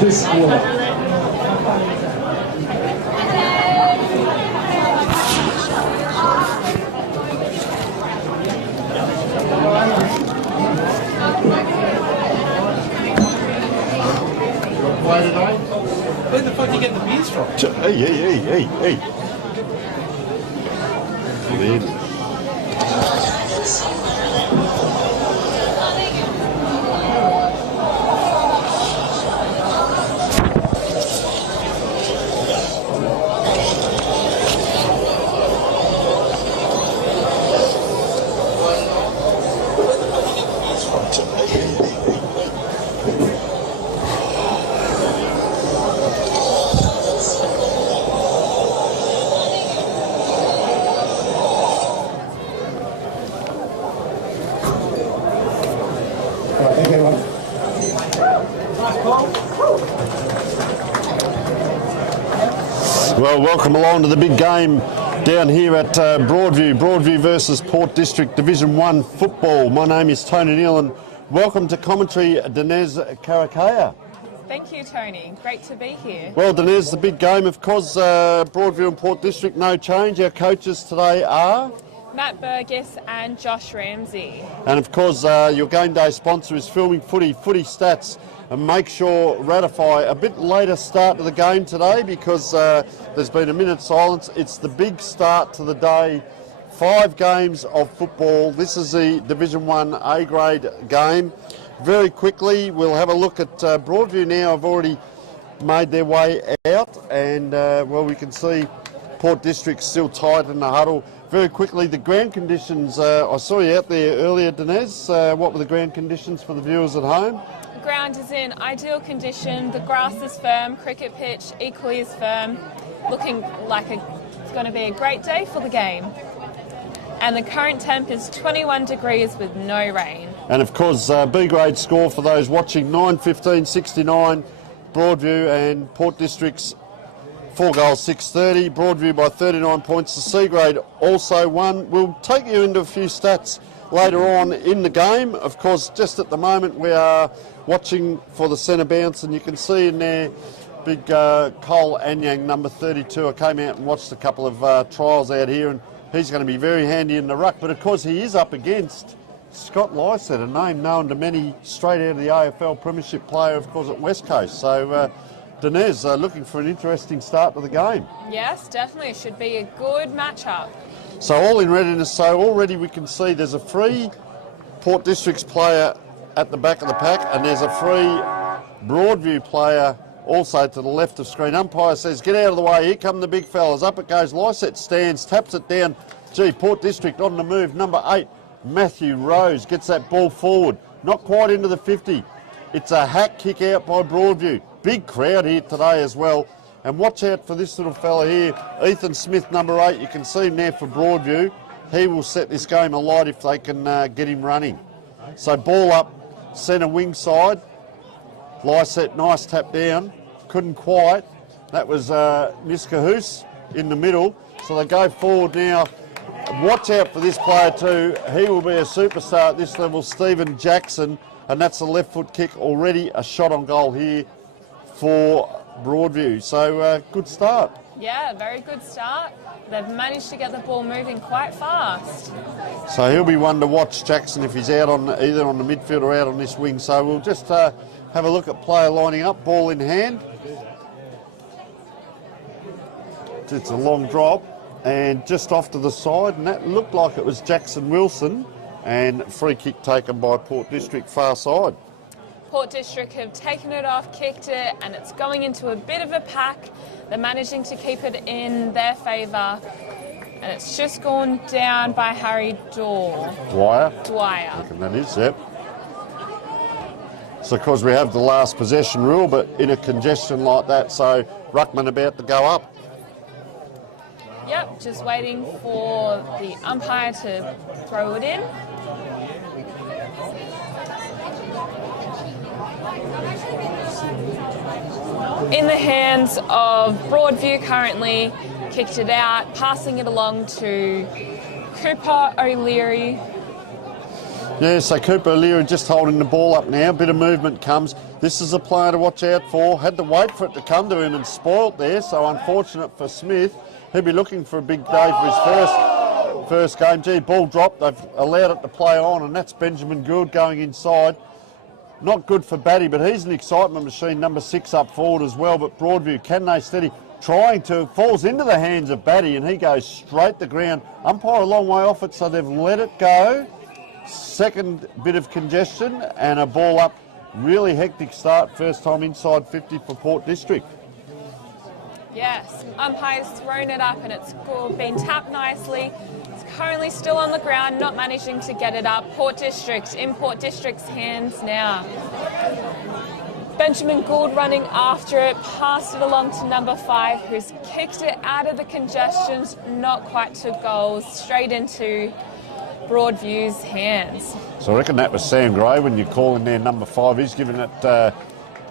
this quarter. Where the fuck do you get the beers from? Hey. Man. Well, welcome along to the big game down here at Broadview. Broadview versus Port District Division 1 football. My name is Tony Neal and welcome to commentary, Dinez Karakaya. Thank you, Tony. Great to be here. Well, Dinez, the big game, of course, Broadview and Port District, no change. Our coaches today are Matt Burgess and Josh Ramsey. And of course, your game day sponsor is Filming Footy Stats. And make sure, ratify a bit later start to the game today because there's been a minute's silence. It's the big start to the day. 5 games of football. This is the Division 1 A grade game. Very quickly, we'll have a look at Broadview now. Have already made their way out and, well, we can see Port District still tight in the huddle. Very quickly, the ground conditions, I saw you out there earlier, Dinez. What were the ground conditions for the viewers at home? The ground is in ideal condition. The grass is firm. Cricket pitch equally as firm. Looking like it's going to be a great day for the game. And the current temp is 21 degrees with no rain. And of course, B grade score for those watching, 9-15-69, Broadview and Port District's 4 goals, 630. Broadview by 39 points. The C grade also won. We'll take you into a few stats later on in the game. Of course, just at the moment we are watching for the centre bounce, and you can see in there big Cole Anyang, number 32. I came out and watched a couple of trials out here, and he's going to be very handy in the ruck. But of course, he is up against Scott Lycett, a name known to many, straight out of the AFL Premiership player, of course, at West Coast. So, Dinez, looking for an interesting start to the game. Yes, definitely. It should be a good matchup. So all in readiness. So already we can see there's a free Port District's player at the back of the pack, and there's a free Broadview player also to the left of screen. Umpire says, get out of the way. Here come the big fellas. Up it goes. Lycett stands, taps it down. Gee, Port District on the move. Number 8, Matthew Rose, gets that ball forward. Not quite into the 50. It's a hack kick out by Broadview. Big crowd here today as well. And watch out for this little fella here, Ethan Smith, number 8. You can see him there for Broadview. He will set this game alight if they can get him running. So ball up, centre wing side. Lycett, nice tap down. Couldn't quite. That was Niskahoos in the middle. So they go forward now. Watch out for this player too. He will be a superstar at this level, Stephen Jackson. And that's a left foot kick already. A shot on goal here for Broadview. So good start. Yeah, very good start. They've managed to get the ball moving quite fast. So he'll be one to watch, Jackson, if he's out on either on the midfield or out on this wing. So we'll just have a look at player lining up, ball in hand. It's a long drop and just off to the side, and that looked like it was Jackson Wilson, and free kick taken by Port District far side. Port District have taken it off, kicked it, and it's going into a bit of a pack. They're managing to keep it in their favour, and it's just gone down by Harry Dwyer. I reckon that is, yep. So, of course, we have the last possession rule, but in a congestion like that, so ruckman about to go up. Yep, just waiting for the umpire to throw it in. In the hands of Broadview currently, kicked it out, passing it along to Cooper O'Leary. Yeah, so Cooper O'Leary just holding the ball up now. Bit of movement comes. This is a player to watch out for. Had to wait for it to come to him and spoilt there, so unfortunate for Smith. He'll be looking for a big day for his first game. Gee, ball dropped. They've allowed it to play on, and that's Benjamin Gould going inside. Not good for Batty, but he's an excitement machine, number 6 up forward as well. But Broadview, can they steady? Trying to, falls into the hands of Batty, and he goes straight to ground. Umpire a long way off it, so they've let it go. Second bit of congestion and a ball up. Really hectic start, first time inside 50 for Port District. Yes, umpire's thrown it up and it's been tapped nicely. It's currently still on the ground, not managing to get it up. Port District, in Port District's hands now. Benjamin Gould running after it, passed it along to number 5, who's kicked it out of the congestions, not quite to goals, straight into Broadview's hands. So I reckon that was Sam Gray when you call in there number 5. He's given it,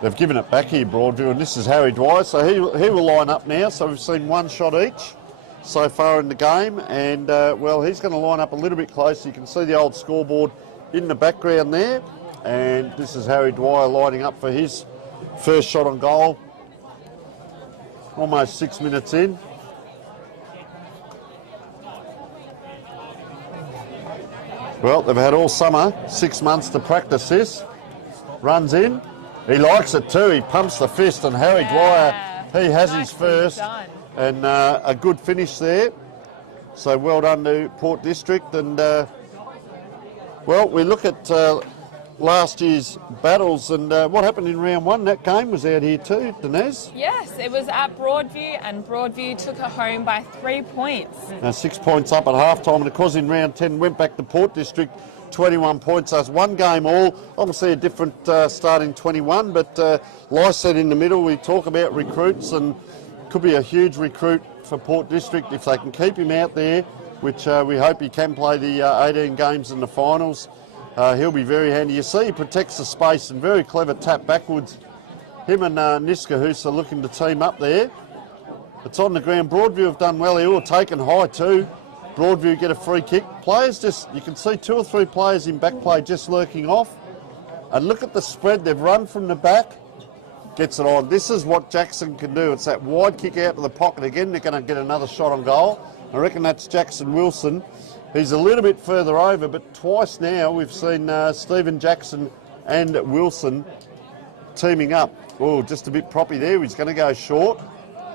they've given it back here, Broadview, and this is Harry Dwyer. So he will line up now. So we've seen one shot each so far in the game, and well, he's going to line up a little bit closer. You can see the old scoreboard in the background there, and this is Harry Dwyer lining up for his first shot on goal. Almost 6 minutes in. Well, they've had all summer, 6 months to practice this. Runs in. He likes it too. He pumps the fist, and Harry Dwyer, he has his first. And a good finish there. So well done to Port District. And, well, we look at last year's battles, and what happened in round 1. That game was out here too, Dinez. Yes, it was at Broadview, and Broadview took it home by 3 points. Now 6 points up at half time, and of course in round 10 went back to Port District, 21 points. So it's one game all. Obviously a different start in 21, but Lycett in the middle. We talk about recruits, and could be a huge recruit for Port District if they can keep him out there, which we hope he can play the 18 games in the finals. He'll be very handy. You see he protects the space, and very clever tap backwards. Him and Niskahusa looking to team up there. It's on the ground. Broadview have done well. He all taken high too. Broadview get a free kick. Players just, you can see 2 or 3 players in back play just lurking off. And look at the spread. They've run from the back. Gets it on. This is what Jackson can do. It's that wide kick out to the pocket again. They're going to get another shot on goal. I reckon that's Jackson Wilson. He's a little bit further over, but twice now we've seen Stephen Jackson and Wilson teaming up. Oh, just a bit proppy there. He's going to go short.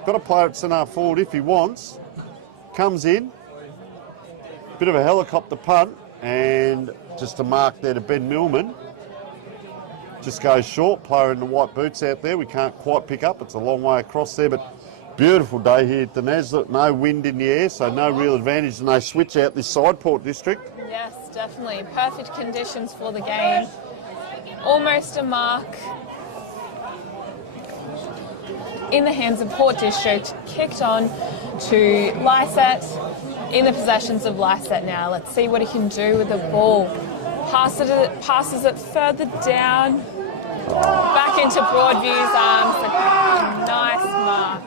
Got to play at centre forward if he wants. Comes in. Bit of a helicopter punt, and just a mark there to Ben Millman. Just goes short. Player in the white boots out there. We can't quite pick up. It's a long way across there, but beautiful day here at the Nez. No wind in the air, so no real advantage, and they switch out this side, Port District. Yes, definitely. Perfect conditions for the game. Almost a mark in the hands of Port District. Kicked on to Lycett. In the possessions of Lycett now. Let's see what he can do with the ball. Passes it further down. Back into Broadview's arms. A nice mark.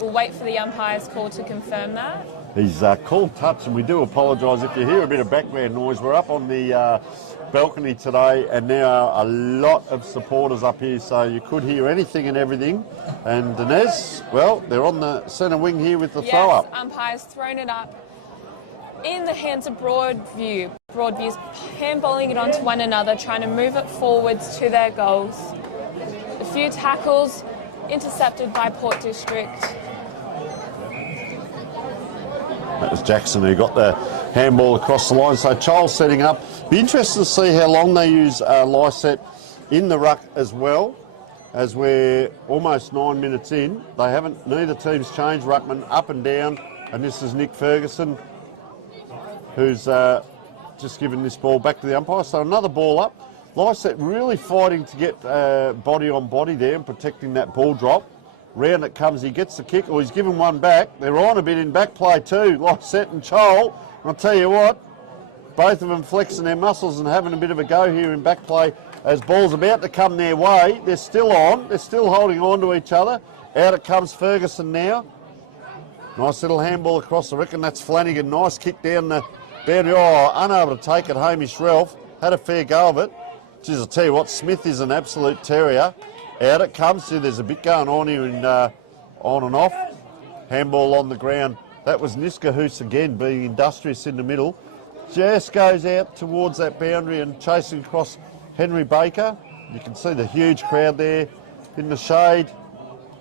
We'll wait for the umpire's call to confirm that. He's called touch, and we do apologise if you hear a bit of background noise. We're up on the balcony today, and there are a lot of supporters up here, so you could hear anything and everything. And Dinez, well, they're on the centre wing here with the throw up. Yes, umpire's thrown it up in the hands of Broadview. Broadview's handballing it onto one another, trying to move it forwards to their goals. A few tackles intercepted by Port District. That was Jackson who got the handball across the line. So Charles setting up. Be interested to see how long they use Lycett in the ruck as well, as we're almost 9 minutes in. They haven't, neither team's changed ruckman up and down, and this is Nick Ferguson, who's just given this ball back to the umpire. So another ball up. Lycett really fighting to get body on body there and protecting that ball drop. Round it comes, he gets the kick, or he's given one back. They're on a bit in back play too, Lycett and Chol. And I'll tell you what, both of them flexing their muscles and having a bit of a go here in back play as ball's about to come their way. They're still on, they're still holding on to each other. Out it comes Ferguson now. Nice little handball across, I reckon that's Flanagan. Nice kick down the boundary. Oh, unable to take it, Hamish Ralph. had a fair go of it. Geez, I'll tell you what, Smith is an absolute terrier. Out it comes. See, there's a bit going on here in on and off. Handball on the ground. That was Niskahoos again, being industrious in the middle. Just goes out towards that boundary and chasing across Henry Baker. You can see the huge crowd there in the shade.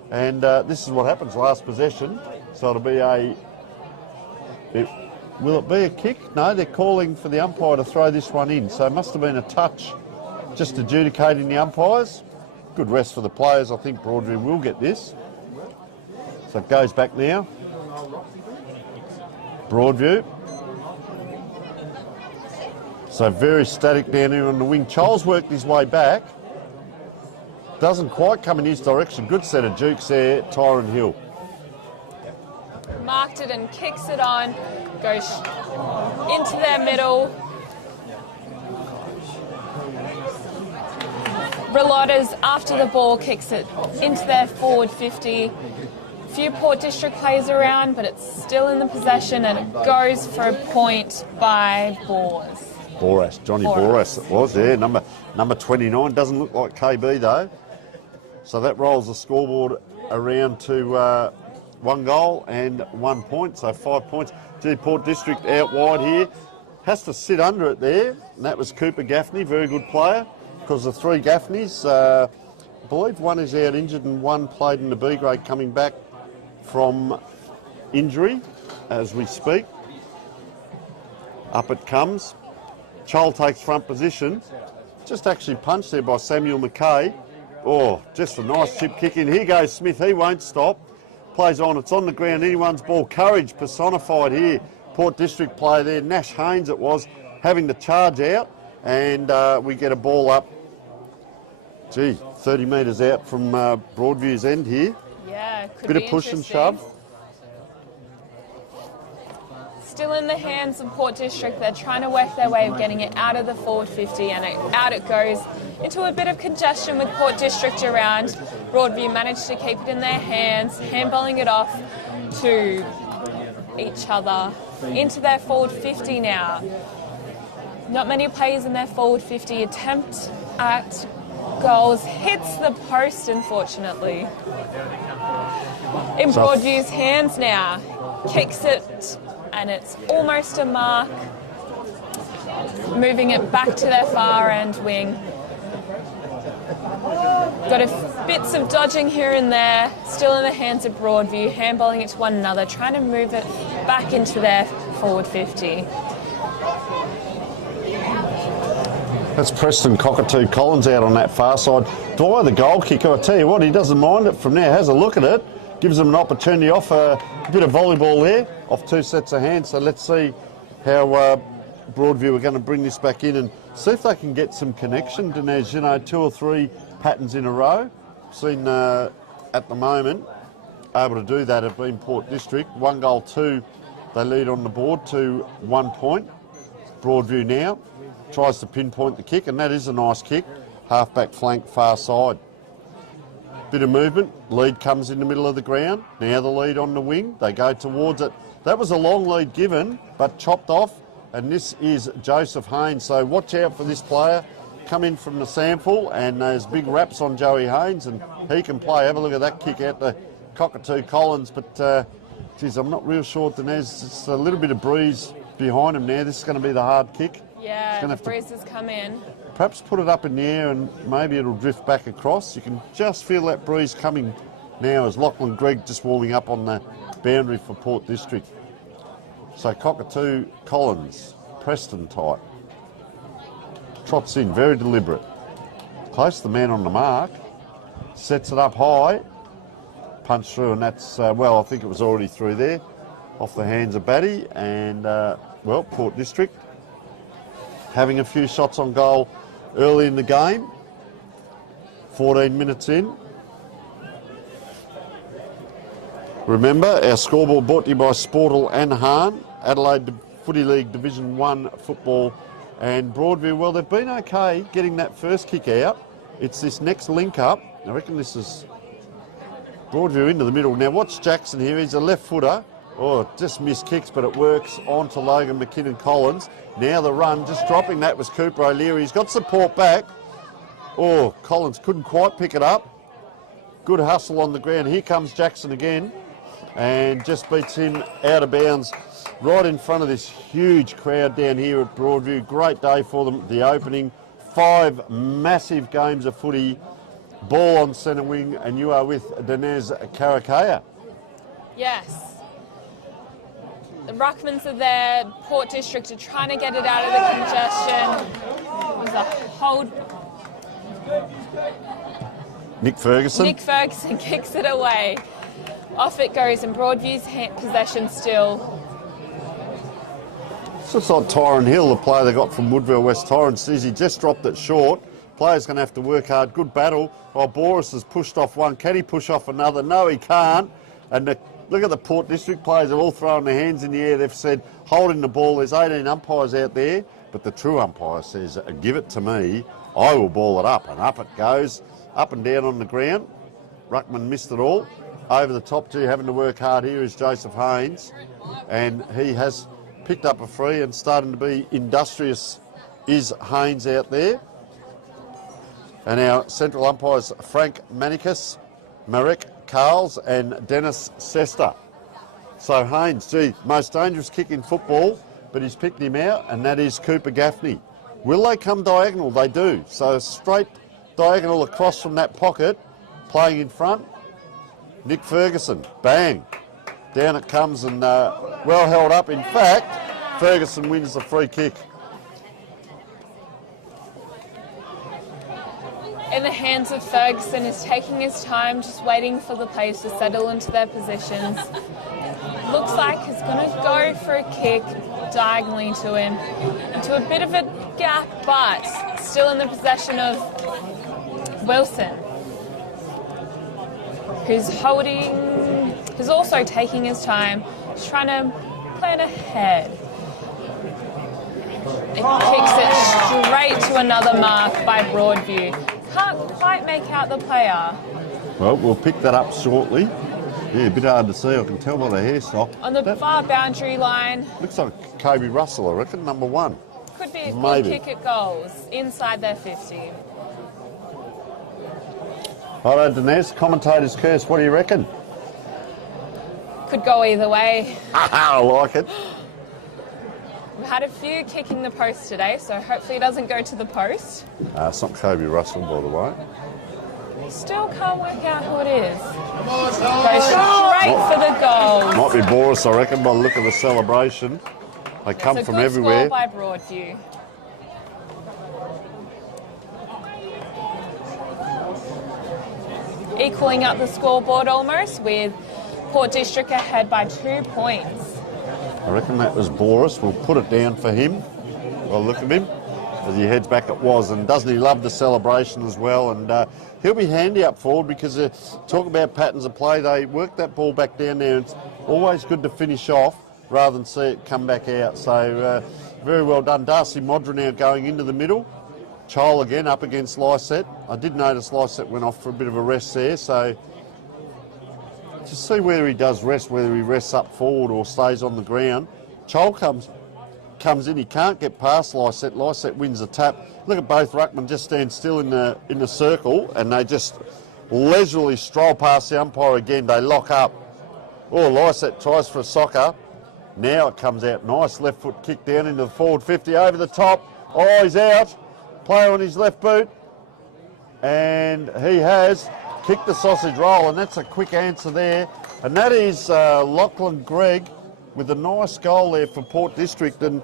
And this is what happens last possession. So it'll be will it be a kick? No, they're calling for the umpire to throw this one in. So it must have been a touch, just adjudicating the umpires. Good rest for the players. I think Broadview will get this. So it goes back now. Broadview. So very static down here on the wing. Charles worked his way back. Doesn't quite come in his direction. Good set of jukes there, Tyron Hill. Marked it and kicks it on. Goes into their middle. Reloaders after the ball kicks it into their forward 50. Few Port District players around, but it's still in the possession and it goes for a point by Boras. Johnny Boras it was, yeah, number 29. Doesn't look like KB though. So that rolls the scoreboard around to 1 goal and 1 point, so 5 points. Gee, Port District out wide here. Has to sit under it there, and that was Cooper Gaffney, very good player, because the 3 Gaffneys, I believe one is out injured and one played in the B grade coming back from injury as we speak. Up it comes. Chol takes front position. Just actually punched there by Samuel McKay. Oh, just a nice chip kick in. Here goes Smith. He won't stop. Plays on. It's on the ground. Anyone's ball. Courage personified here. Port District player there. Nash Haynes it was, having to charge out. And we get a ball up. Gee, 30 metres out from Broadview's end here. Yeah, could Bit be of push and interesting. shove. Still in the hands of Port District. They're trying to work their way of getting it out of the forward 50 and out it goes into a bit of congestion with Port District around. Broadview managed to keep it in their hands, handballing it off to each other into their forward 50 now. Not many players in their forward 50 attempt at goals. Hits the post, unfortunately. In Broadview's hands now. Kicks it, and it's almost a mark. Moving it back to their far end wing. Got bits of dodging here and there. Still in the hands of Broadview. Handballing it to one another. Trying to move it back into their forward 50. That's Preston Cockatoo Collins out on that far side. Dwyer, the goal kicker, I tell you what, he doesn't mind it from there. Has a look at it. Gives them an opportunity off a bit of volleyball there, off 2 sets of hands. So let's see how Broadview are going to bring this back in and see if they can get some connection. Dinesh, you know, 2 or 3 patterns in a row. Seen at the moment, able to do that have been Port District. 1 goal, 2, they lead on the board to 1 point. Broadview now tries to pinpoint the kick, and that is a nice kick. Half-back flank, far side. Bit of movement. Lead comes in the middle of the ground. Now the lead on the wing. They go towards it. That was a long lead given, but chopped off. And this is Joseph Haynes. So watch out for this player. Come in from the sample, and there's big raps on Joey Haynes, and he can play. Have a look at that kick out to Cockatoo Collins. But, geez, I'm not real sure, Dinesh. It's a little bit of breeze behind him now. This is going to be the hard kick. Yeah, the breeze has come in. Perhaps put it up in the air and maybe it'll drift back across. You can just feel that breeze coming now as Lachlan Gregg just warming up on the boundary for Port District. So Cockatoo Collins, Preston type. Trots in, very deliberate. Close to the man on the mark. Sets it up high. Punch through, and that's, well, I think it was already through there. Off the hands of Batty and, well, Port District having a few shots on goal early in the game. 14 minutes in. Remember, our scoreboard brought to you by Sportal and Hahn, Adelaide Footy League Division 1 football, and Broadview. Well, they've been okay getting that first kick out. It's this next link up. I reckon this is Broadview into the middle. Now watch Jackson here. He's a left footer. Oh, just missed kicks, but it works on to Logan McKinnon-Collins. Now the run, just dropping that was Cooper O'Leary. He's got support back. Oh, Collins couldn't quite pick it up. Good hustle on the ground. Here comes Jackson again and just beats him out of bounds right in front of this huge crowd down here at Broadview. Great day for them. The opening 5 massive games of footy. Ball on centre wing, and you are with Dinez Karakaya. Yes. The Ruckmans are there. Port District are trying to get it out of the congestion. There's a hold. Nick Ferguson kicks it away. Off it goes, and Broadview's possession still. It's just like Tyron Hill, the player they got from Woodville West Torrens. He just dropped it short. Player's going to have to work hard. Good battle. Oh, Boris has pushed off one. Can he push off another? No, he can't. And look at the Port District players. They're all throwing their hands in the air. They've said, holding the ball. There's 18 umpires out there. But the true umpire says, give it to me. I will ball it up. And up it goes. Up and down on the ground. Ruckman missed it all. Over the top too, having to work hard here is Joseph Haynes. And he has picked up a free and starting to be industrious is Haynes out there. And our central umpires, Frank Manicus, Marek Carls and Dennis Sester. So Haynes, most dangerous kick in football, but he's picked him out, and that is Cooper Gaffney. Will they come diagonal? They do. So straight diagonal across from that pocket, playing in front. Nick Ferguson, bang. Down it comes and well held up. In fact, Ferguson wins the free kick. In the hands of Ferguson, is taking his time, just waiting for the players to settle into their positions. Looks like he's going to go for a kick diagonally to him, into a bit of a gap, but still in the possession of Wilson, who's also taking his time, just trying to plan ahead. It kicks it straight to another mark by Broadview. Can't quite make out the player. Well, we'll pick that up shortly. Yeah, a bit hard to see. I can tell by the hairstyle. On the far boundary line. Looks like Kobe Russell, I reckon, number 1. Could be a Maybe. good kick at goals inside their 50. Righto, Dinez, commentator's curse, what do you reckon? Could go either way. I like it. We've had a few kicking the post today, so hopefully it doesn't go to the post. It's not Kobe Russell, by the way. Still can't work out who it is. Goes straight for the goal. Might be Boris, I reckon, by the look of the celebration. They come It's a from good everywhere. score by Broadview. Equaling up the scoreboard almost, with Port District ahead by 2 points. I reckon that was Boris. We'll put it down for him. Well, look at him. As he heads back, it was. And doesn't he love the celebration as well? And he'll be handy up forward because talk about patterns of play. They work that ball back down there. It's always good to finish off rather than see it come back out. So very well done. Darcy Modra now going into the middle. Chol again up against Lysette. I did notice Lysette went off for a bit of a rest there. So just see whether he does rest, whether he rests up forward or stays on the ground. Chol comes in, he can't get past Lysette. Lysette wins the tap. Look at both ruckmen just stand still in the circle, and they just leisurely stroll past the umpire again. They lock up. Oh, Lysette tries for a soccer. Now it comes out. Nice left foot kick down into the forward 50 over the top. Oh, he's out. Player on his left boot. And he has kicked the sausage roll, and that's a quick answer there. And that is Lachlan Gregg with a nice goal there for Port District. And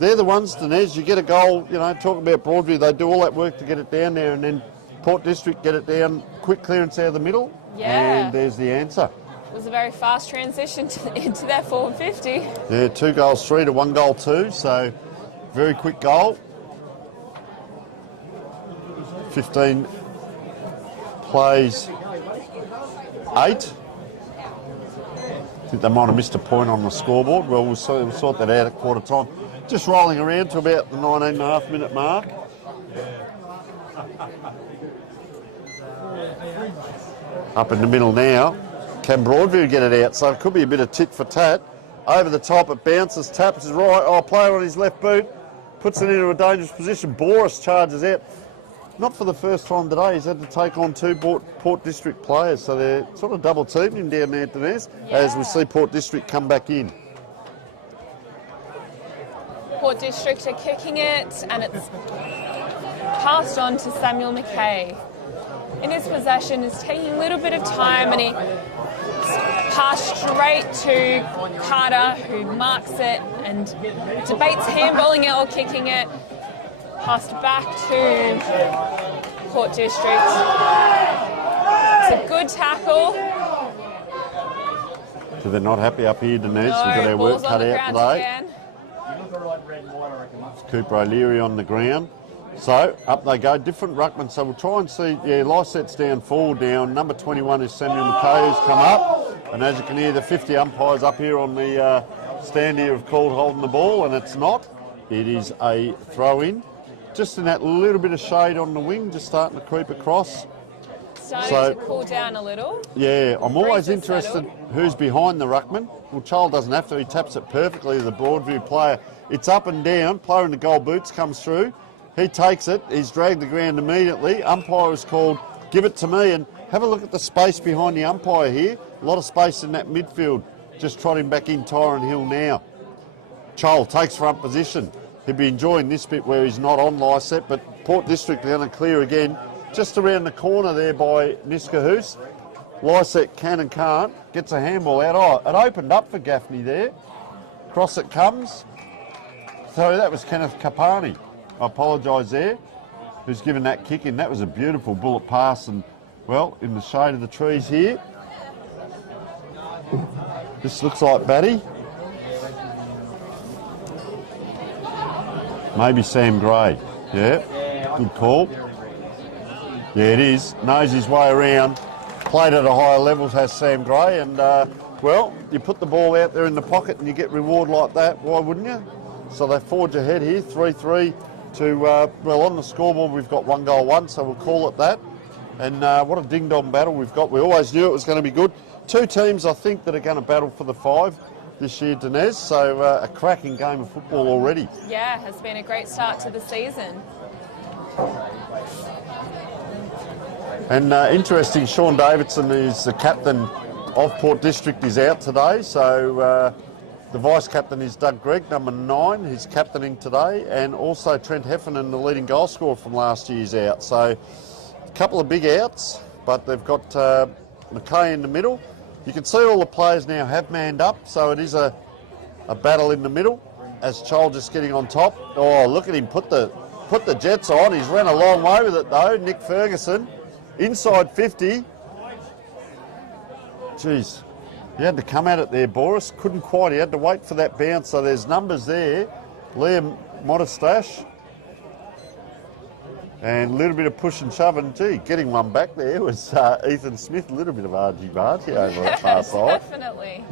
they're the ones, Dinez, you get a goal, talk about Broadview, they do all that work to get it down there, and then Port District get it down, quick clearance out of the middle. Yeah. And there's the answer. It was a very fast transition into their forward 50. Yeah, 2 goals 3 to 1 goal 2, so very quick goal. 15 plays 8. I think they might have missed a point on the scoreboard. Well, we'll sort that out at quarter time. Just rolling around to about the 19.5 minute mark. Up in the middle now. Can Broadview get it out? So it could be a bit of tit for tat. Over the top, it bounces, taps right. Oh, player on his left boot, puts it into a dangerous position. Boris charges out. Not for the first time today, he's had to take on 2 Port District players, so they're sort of double teaming him down there, Denise, as we see Port District come back in. Port District are kicking it, and it's passed on to Samuel McKay. In his possession, is taking a little bit of time, and he passed straight to Carter, who marks it and debates handballing it or kicking it. Passed back to Port District. It's a good tackle. So they're not happy up here, Denise. No, We've got our work cut out today. Again. Cooper O'Leary on the ground. So up they go, different ruckman. So we'll try and see, Lyset's down, forward down. Number 21 is Samuel McKay, who's come up. And as you can hear, the 50 umpires up here on the stand here have called holding the ball, and it's not. It is a throw-in. Just in that little bit of shade on the wing, just starting to creep across. Starting to cool down a little. Yeah, I'm always interested who's behind the ruckman. Well, Charles doesn't have to. He taps it perfectly, the Broadview player. It's up and down. Player in the gold boots comes through. He takes it. He's dragged the ground immediately. Umpire is called, give it to me. And have a look at the space behind the umpire here. A lot of space in that midfield. Just trotting back in Tyrone Hill now. Charles takes front position. He'll be enjoying this bit where he's not on Lyset, but Port District are going to clear again. Just around the corner there by Niskahoos. Lyset can and can't. Gets a handball out. Oh, it opened up for Gaffney there. Cross it comes. So that was Kenneth Kapani. I apologise there. Who's given that kick in. That was a beautiful bullet pass, and, well, in the shade of the trees here. This looks like Batty. Maybe Sam Gray. Yeah, good call. Yeah, it is. Knows his way around. Played at a higher level, has Sam Gray. And, well, you put the ball out there in the pocket and you get reward like that. Why wouldn't you? So they forge ahead here, 3-3 to, well, on the scoreboard we've got 1-1, so we'll call it that. And what a ding-dong battle we've got. We always knew it was going to be good. 2 teams, I think, that are going to battle for the 5 this year, Dinez. So a cracking game of football already. Yeah, has been a great start to the season. And interesting, Sean Davidson is the captain of Port District, is out today. So the vice-captain is Doug Gregg, number 9. He's captaining today. And also Trent Heffernan, the leading goal scorer from last year's out. So a couple of big outs, but they've got McKay in the middle. You can see all the players now have manned up, so it is a battle in the middle as Chol just getting on top. Oh, look at him put the Jets on. He's run a long way with it though. Nick Ferguson, inside 50. Jeez, he had to come at it there, Boris. Couldn't quite. He had to wait for that bounce. So there's numbers there. Liam Modestash. And a little bit of push and shove, and gee, getting one back there was Ethan Smith. A little bit of argy-bargy over that far side. Definitely.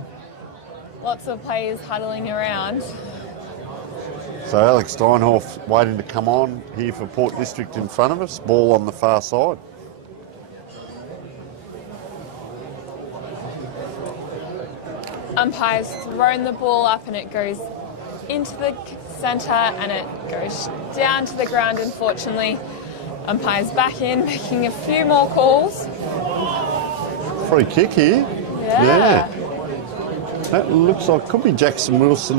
Lots of players huddling around. So Alex Steinhoff waiting to come on here for Port District in front of us. Ball on the far side. Umpire's thrown the ball up and it goes into the centre and it goes down to the ground, unfortunately. Umpire's back in, making a few more calls. Free kick here. Yeah. That looks like, could be Jackson Wilson.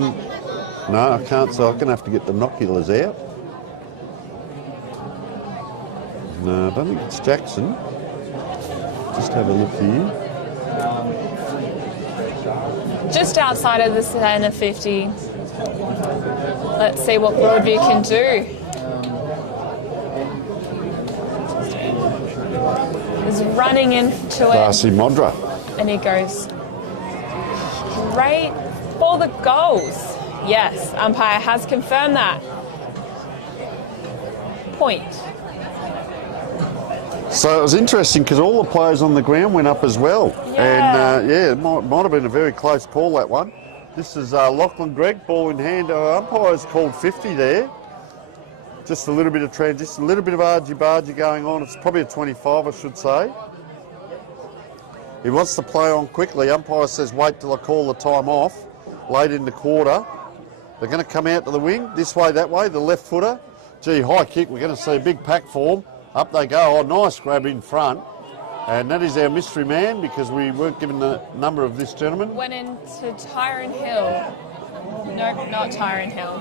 No, I can't, so I'm going to have to get the binoculars out. No, I don't think it's Jackson. Just have a look here. Just outside of the centre 50. Let's see what Broadview can do. He's running into it. Darcy Modra. And he goes straight for the goals. Yes, umpire has confirmed that. Point. So it was interesting because all the players on the ground went up as well. Yeah. And it might have been a very close call, that one. This is Lachlan Gregg, ball in hand. Umpire's called 50 there. Just a little bit of transition, a little bit of argy-bargy going on. It's probably a 25, I should say. He wants to play on quickly. Umpire says wait till I call the time off. Late in the quarter. They're going to come out to the wing, this way, that way, the left footer. Gee, high kick. We're going to see a big pack form. Up they go. Oh, nice grab in front. And that is our mystery man because we weren't given the number of this gentleman. Went into Tyrone Hill. Nope, not Tyrone Hill.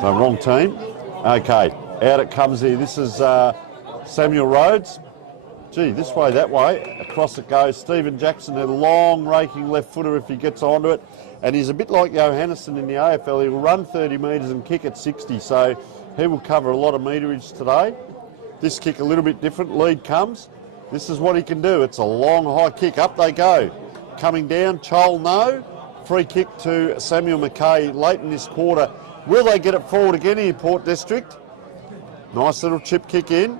So wrong team. Okay, out it comes here. This is Samuel Rhodes. Gee, this way, that way. Across it goes. Stephen Jackson, a long raking left footer if he gets onto it. And he's a bit like Johannesson in the AFL. He'll run 30 metres and kick at 60. So he will cover a lot of meterage today. This kick a little bit different. Lead comes. This is what he can do. It's a long high kick. Up they go. Coming down. Chol no. Free kick to Samuel McKay late in this quarter. Will they get it forward again here, Port District? Nice little chip kick in.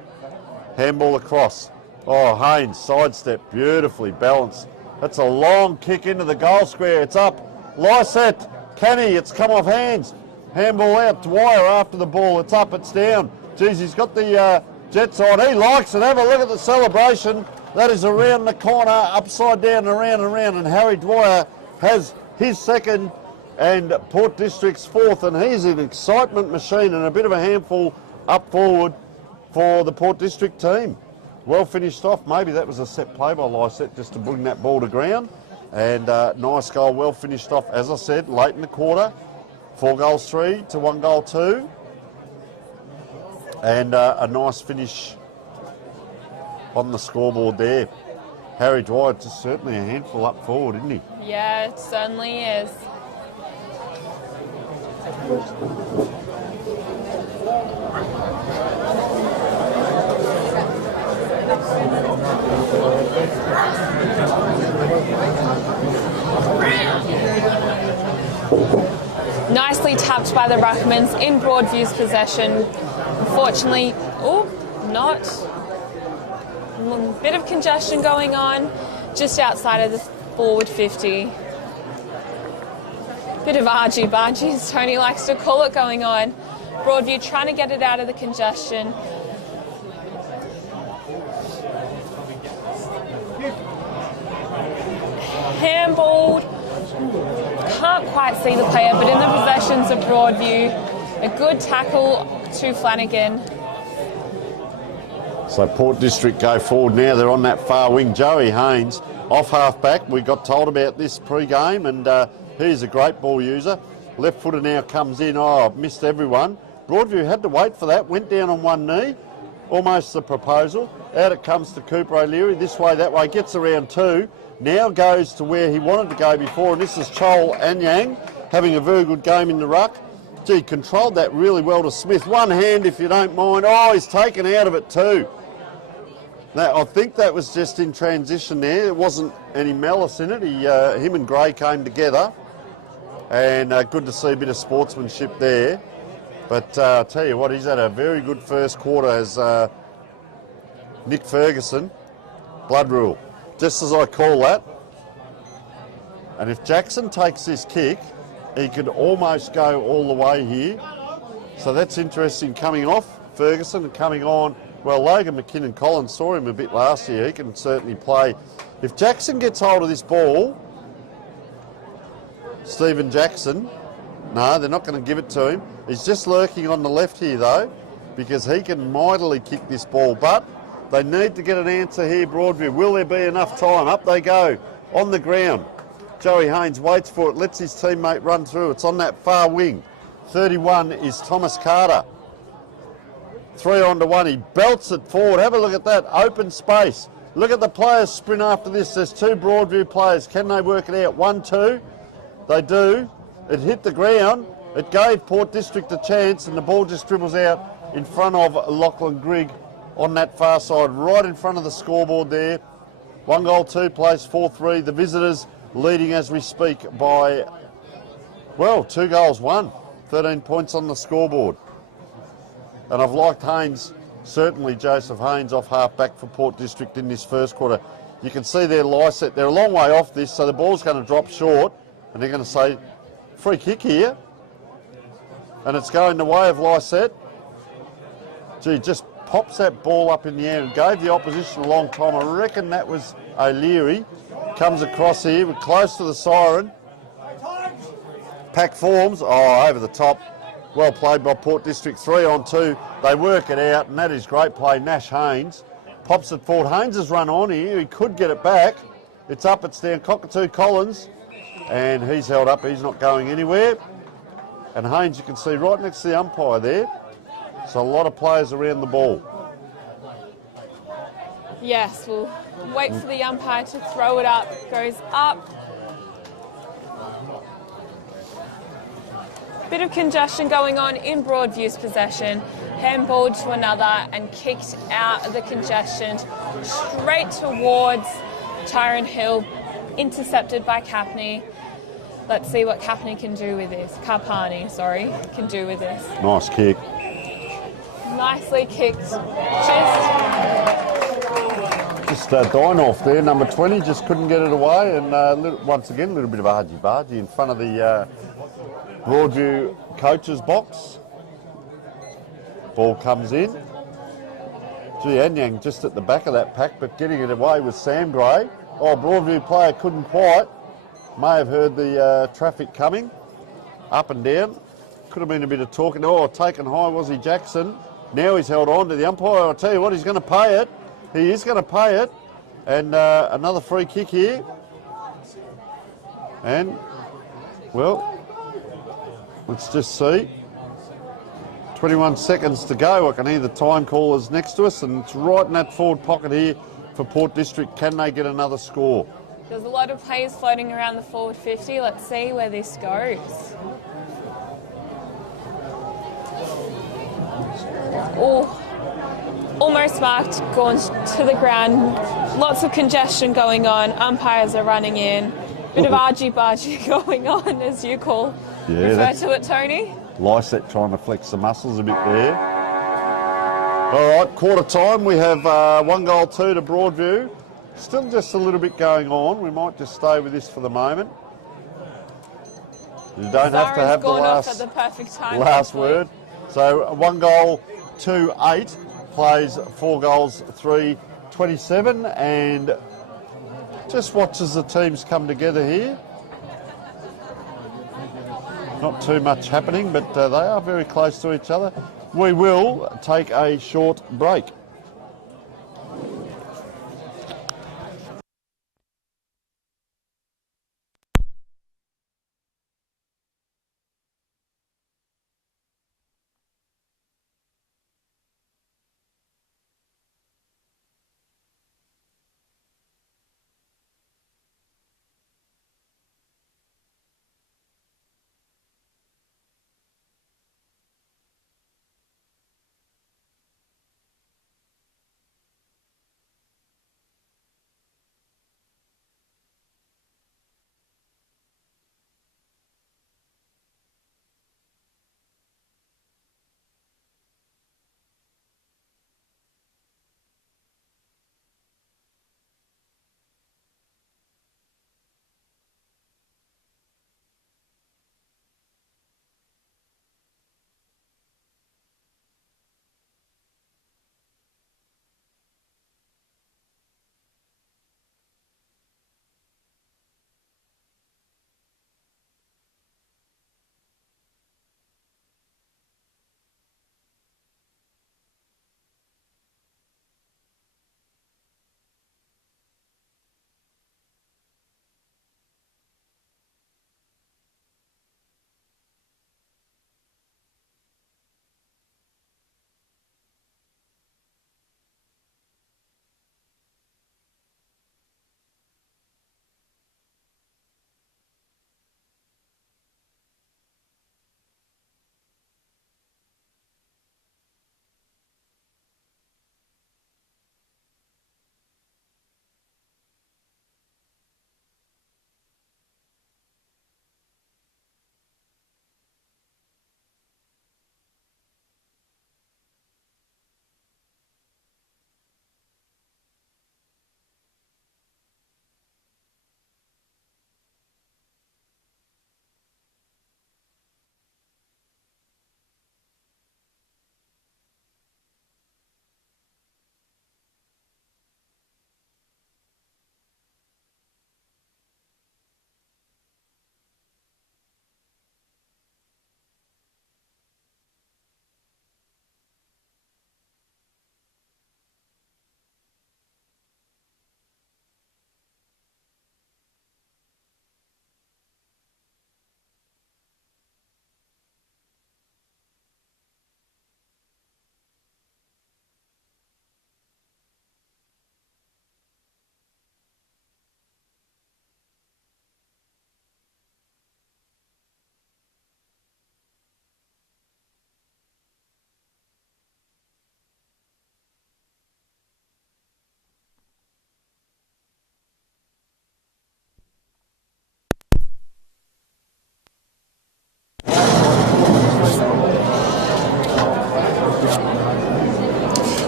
Handball across. Oh, Haynes, sidestep, beautifully balanced. That's a long kick into the goal square. It's up. Lysette, Canny, it's come off hands. Handball out. Dwyer after the ball. It's up, it's down. Geez, he's got the Jets on. He likes it. Have a look at the celebration. That is around the corner, upside down, around and around. And Harry Dwyer has his second and Port District's fourth. And he's an excitement machine and a bit of a handful up forward for the Port District team. Well finished off. Maybe that was a set play by Lysette just to bring that ball to ground. And nice goal, well finished off, as I said, late in the quarter. 4 goals 3 to 1 goal 2. And a nice finish on the scoreboard there. Harry Dwyer, just certainly a handful up forward, isn't he? Yeah, it certainly is. Nicely tapped by the Ruckmans in Broadview's possession. Unfortunately, not. A bit of congestion going on just outside of the forward 50. Bit of argy-bargy, as Tony likes to call it, going on. Broadview trying to get it out of the congestion. Handballed. Can't quite see the player, but in the possessions of Broadview, a good tackle to Flanagan. So Port District go forward now. They're on that far wing. Joey Haynes off half-back. We got told about this pre-game, and he's a great ball user. Left footer now comes in. Oh, I've missed everyone. Broadview had to wait for that. Went down on one knee. Almost the proposal. Out it comes to Cooper O'Leary. This way, that way. Gets around 2. Now goes to where he wanted to go before, and this is Chol Anyang having a very good game in the ruck. Gee, controlled that really well to Smith. One hand, if you don't mind. Oh, he's taken out of it too. Now, I think that was just in transition there. There wasn't any malice in it. Him and Gray came together, and good to see a bit of sportsmanship there. But I'll tell you what, he's had a very good first quarter as Nick Ferguson. Blood rule, just as I call that. And if Jackson takes this kick, he could almost go all the way here. So that's interesting coming off Ferguson and coming on. Well, Logan McKinnon-Collins saw him a bit last year. He can certainly play. If Jackson gets hold of this ball, Stephen Jackson, no, they're not going to give it to him. He's just lurking on the left here, though, because he can mightily kick this ball. But they need to get an answer here, Broadview. Will there be enough time? Up they go, on the ground. Joey Haynes waits for it, lets his teammate run through. It's on that far wing. 31 is Thomas Carter. 3 on to 1. He belts it forward. Have a look at that. Open space. Look at the players sprint after this. There's 2 Broadview players. Can they work it out? 1, 2. They do. It hit the ground. It gave Port District a chance, and the ball just dribbles out in front of Lachlan Grigg on that far side, right in front of the scoreboard there. 1 goal, 2 place, 4-3. The visitors leading as we speak by, well, 2 goals, 1. 13 points on the scoreboard. And I've liked Haynes, certainly Joseph Haynes off half-back for Port District in this first quarter. You can see their Lysette. They're a long way off this, so the ball's going to drop short, and they're going to say, free kick here. And it's going the way of Lysette. Gee, just pops that ball up in the air and gave the opposition a long time. I reckon that was O'Leary. comes across here. We're close to the siren. Pack forms. Oh, over the top. Well played by Port District. 3-on-2. They work it out, and that is great play. Nash Haynes pops it forward. Haynes has run on here. He could get it back. It's up, it's down. Cockatoo Collins, and he's held up. He's not going anywhere. And Haynes, you can see right next to the umpire there. So a lot of players around the ball. Yes, we'll wait for the umpire to throw it up. Goes up. Bit of congestion going on in Broadview's possession. Handballed to another and kicked out of the congestion straight towards Tyrone Hill, intercepted by Capney. Let's see what Capney can do with this. Carpani, sorry, can do with this. Nice kick. Nicely kicked. Just dying off there, number 20, just couldn't get it away, and once again, a little bit of argy-bargy in front of the Broadview coach's box. Ball comes in. Gee, Anyang just at the back of that pack, but getting it away was Sam Gray. Oh, Broadview player couldn't quite. May have heard the traffic coming. Up and down. Could have been a bit of talking. Oh, taken high was he, Jackson. Now he's held on to the umpire. I'll tell you what, he's going to pay it. He is going to pay it. And another free kick here. And, well, let's just see. 21 seconds to go. I can hear the time callers next to us, and it's right in that forward pocket here for Port District. Can they get another score? There's a lot of players floating around the forward 50. Let's see where this goes. Oh, almost marked, gone to the ground. Lots of congestion going on. Umpires are running in. Bit of argy-bargy going on, as you refer to it, Tony. Lysette trying to flex the muscles a bit there. All right, quarter time. We have 1-2 to Broadview. Still just a little bit going on. We might just stay with this for the moment. You don't have to have the last word. So 1-2-8 plays 4 goals, 3-27, and just watches the teams come together here. Not too much happening, but they are very close to each other. We will take a short break.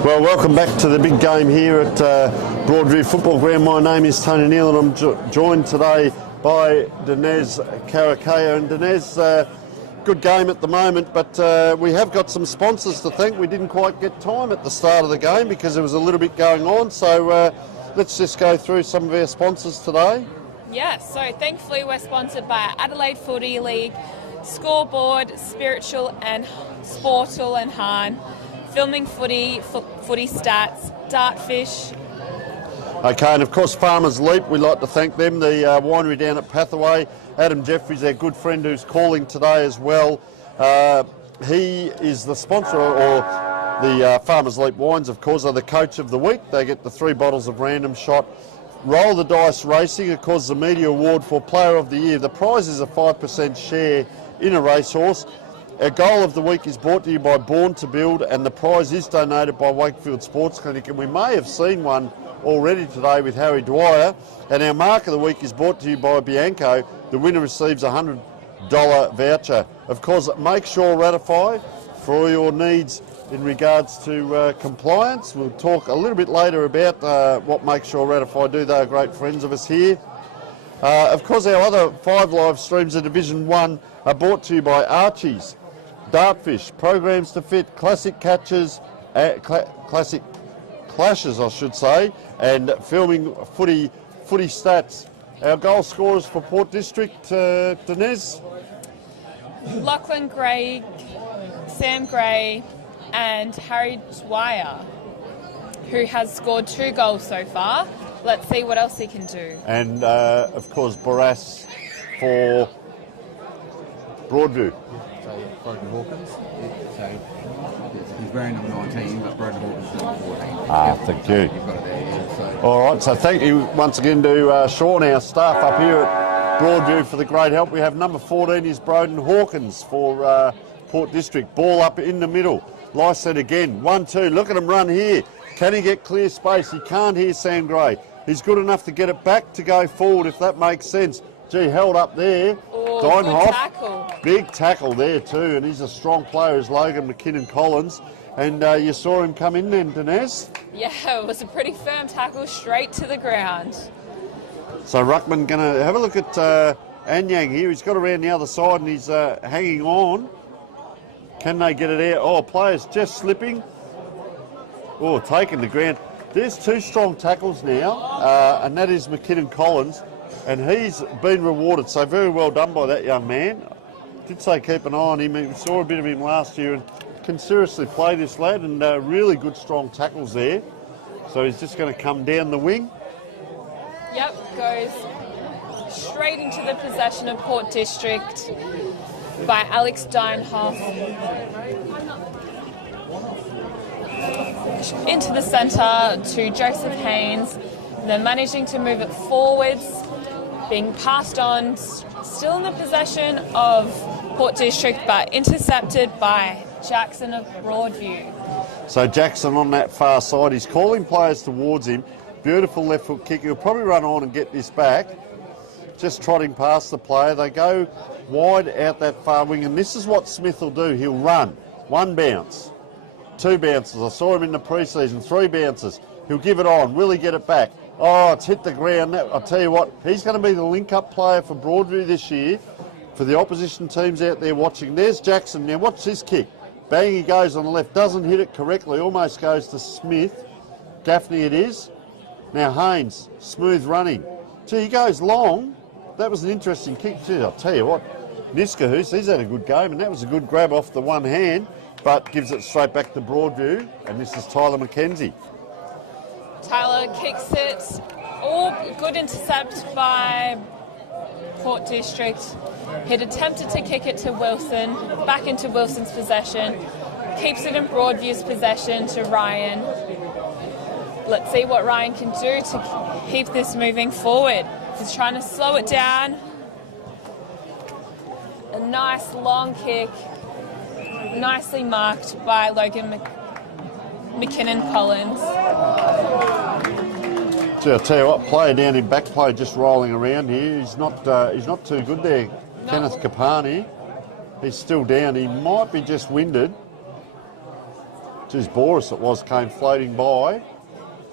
Well, welcome back to the big game here at Broadview Football Ground. My name is Tony Neal and I'm joined today by Dinez Karakaya. And Dinez, good game at the moment, but we have got some sponsors to thank. We didn't quite get time at the start of the game because there was a little bit going on. So let's just go through some of our sponsors today. Yes, so thankfully we're sponsored by Adelaide Footy League, Scoreboard, Spiritual and Sportal and Hahn, Filming Footy, Footy Stats, Dartfish. Okay, and of course Farmers Leap, we'd like to thank them, the winery down at Pathaway. Adam Jeffries, our good friend who's calling today as well. He is the sponsor, or the Farmers Leap wines, of course, are the coach of the week. They get the 3 bottles of Random Shot. Roll the Dice Racing, of course, the media award for Player of the Year. The prize is a 5% share in a racehorse. Our goal of the week is brought to you by Born to Build, and the prize is donated by Wakefield Sports Clinic, and we may have seen one already today with Harry Dwyer. And our mark of the week is brought to you by Bianco. The winner receives a $100 voucher. Of course, Make Sure Ratify for all your needs in regards to compliance. We'll talk a little bit later about what Make Sure Ratify do. They are great friends of us here. Of course, our other 5 live streams of Division 1 are brought to you by Archie's, Dartfish, Programs to Fit, Classic Catches, Classic Clashes, I should say, and Filming Footy Stats. Our goal scorers for Port District, Dinez? Lachlan Gray, Sam Gray and Harry Dwyer, who has scored 2 goals so far. Let's see what else he can do. And of course Barras for Broadview. So Broden Hawkins, so he's wearing number 19, but Broden Hawkins is number 14. Thank you. You've got it there, yeah. So. All right, so thank you once again to Sean, our staff up here at Broadview, for the great help. We have number 14 is Broden Hawkins for Port District. Ball up in the middle. Lyset again, 1-2. Look at him run here. Can he get clear space? He can't hear Sam Gray. He's good enough to get it back to go forward, if that makes sense. Gee, held up there. Oh, good tackle. Big tackle there too, and he's a strong player as Logan McKinnon-Collins. And you saw him come in then, Dinez? Yeah, it was a pretty firm tackle straight to the ground. So Ruckman going to have a look at Anyang here. He's got around the other side and he's hanging on. Can they get it out? Oh, players just slipping. Oh, taking the ground. There's 2 strong tackles now, and that is McKinnon-Collins, and he's been rewarded. So very well done by that young man. Did say keep an eye on him. We saw a bit of him last year and can seriously play this lad, and really good strong tackles there. So he's just going to come down the wing. Yep, goes straight into the possession of Port District by Alex Deinhoff. Into the centre to Joseph Haynes. They're managing to move it forwards, being passed on, still in the possession of Port District, but intercepted by Jackson of Broadview. So Jackson on that far side, he's calling players towards him. Beautiful left foot kick. He'll probably run on and get this back. Just trotting past the player. They go wide out that far wing, and this is what Smith will do. He'll run. 1 bounce. 2 bounces. I saw him in the pre-season. 3 bounces. He'll give it on. Will he get it back? Oh, it's hit the ground. I'll tell you what, he's going to be the link-up player for Broadview this year. For the opposition teams out there watching. There's Jackson. Now, watch this kick. Bang, he goes on the left. Doesn't hit it correctly. Almost goes to Smith. Gaffney it is. Now Haynes, smooth running. Gee, he goes long. That was an interesting kick. Gee, I'll tell you what, Niskahoos, he's had a good game, and that was a good grab off the one hand, but gives it straight back to Broadview, and this is Tyler McKenzie. Tyler kicks it. Oh, good intercept by Port District. He'd attempted to kick it to Wilson, back into Wilson's possession. Keeps it in Broadview's possession to Ryan. Let's see what Ryan can do to keep this moving forward. He's trying to slow it down. A nice long kick, nicely marked by Logan McKinnon-Collins. Gee, I'll tell you what, player down in back play just rolling around here. He's not too good there. No. Kenneth Kapani, he's still down. He might be just winded. Geez, Boris it was, came floating by,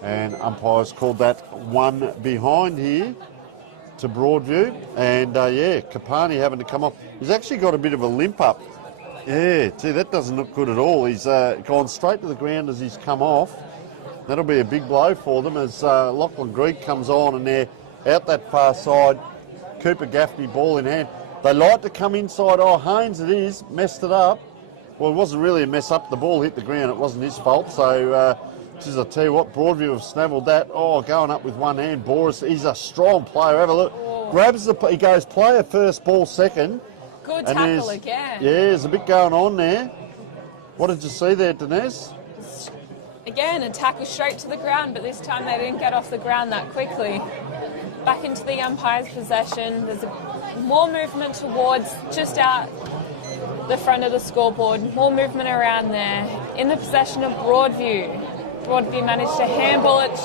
and umpires called that one behind here to Broadview. And yeah, Kapani having to come off. He's actually got a bit of a limp up. Yeah, gee, that doesn't look good at all. He's gone straight to the ground as he's come off. That'll be a big blow for them as Lachlan Greig comes on, and they're out that far side. Cooper Gaffney, ball in hand. They like to come inside. Oh, Haynes it is, messed it up. Well, it wasn't really a mess up. The ball hit the ground. It wasn't his fault. So, geez, I tell you what, Broadview have snavelled that. Oh, going up with one hand. Boris, he's a strong player. Have a look. Grabs the, he goes player first, ball second. Good tackle again. Yeah, there's a bit going on there. What did you see there, Denise? Again, a tackle straight to the ground, but this time they didn't get off the ground that quickly. Back into the umpire's possession. There's more movement towards just out the front of the scoreboard. More movement around there. In the possession of Broadview. Broadview managed to handball it.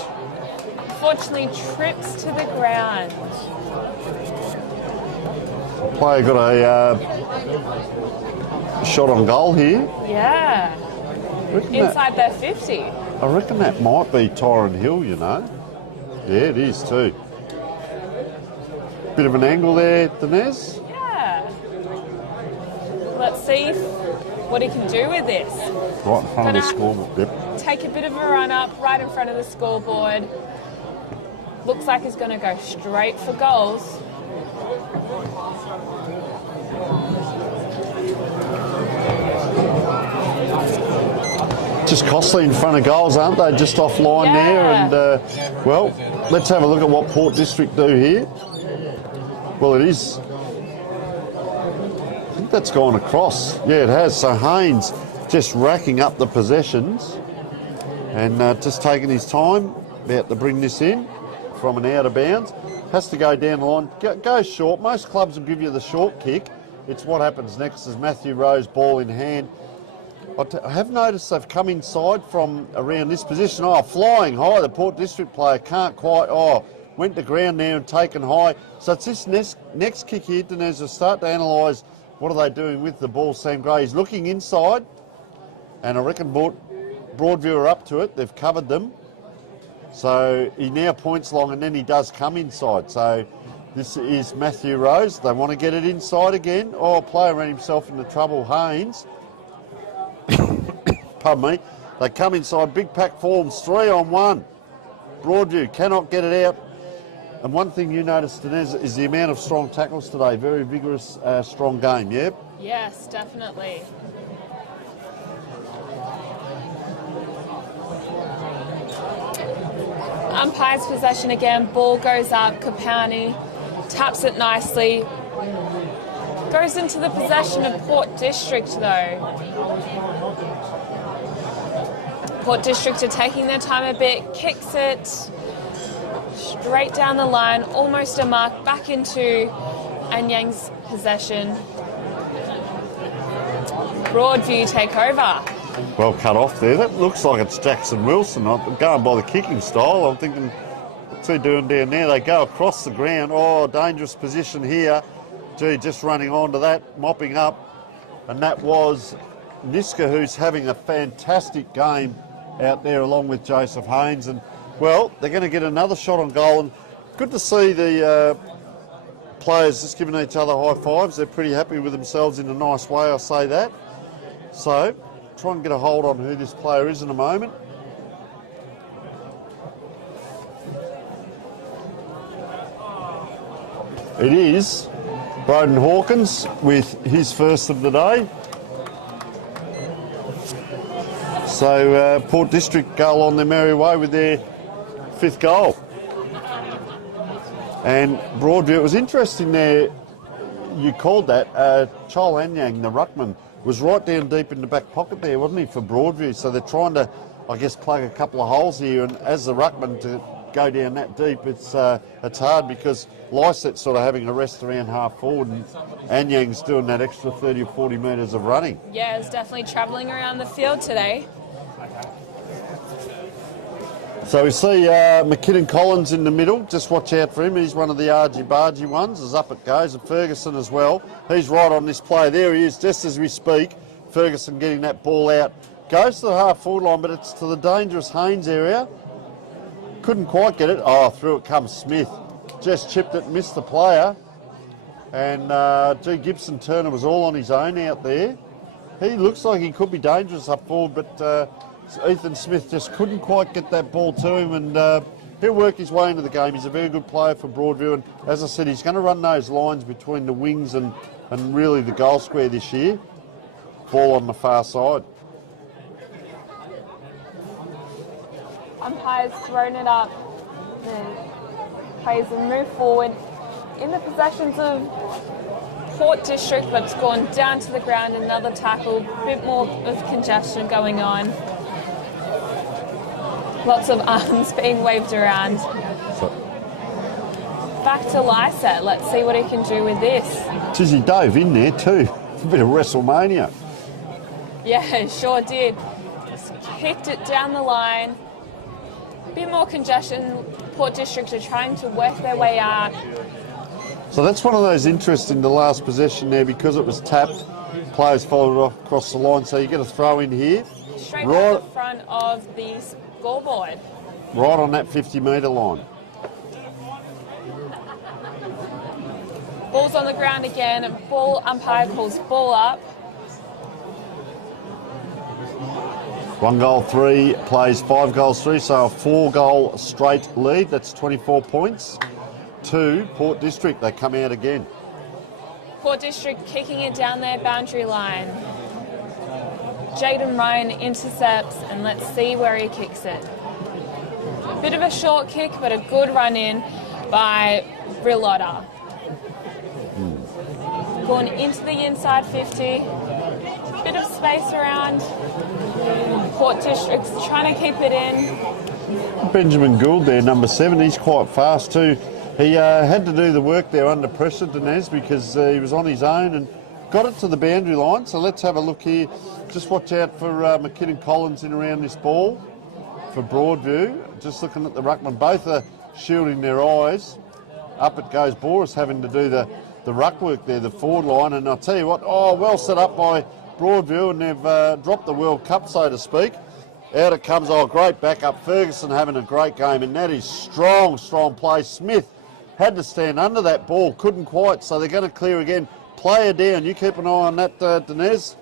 Unfortunately, trips to the ground. Player got a shot on goal here. Yeah. Inside their 50. I reckon that might be Tyron Hill, you know. Yeah, it is too. Bit of an angle there, Denise. Yeah. Let's see what he can do with this. Right in front of the scoreboard. Yep. Take a bit of a run up right in front of the scoreboard. Looks like he's going to go straight for goals. Just costly in front of goals, aren't they? Just offline there. And, well, let's have a look at what Port District do here. Well, it is. I think that's gone across. Yeah, it has. So Haynes just racking up the possessions and just taking his time about to bring this in from an out of bounds. Has to go down the line. Go short. Most clubs will give you the short kick. It's what happens next as Matthew Rose, ball in hand. I have noticed they've come inside from around this position. Oh, flying high. The Port District player can't quite. Oh, went to ground there and taken high. So it's this next kick here, and as we start to analyse what are they doing with the ball, Sam Gray. He's looking inside, and I reckon Broadview are up to it. They've covered them. So he now points long, and then he does come inside. So this is Matthew Rose. They want to get it inside again. Oh, player ran himself into trouble, Haynes. Pardon me. They come inside, big pack forms, 3-on-1. Broadview cannot get it out. And one thing you noticed, Inez, is the amount of strong tackles today. Very vigorous, strong game, yeah? Yes, definitely. Umpire's possession again. Ball goes up. Kapani taps it nicely. Goes into the possession of Port District, though. Port District are taking their time a bit. Kicks it straight down the line. Almost a mark back into Anyang's possession. Broadview take over. Well cut off there. That looks like it's Jackson Wilson. I'm going by the kicking style. I'm thinking, what's he doing down there? They go across the ground. Oh, dangerous position here. Gee, just running onto that, mopping up. And that was Niska, who's having a fantastic game out there along with Joseph Haynes. And, well, they're going to get another shot on goal. And good to see the players just giving each other high fives. They're pretty happy with themselves in a nice way, I'll say that. So, try and get a hold on who this player is in a moment. It is Broden Hawkins with his first of the day. So Port District go on their merry way with their fifth goal. And Broadview, it was interesting there, you called that, Chol Anyang, the ruckman, was right down deep in the back pocket there, wasn't he, for Broadview? So they're trying to, I guess, plug a couple of holes here, and as the ruckman to go down that deep, it's hard because Lyset's sort of having a rest around half forward, and Anyang's doing that extra 30 or 40 metres of running. Yeah, it's definitely travelling around the field today. So we see McKinnon Collins in the middle. Just watch out for him. He's one of the argy-bargy ones. As up it goes. And Ferguson as well. He's right on this play. There he is, just as we speak. Ferguson getting that ball out Goes to the half-forward line, but it's to the dangerous Haynes area. Couldn't quite get it. Oh, through it comes Smith. Just chipped it, missed the player. And G. Gibson Turner was all on his own out there. He looks like he could be dangerous up forward, but Ethan Smith just couldn't quite get that ball to him, and he'll work his way into the game. He's a very good player for Broadview, and as I said, he's going to run those lines between the wings and really the goal square this year. Ball on the far side. Umpire's thrown it up. The players will move forward in the possessions of Port District, but it's gone down to the ground. Another tackle, a bit more of congestion going on. Lots of arms being waved around. Back to Lyset. Let's see what he can do with this. Geez, he dove in there too. A bit of WrestleMania. Yeah, sure did. Just kicked it down the line. A bit more congestion. Port District are trying to work their way out. So that's one of those interesting, the last possession there, because it was tapped, players followed off across the line, so you get a throw in here. Straight right, to the front of the scoreboard. Right on that 50-metre line. Ball's on the ground again. Ball, umpire calls ball up. 1 goal 3, plays 5 goals 3, so a 4-goal straight lead. That's 24 points. 2, Port District, they come out again. Port District kicking it down their boundary line. Jaden Ryan intercepts, and let's see where he kicks it. Bit of a short kick, but a good run in by Rilotta. Going into the inside 50. Bit of space around. Port District's trying to keep it in. Benjamin Gould there, number 7, he's quite fast too. He had to do the work there under pressure, Dinez, because he was on his own and got it to the boundary line. So let's have a look here. Just watch out for McKinnon Collins in around this ball for Broadview. Just looking at the ruckman, both are shielding their eyes. Up it goes Boris, having to do the ruck work there, the forward line. And I'll tell you what, well set up by Broadview, and they've dropped the World Cup, so to speak. Out it comes, great backup. Ferguson having a great game, and that is strong play. Smith had to stand under that ball, couldn't quite, so they're going to clear again. Player down, you keep an eye on that, Dinez.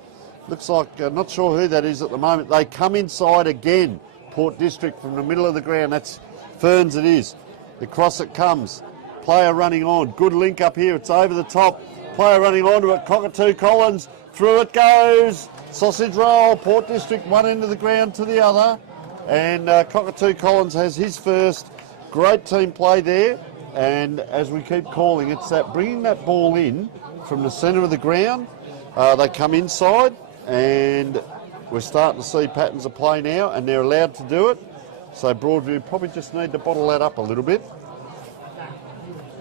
Looks like, not sure who that is at the moment. They come inside again, Port District from the middle of the ground. That's Ferns it is. The cross it comes. Player running on, good link up here, it's over the top. Player running onto it, Cockatoo Collins, through it goes. Sausage roll, Port District one end of the ground to the other. And Cockatoo Collins has his first. Great team play there. And as we keep calling, it's that bringing that ball in from the centre of the ground. They come inside, and we're starting to see patterns of play now, and they're allowed to do it. So Broadview probably just need to bottle that up a little bit.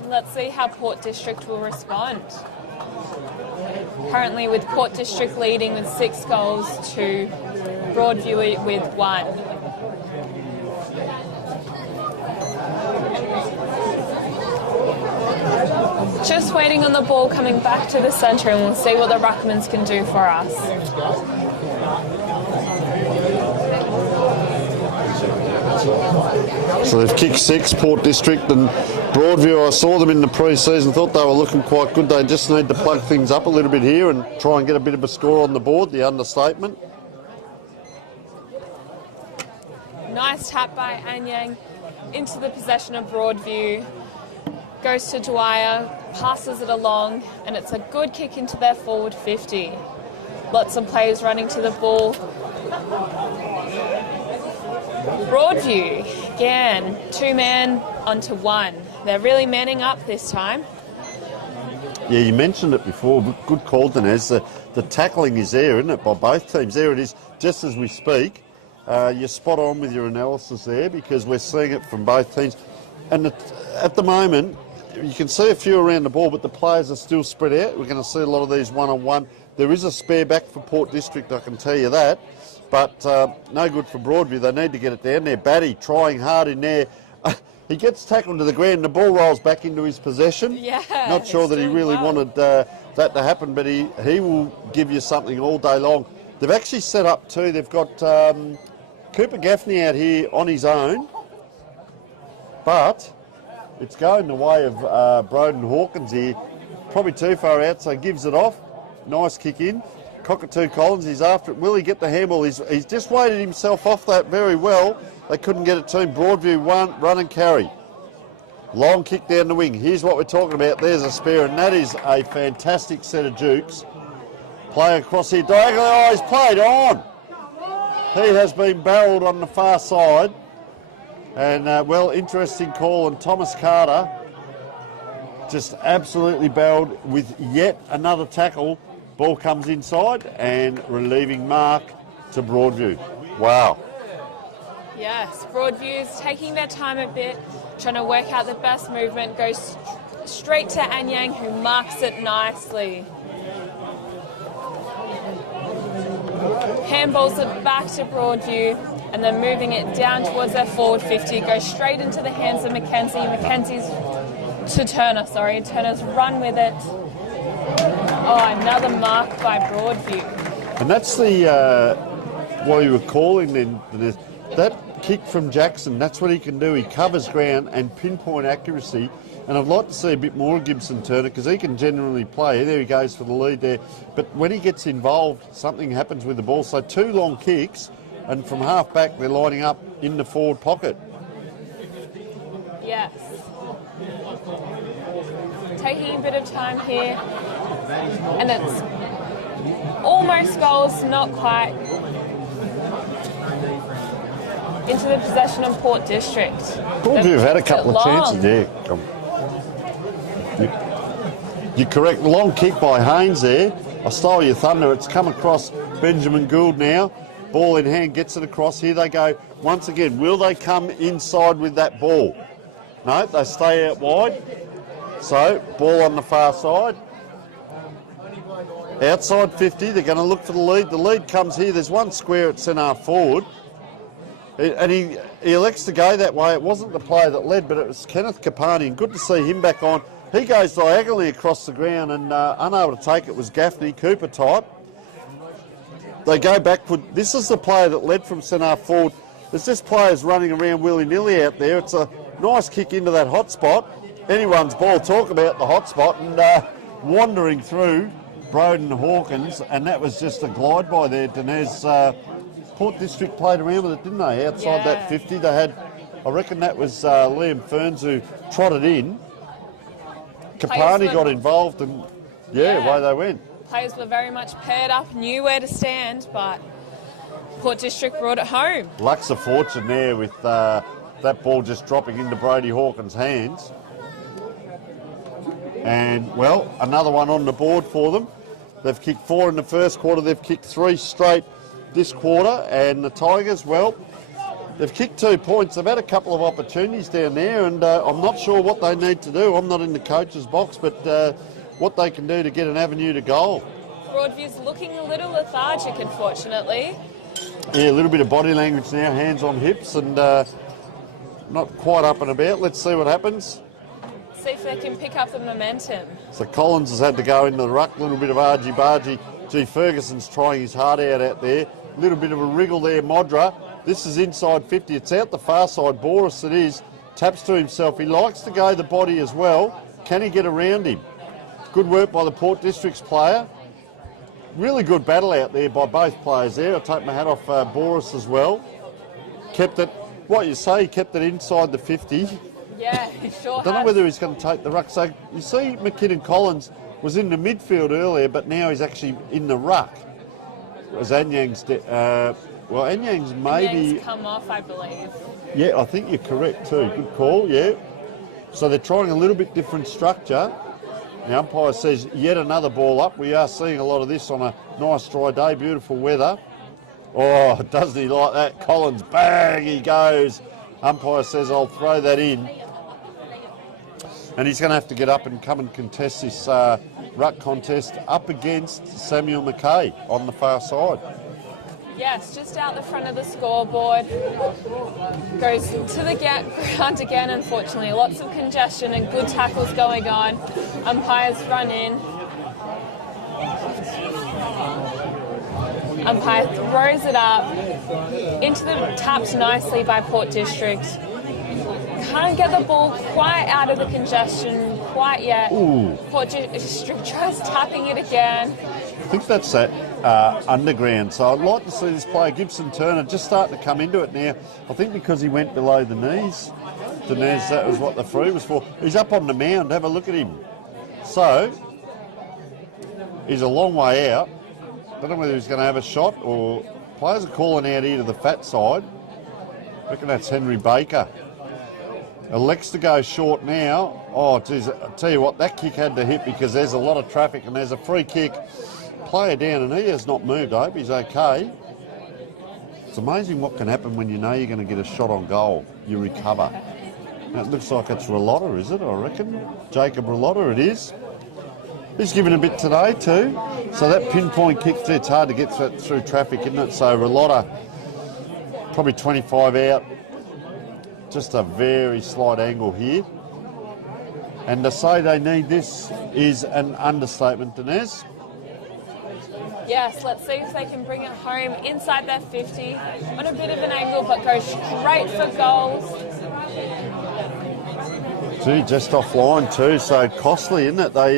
Let's see how Port District will respond. Currently with Port District leading with 6 goals to Broadview with 1. Just waiting on the ball coming back to the centre, and we'll see what the ruckmans can do for us. So they've kicked 6, Port District, and Broadview, I saw them in the pre-season, thought they were looking quite good. They just need to plug things up a little bit here and try and get a bit of a score on the board, the understatement. Nice tap by Anyang into the possession of Broadview. Goes to Dwyer, passes it along, and it's a good kick into their forward 50. Lots of players running to the ball. Broadview, again, 2-man onto 1. They're really manning up this time. Yeah, you mentioned it before. Good call, Dinez. The tackling is there, isn't it, by both teams? There it is, just as we speak. You're spot on with your analysis there, because we're seeing it from both teams. And at the moment, you can see a few around the ball, but the players are still spread out. We're going to see a lot of these one-on-one. There is a spare back for Port District, I can tell you that. But no good for Broadview. They need to get it down there. Batty trying hard in there. He gets tackled to the ground. The ball rolls back into his possession. Yeah, not sure that he really wanted that to happen, but he will give you something all day long. They've actually set up too. They've got Cooper Gaffney out here on his own, but it's going the way of Broden Hawkins here. Probably too far out, so gives it off. Nice kick in. Cockatoo Collins, he's after it. Will he get the handball? He's just weighted himself off that very well. They couldn't get it to him. Broadview run and carry. Long kick down the wing. Here's what we're talking about. There's a spare, and that is a fantastic set of jukes. Play across here diagonally. Oh, he's played on. He has been barreled on the far side. And, well, interesting call. And Thomas Carter just absolutely barreled with yet another tackle. Ball comes inside and relieving mark to Broadview. Wow. Yes, Broadview's taking their time a bit, trying to work out the best movement, goes straight to Anyang, who marks it nicely. Handballs it back to Broadview, and then moving it down towards their forward 50, goes straight into the hands of Mackenzie. Mackenzie's to Turner, sorry. Turner's run with it. Oh, another mark by Broadview. And that's the, what you were calling then, that kick from Jackson, that's what he can do. He covers ground and pinpoint accuracy. And I'd like to see a bit more of Gibson Turner because he can generally play. There he goes for the lead there. But when he gets involved, something happens with the ball. So 2 long kicks, and from half back, they're lining up in the forward pocket. Yes. Taking a bit of time here. And it's almost goals, not quite. Into the possession of Port District. Broadview have had a couple of chances there. You're correct. Long kick by Haynes there. I stole your thunder. It's come across Benjamin Gould now. Ball in hand, gets it across. Here they go once again. Will they come inside with that ball? No, they stay out wide. So, ball on the far side. Outside 50, they're going to look for the lead. The lead comes here. There's one square at centre forward. And he elects to go that way. It wasn't the player that led, but it was Kenneth Capani. And good to see him back on. He goes diagonally across the ground, and unable to take it was Gaffney, Cooper type. They go backward. This is the player that led from centre forward. There's just players running around willy-nilly out there. It's a nice kick into that hot spot. Anyone's ball. Talk about the hot spot. And wandering through Broden Hawkins, and that was just a glide by there. Denez, Port District played around with it, didn't they? Outside that 50, they had, I reckon that was Liam Ferns who trotted in. Capani got involved, and away they went. Players were very much paired up, knew where to stand, but Port District brought it home. Luck's a fortune there with that ball just dropping into Brody Hawkins' hands. And, well, another one on the board for them. They've kicked 4 in the first quarter. They've kicked 3 straight this quarter. And the Tigers, well, they've kicked 2 points. They've had a couple of opportunities down there, and I'm not sure what they need to do. I'm not in the coach's box, but what they can do to get an avenue to goal. Broadview's looking a little lethargic, unfortunately. Yeah, a little bit of body language now, hands on hips, and not quite up and about. Let's see what happens. See if they can pick up the momentum. So Collins has had to go into the ruck, a little bit of argy-bargy. G. Ferguson's trying his heart out there. A little bit of a wriggle there, Modra. This is inside 50. It's out the far side. Boris it is. Taps to himself. He likes to go the body as well. Can he get around him? Good work by the Port District's player. Really good battle out there by both players there. I'll take my hat off Boris as well. Kept it, what you say, he kept it inside the 50. Yeah, he sure I don't know whether he's going to take the ruck. So you see McKinnon Collins was in the midfield earlier, but now he's actually in the ruck. As Anyang's, Anyang's maybe... Anyang's come off, I believe. Yeah, I think you're correct too. Good call, yeah. So they're trying a little bit different structure. The umpire says yet another ball up. We are seeing a lot of this on a nice dry day, beautiful weather. Oh, doesn't he like that? Collins, bang, he goes. Umpire says, I'll throw that in. And he's going to have to get up and come and contest this ruck contest up against Samuel McKay on the far side. Yes, just out the front of the scoreboard. Goes to the ground again, unfortunately. Lots of congestion and good tackles going on. Umpires run in. Umpire throws it up into the tapped nicely by Port District. Can't get the ball quite out of the congestion quite yet. Ooh. Port District tries tapping it again. I think that's that underground. So I'd like to see this player, Gibson Turner, just starting to come into it now. I think because he went below the knees, that was what the free was for. He's up on the mound. Have a look at him. So he's a long way out. Don't know whether he's going to have a shot or players are calling out here to the fat side. I reckon that's Henry Baker. Elects to go short now. Oh, geez, I tell you what, that kick had to hit because there's a lot of traffic and there's a free kick. Player down and he has not moved. I hope he's okay. It's amazing what can happen when you know you're going to get a shot on goal. You recover. Now, it looks like it's Rilotta, is it? I reckon. Jacob Rilotta, it is. He's given a bit today too. So that pinpoint kick, it's hard to get through traffic, isn't it? So Rilotta, probably 25 out. Just a very slight angle here. And to say they need this is an understatement, Dinez. Yes, let's see if they can bring it home inside their 50 on a bit of an angle, but go straight for goals. Gee, just offline too, so costly, isn't it? They,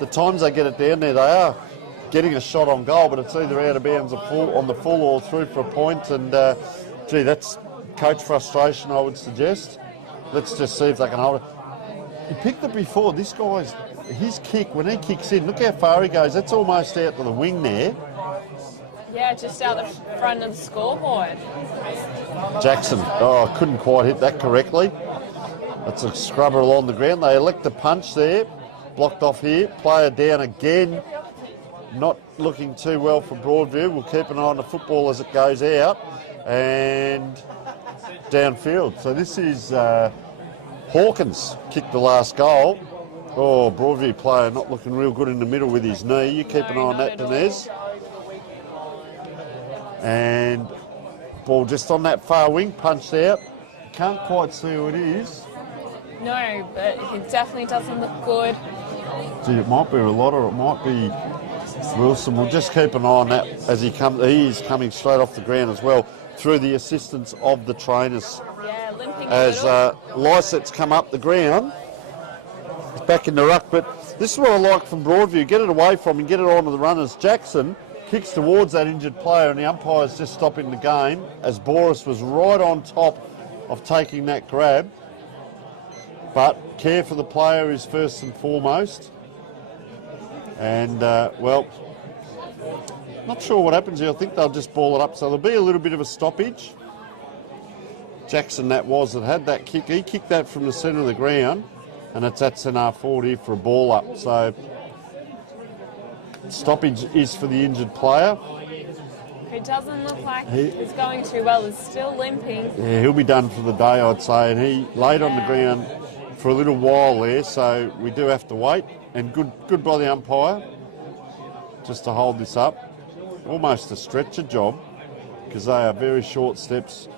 the times they get it down there, they are getting a shot on goal, but it's either out of bounds on the full or through for a point. And gee, that's coach frustration, I would suggest. Let's just see if they can hold it. He picked it before. This guy's, his kick, when he kicks in, look how far he goes. That's almost out to the wing there. Yeah, just out the front of the scoreboard. Jackson, oh, couldn't quite hit that correctly. That's a scrubber along the ground. They elect a punch there. Blocked off here. Player down again. Not looking too well for Broadview. We'll keep an eye on the football as it goes out. And downfield. So this is Hawkins kicked the last goal. Oh, Broadview player not looking real good in the middle with his knee. You keep an eye on that, Dinez. And ball just on that far wing, punched out. Can't quite see who it is. No, but it definitely doesn't look good. Gee, it might be Rilotta or it might be Wilson. We'll just keep an eye on that as he comes. He is coming straight off the ground as well, through the assistance of the trainers. Yeah, limping As Lysett's come up the ground, he's back in the ruck. But this is what I like from Broadview. Get it away from him, get it onto the runners. Jackson kicks towards that injured player and the umpire's just stopping the game as Boris was right on top of taking that grab. But care for the player is first and foremost. And, well, not sure what happens here. I think they'll just ball it up. So there'll be a little bit of a stoppage. Jackson that had that kick. He kicked that from the centre of the ground. And it's at centre forward here for a ball up. So stoppage is for the injured player. Who doesn't look like he's going too well. Is still limping. Yeah, he'll be done for the day, I'd say. And he laid on the ground for a little while there. So we do have to wait. And good by the umpire just to hold this up. Almost a stretcher job because they are very short steps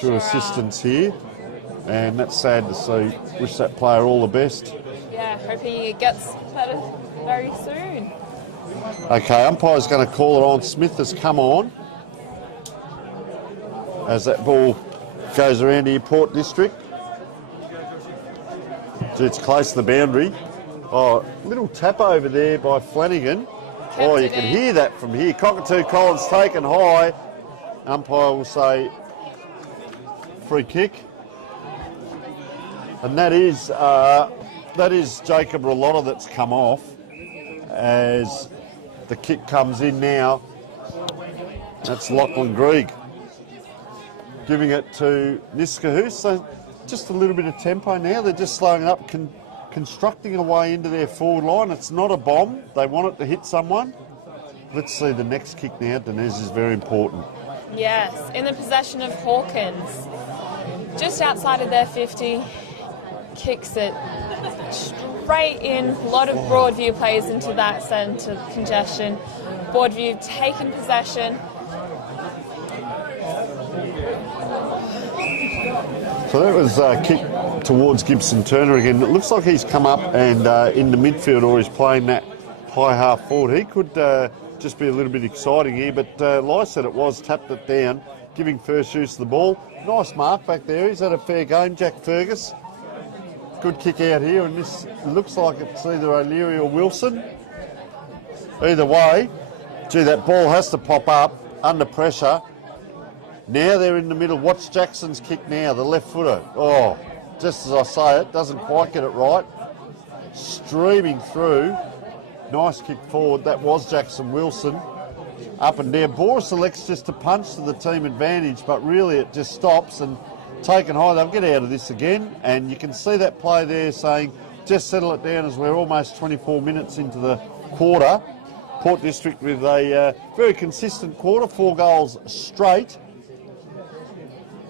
through assistance here, and that's sad to see. Wish that player all the best. Yeah, hope he gets better very soon. Okay, umpire's going to call it on. Smith has come on as that ball goes around the Port District. It's close to the boundary. Oh, little tap over there by Flanagan. Oh, you can hear that from here. Cockatoo Collins taken high. Umpire will say free kick. And that is Jacob Rilotta that's come off as the kick comes in now. That's Lachlan Grieg giving it to Niskahoos. So just a little bit of tempo now. They're just slowing it up. Constructing a way into their forward line. It's not a bomb. They want it to hit someone. Let's see the next kick now. Dinez is very important. Yes, in the possession of Hawkins. Just outside of their 50. Kicks it straight in. A lot of Broadview plays into that centre congestion. Broadview taking possession. So that was a kick towards Gibson Turner again. It looks like he's come up and in the midfield, or he's playing that high half forward. He could just be a little bit exciting here. But like I said, it was tapped it down, giving first use of the ball. Nice mark back there. He's had a fair game, Jack Fergus. Good kick out here, and this looks like it's either O'Leary or Wilson. Either way, gee, that ball has to pop up under pressure. Now they're in the middle. Watch Jackson's kick now, the left footer. Oh, just as I say it, doesn't quite get it right. Streaming through. Nice kick forward. That was Jackson Wilson. Up and down. Boris elects just to punch to the team advantage, but really it just stops and taken high. They'll get out of this again, and you can see that play there saying, just settle it down as we're almost 24 minutes into the quarter. Port District with a very consistent quarter, 4 goals straight.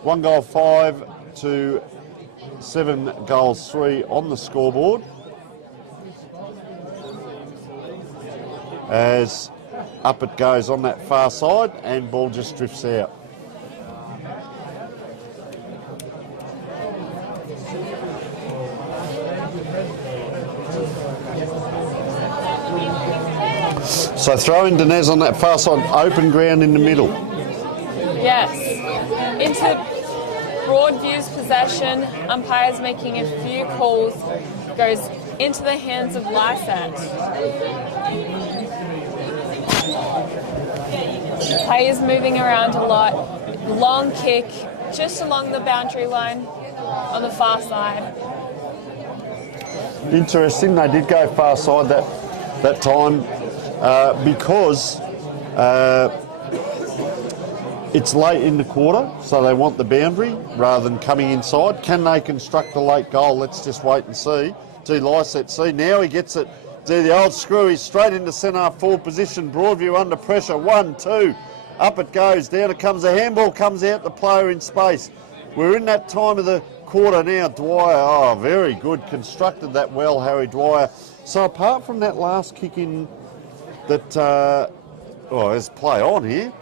1 goal 5 to 7 goals 3 on the scoreboard. As up it goes on that far side, and ball just drifts out. So throw in Dinez on that far side, open ground in the middle. Yes. Into Broadview's possession, umpires making a few calls, goes into the hands of Lysette. Players moving around a lot. Long kick just along the boundary line on the far side. Interesting, they did go far side that time because it's late in the quarter, so they want the boundary rather than coming inside. Can they construct a late goal? Let's just wait and see. Gee, Lysette, see, now he gets it. Gee, the old screw, he's straight into centre forward position. Broadview under pressure. 1, 2. Up it goes. Down it comes. A handball comes out. The player in space. We're in that time of the quarter now. Dwyer, oh, very good. Constructed that well, Harry Dwyer. So apart from that last kick in that, there's play on here.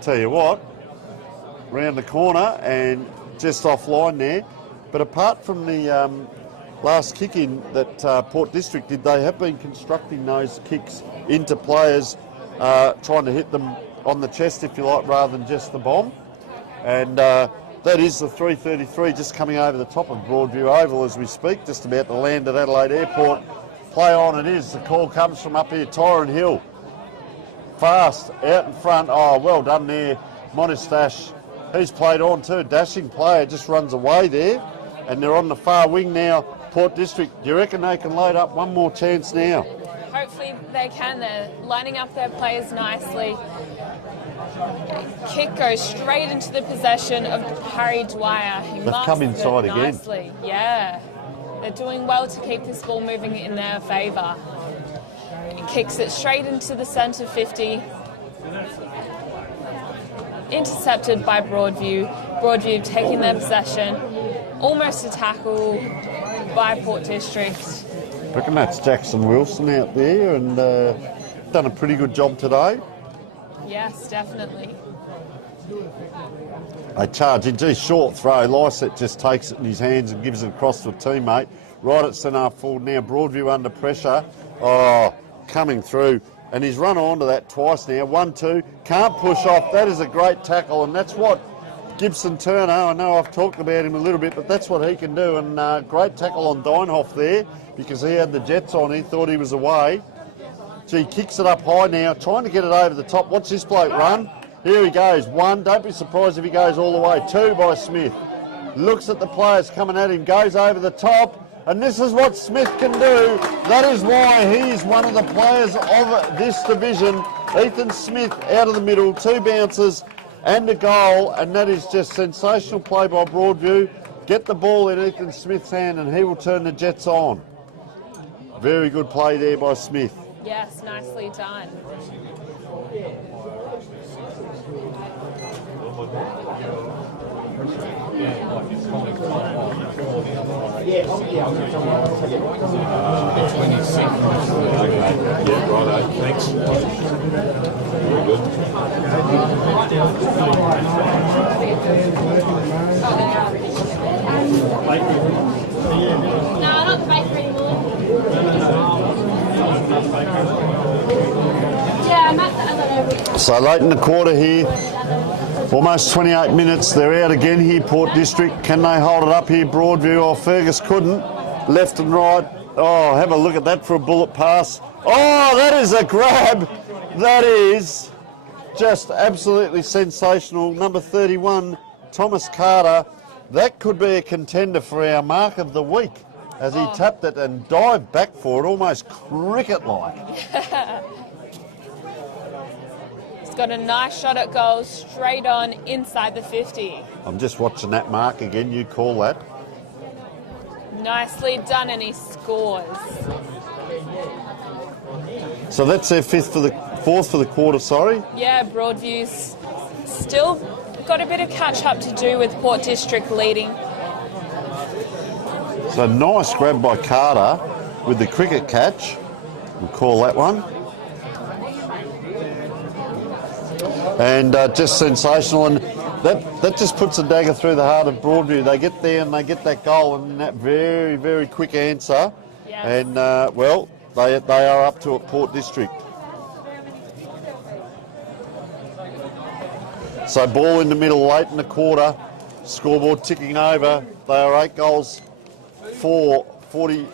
Tell you what, round the corner and just offline there. But apart from the last kick in that Port District did, they have been constructing those kicks into players, trying to hit them on the chest, if you like, rather than just the bomb. And that is the 333 just coming over the top of Broadview Oval as we speak, just about to land at Adelaide Airport. Play on it is. The call comes from up here, Tyron Hill. Fast, out in front. Oh, well done there, Monastash. He's played on too. Dashing player, just runs away there. And they're on the far wing now, Port District. Do you reckon they can load up one more chance now? Hopefully they can. They're lining up their players nicely. Kick goes straight into the possession of Harry Dwyer. They've come inside again. Nicely. Yeah. They're doing well to keep this ball moving in their favour. Kicks it straight into the centre 50. Intercepted by Broadview. Broadview taking their possession. Almost a tackle by Port District. I reckon that's Jackson Wilson out there, and done a pretty good job today. Yes, definitely. They charge in. Gee, short throw. Lysette just takes it in his hands and gives it across to a teammate. Right at centre forward now. Broadview under pressure. Oh, coming through. And he's run onto that twice now. 1, 2. Can't push off. That is a great tackle, and that's what Gibson Turner, I know I've talked about him a little bit, but that's what he can do. And great tackle on Deinhoff there because he had the Jets on. He thought he was away. Gee, kicks it up high now, trying to get it over the top. Watch this bloke run. Here he goes. 1. Don't be surprised if he goes all the way. 2 by Smith. Looks at the players coming at him, goes over the top. And this is what Smith can do. That is why he's one of the players of this division. Ethan Smith out of the middle, 2 bounces and a goal. And that is just sensational play by Broadview. Get the ball in Ethan Smith's hand and he will turn the Jets on. Very good play there by Smith. Yes, nicely done. Yeah, righto, thanks. Very good. No, not the bakery anymore. So late in the quarter here, almost 28 minutes. They're out again here, Port District. Can they hold it up here, Broadview? Oh, Fergus couldn't. Left and right. Oh, have a look at that for a bullet pass. Oh, that is a grab. That is just absolutely sensational. Number 31, Thomas Carter. That could be a contender for our mark of the week as he tapped it and dived back for it, almost cricket-like. He's got a nice shot at goal straight on inside the 50. I'm just watching that mark again. You call that. Nicely done, and he scores. So that's their fourth for the quarter, sorry. Yeah, Broadview's still got a bit of catch-up to do with Port District leading. So nice grab by Carter with the cricket catch. We'll call that one. And just sensational. And that just puts a dagger through the heart of Broadview. They get there and they get that goal and that very, very quick answer. Yes. And, well, they are up to it, Port District. So ball in the middle, late in the quarter. Scoreboard ticking over. They are 8 goals for 40.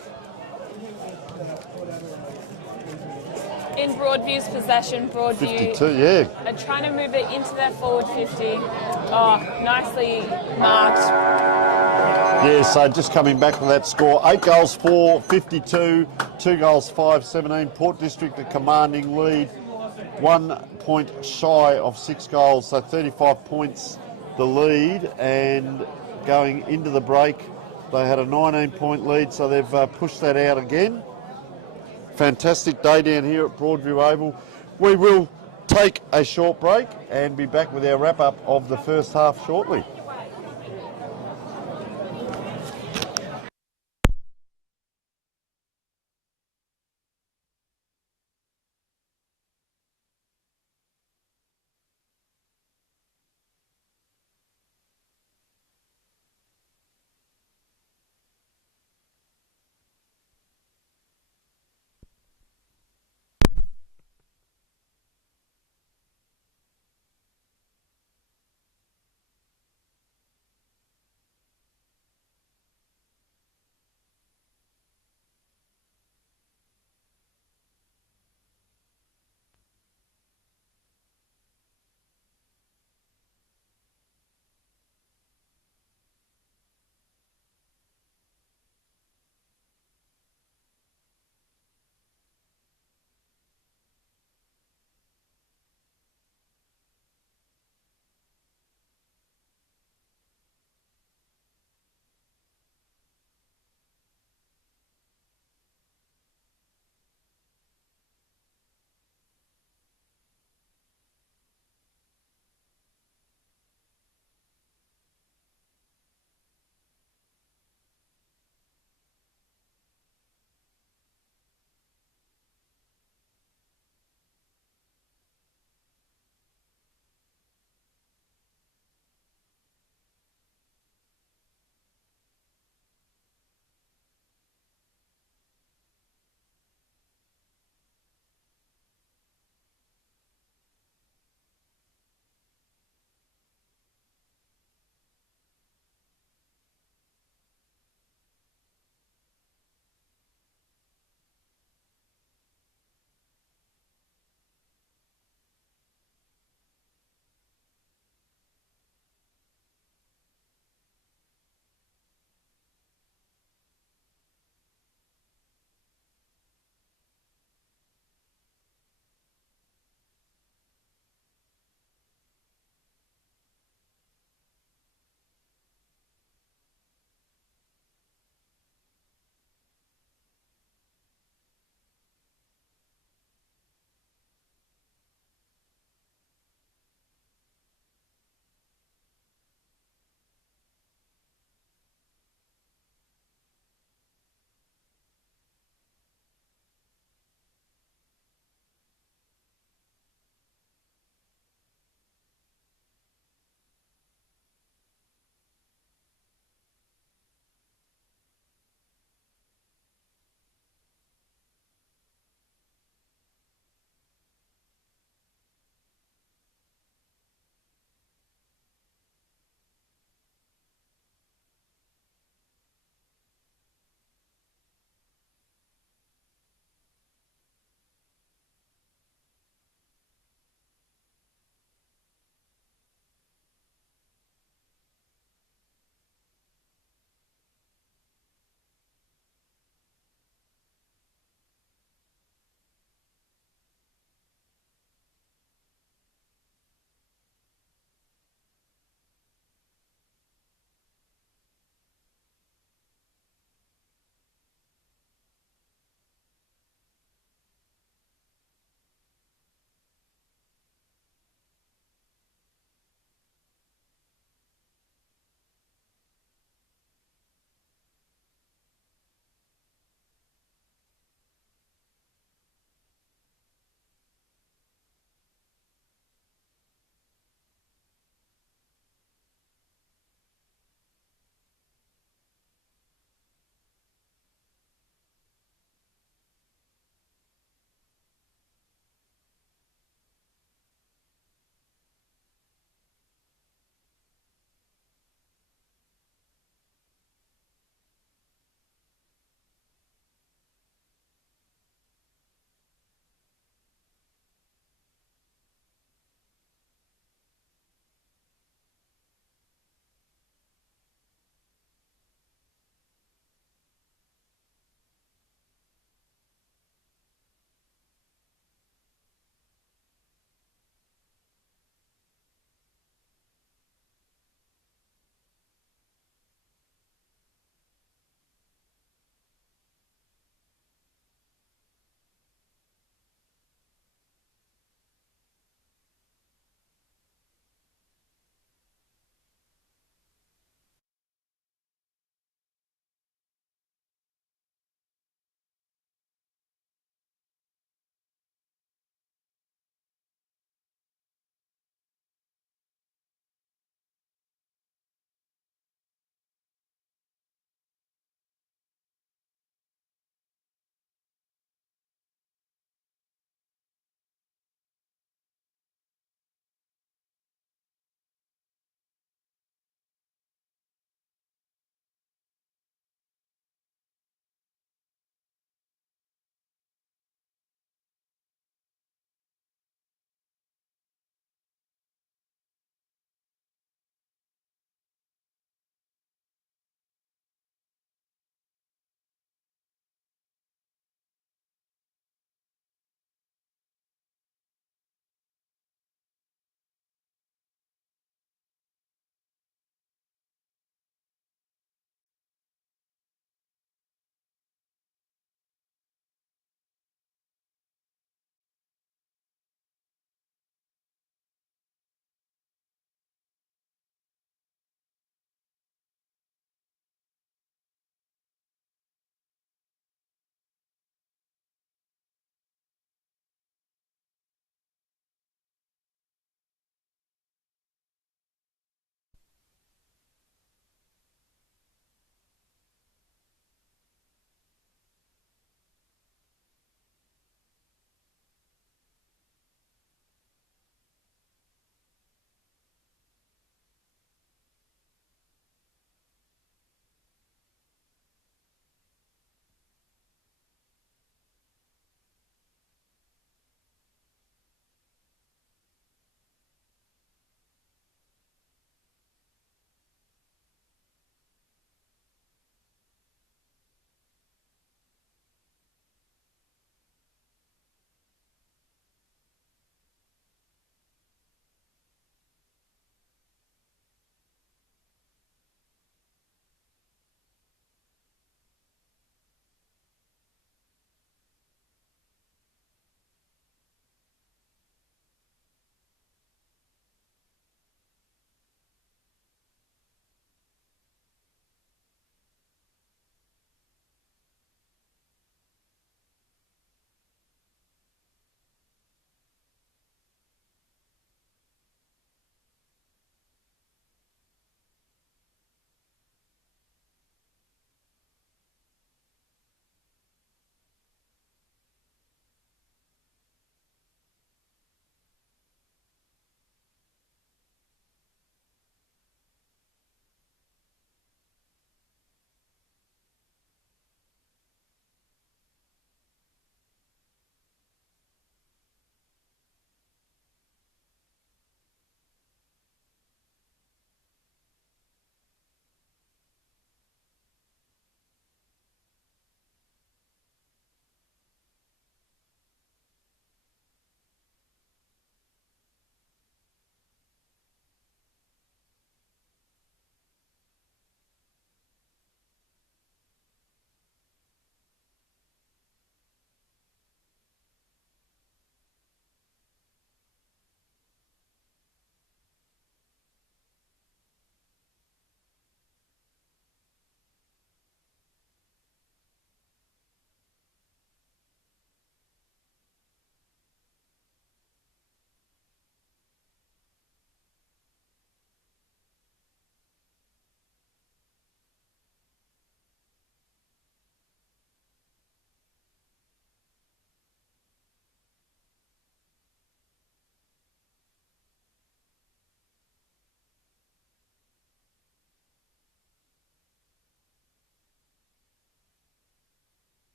In Broadview's possession, Broadview 52, yeah. are trying to move it into their forward 50. Oh, nicely marked. Yeah, so just coming back with that score. 8 goals for 52, 2 goals 5-17. Port District a commanding lead. 1 point shy of 6 goals, so 35 points the lead. And going into the break, they had a 19-point lead, so they've pushed that out again. Fantastic day down here at Broadview Oval. We will take a short break and be back with our wrap-up of the first half shortly.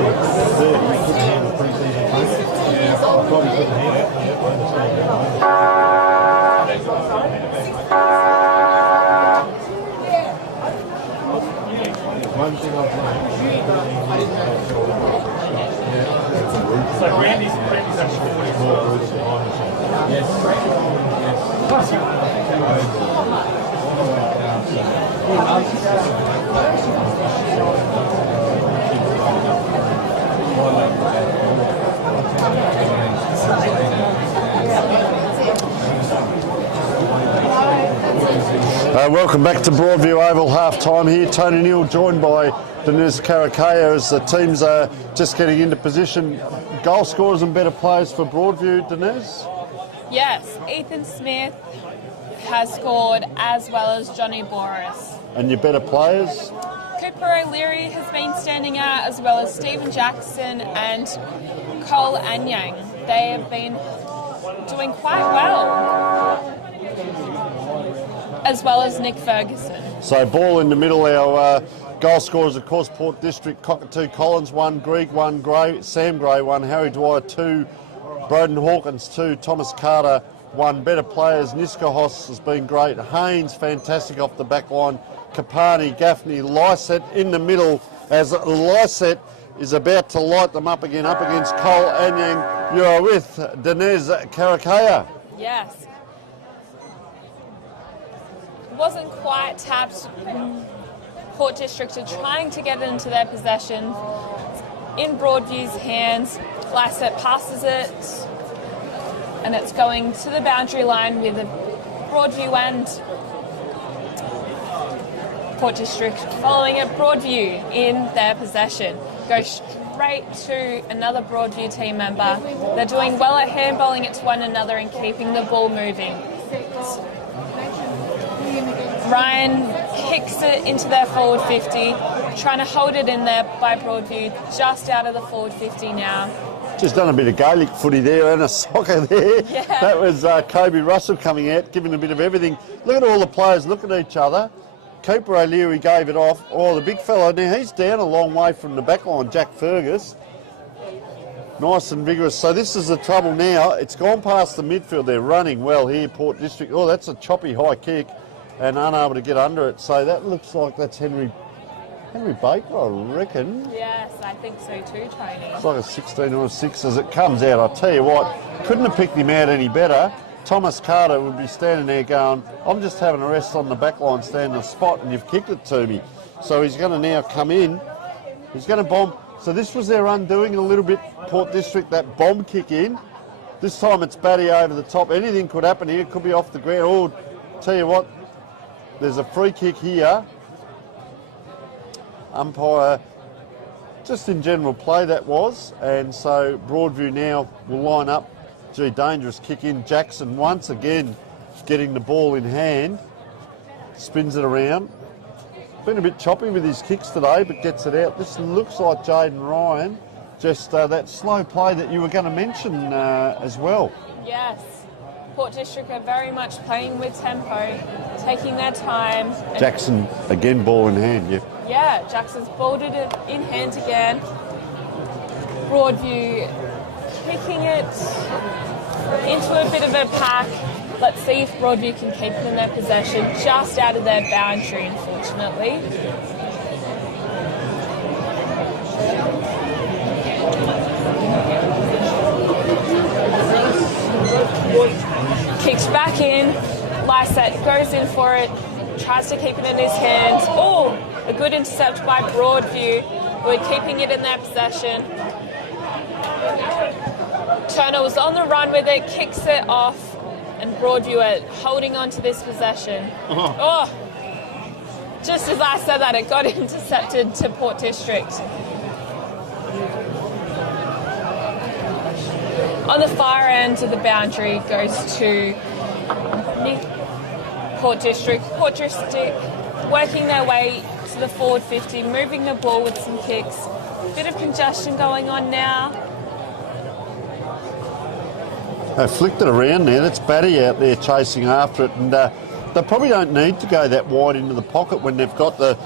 One thing I've so Randy's actually putting more roots behind the song. Yes. Welcome back to Broadview Oval, half-time here. Tony Neal joined by Denise Karakaya as the teams are just getting into position. Goal scorers and better players for Broadview, Denise? Yes, Ethan Smith has scored as well as Johnny Boris. And your better players? Cooper O'Leary has been standing out as well as Stephen Jackson and Cole Anyang. They have been doing quite well. As well as Nick Ferguson. So ball in the middle, our goal scorers, of course, Port District, Cockatoo Collins 1, Greig 1, Gray, Sam Gray 1, Harry Dwyer 2, Broden Hawkins 2, Thomas Carter 1. Better players, Niskahos has been great, Haynes fantastic off the back line, Kapani, Gaffney, Lyset in the middle as Lyset is about to light them up again, up against Cole Anyang. You are with Denise Karakaya. Yes. Wasn't quite tapped. Port District are trying to get it into their possession. In Broadview's hands, Lyset passes it, and it's going to the boundary line with Broadview and Port District following it. Broadview in their possession. Go straight to another Broadview team member. They're doing well at handballing it to one another and keeping the ball moving. Ryan kicks it into their forward 50, trying to hold it in there by Broadview, just out of the forward 50 now. Just done a bit of Gaelic footy there and a soccer there. Yeah. That was Kobe Russell coming out, giving a bit of everything. Look at all the players, look at each other. Cooper O'Leary gave it off. Oh, the big fellow now, he's down a long way from the back line, Jack Fergus. Nice and vigorous. So this is the trouble now. It's gone past the midfield. They're running well here, Port District. Oh, that's a choppy high kick and unable to get under it. So that looks like that's Henry Baker, I reckon. Yes, I think so too, Tony. It's like a 16 or a 6 as it comes out. I'll tell you what, couldn't have picked him out any better. Thomas Carter would be standing there going, I'm just having a rest on the back line, standing a spot, and you've kicked it to me. So he's going to now come in. He's going to bomb. So this was their undoing a little bit, Port District, that bomb kick in. This time it's Batty over the top. Anything could happen here. It could be off the ground. Oh, tell you what, there's a free kick here. Umpire, just in general play that was. And so Broadview now will line up. Gee, dangerous kick in. Jackson once again getting the ball in hand. Spins it around. Been a bit choppy with his kicks today, but gets it out. This looks like Jaden Ryan. Just that slow play that you were going to mention as well. Yes. Port District are very much playing with tempo, taking their time. Jackson, again, ball in hand, yeah. Yeah, Jackson's balled it in hand again. Broadview kicking it into a bit of a pack. Let's see if Broadview can keep it in their possession, just out of their boundary, unfortunately. Kicks back in, Lyset goes in for it, tries to keep it in his hands. Oh, a good intercept by Broadview, who are keeping it in their possession. Turner was on the run with it, kicks it off, and Broadview are holding on to this possession. Oh, just as I said that, it got intercepted to Port District. On the far end of the boundary goes to Port District. Port District working their way to the forward 50, moving the ball with some kicks. Bit of congestion going on now. They flicked it around there. That's Batty out there chasing after it. And they probably don't need to go that wide into the pocket when they've got the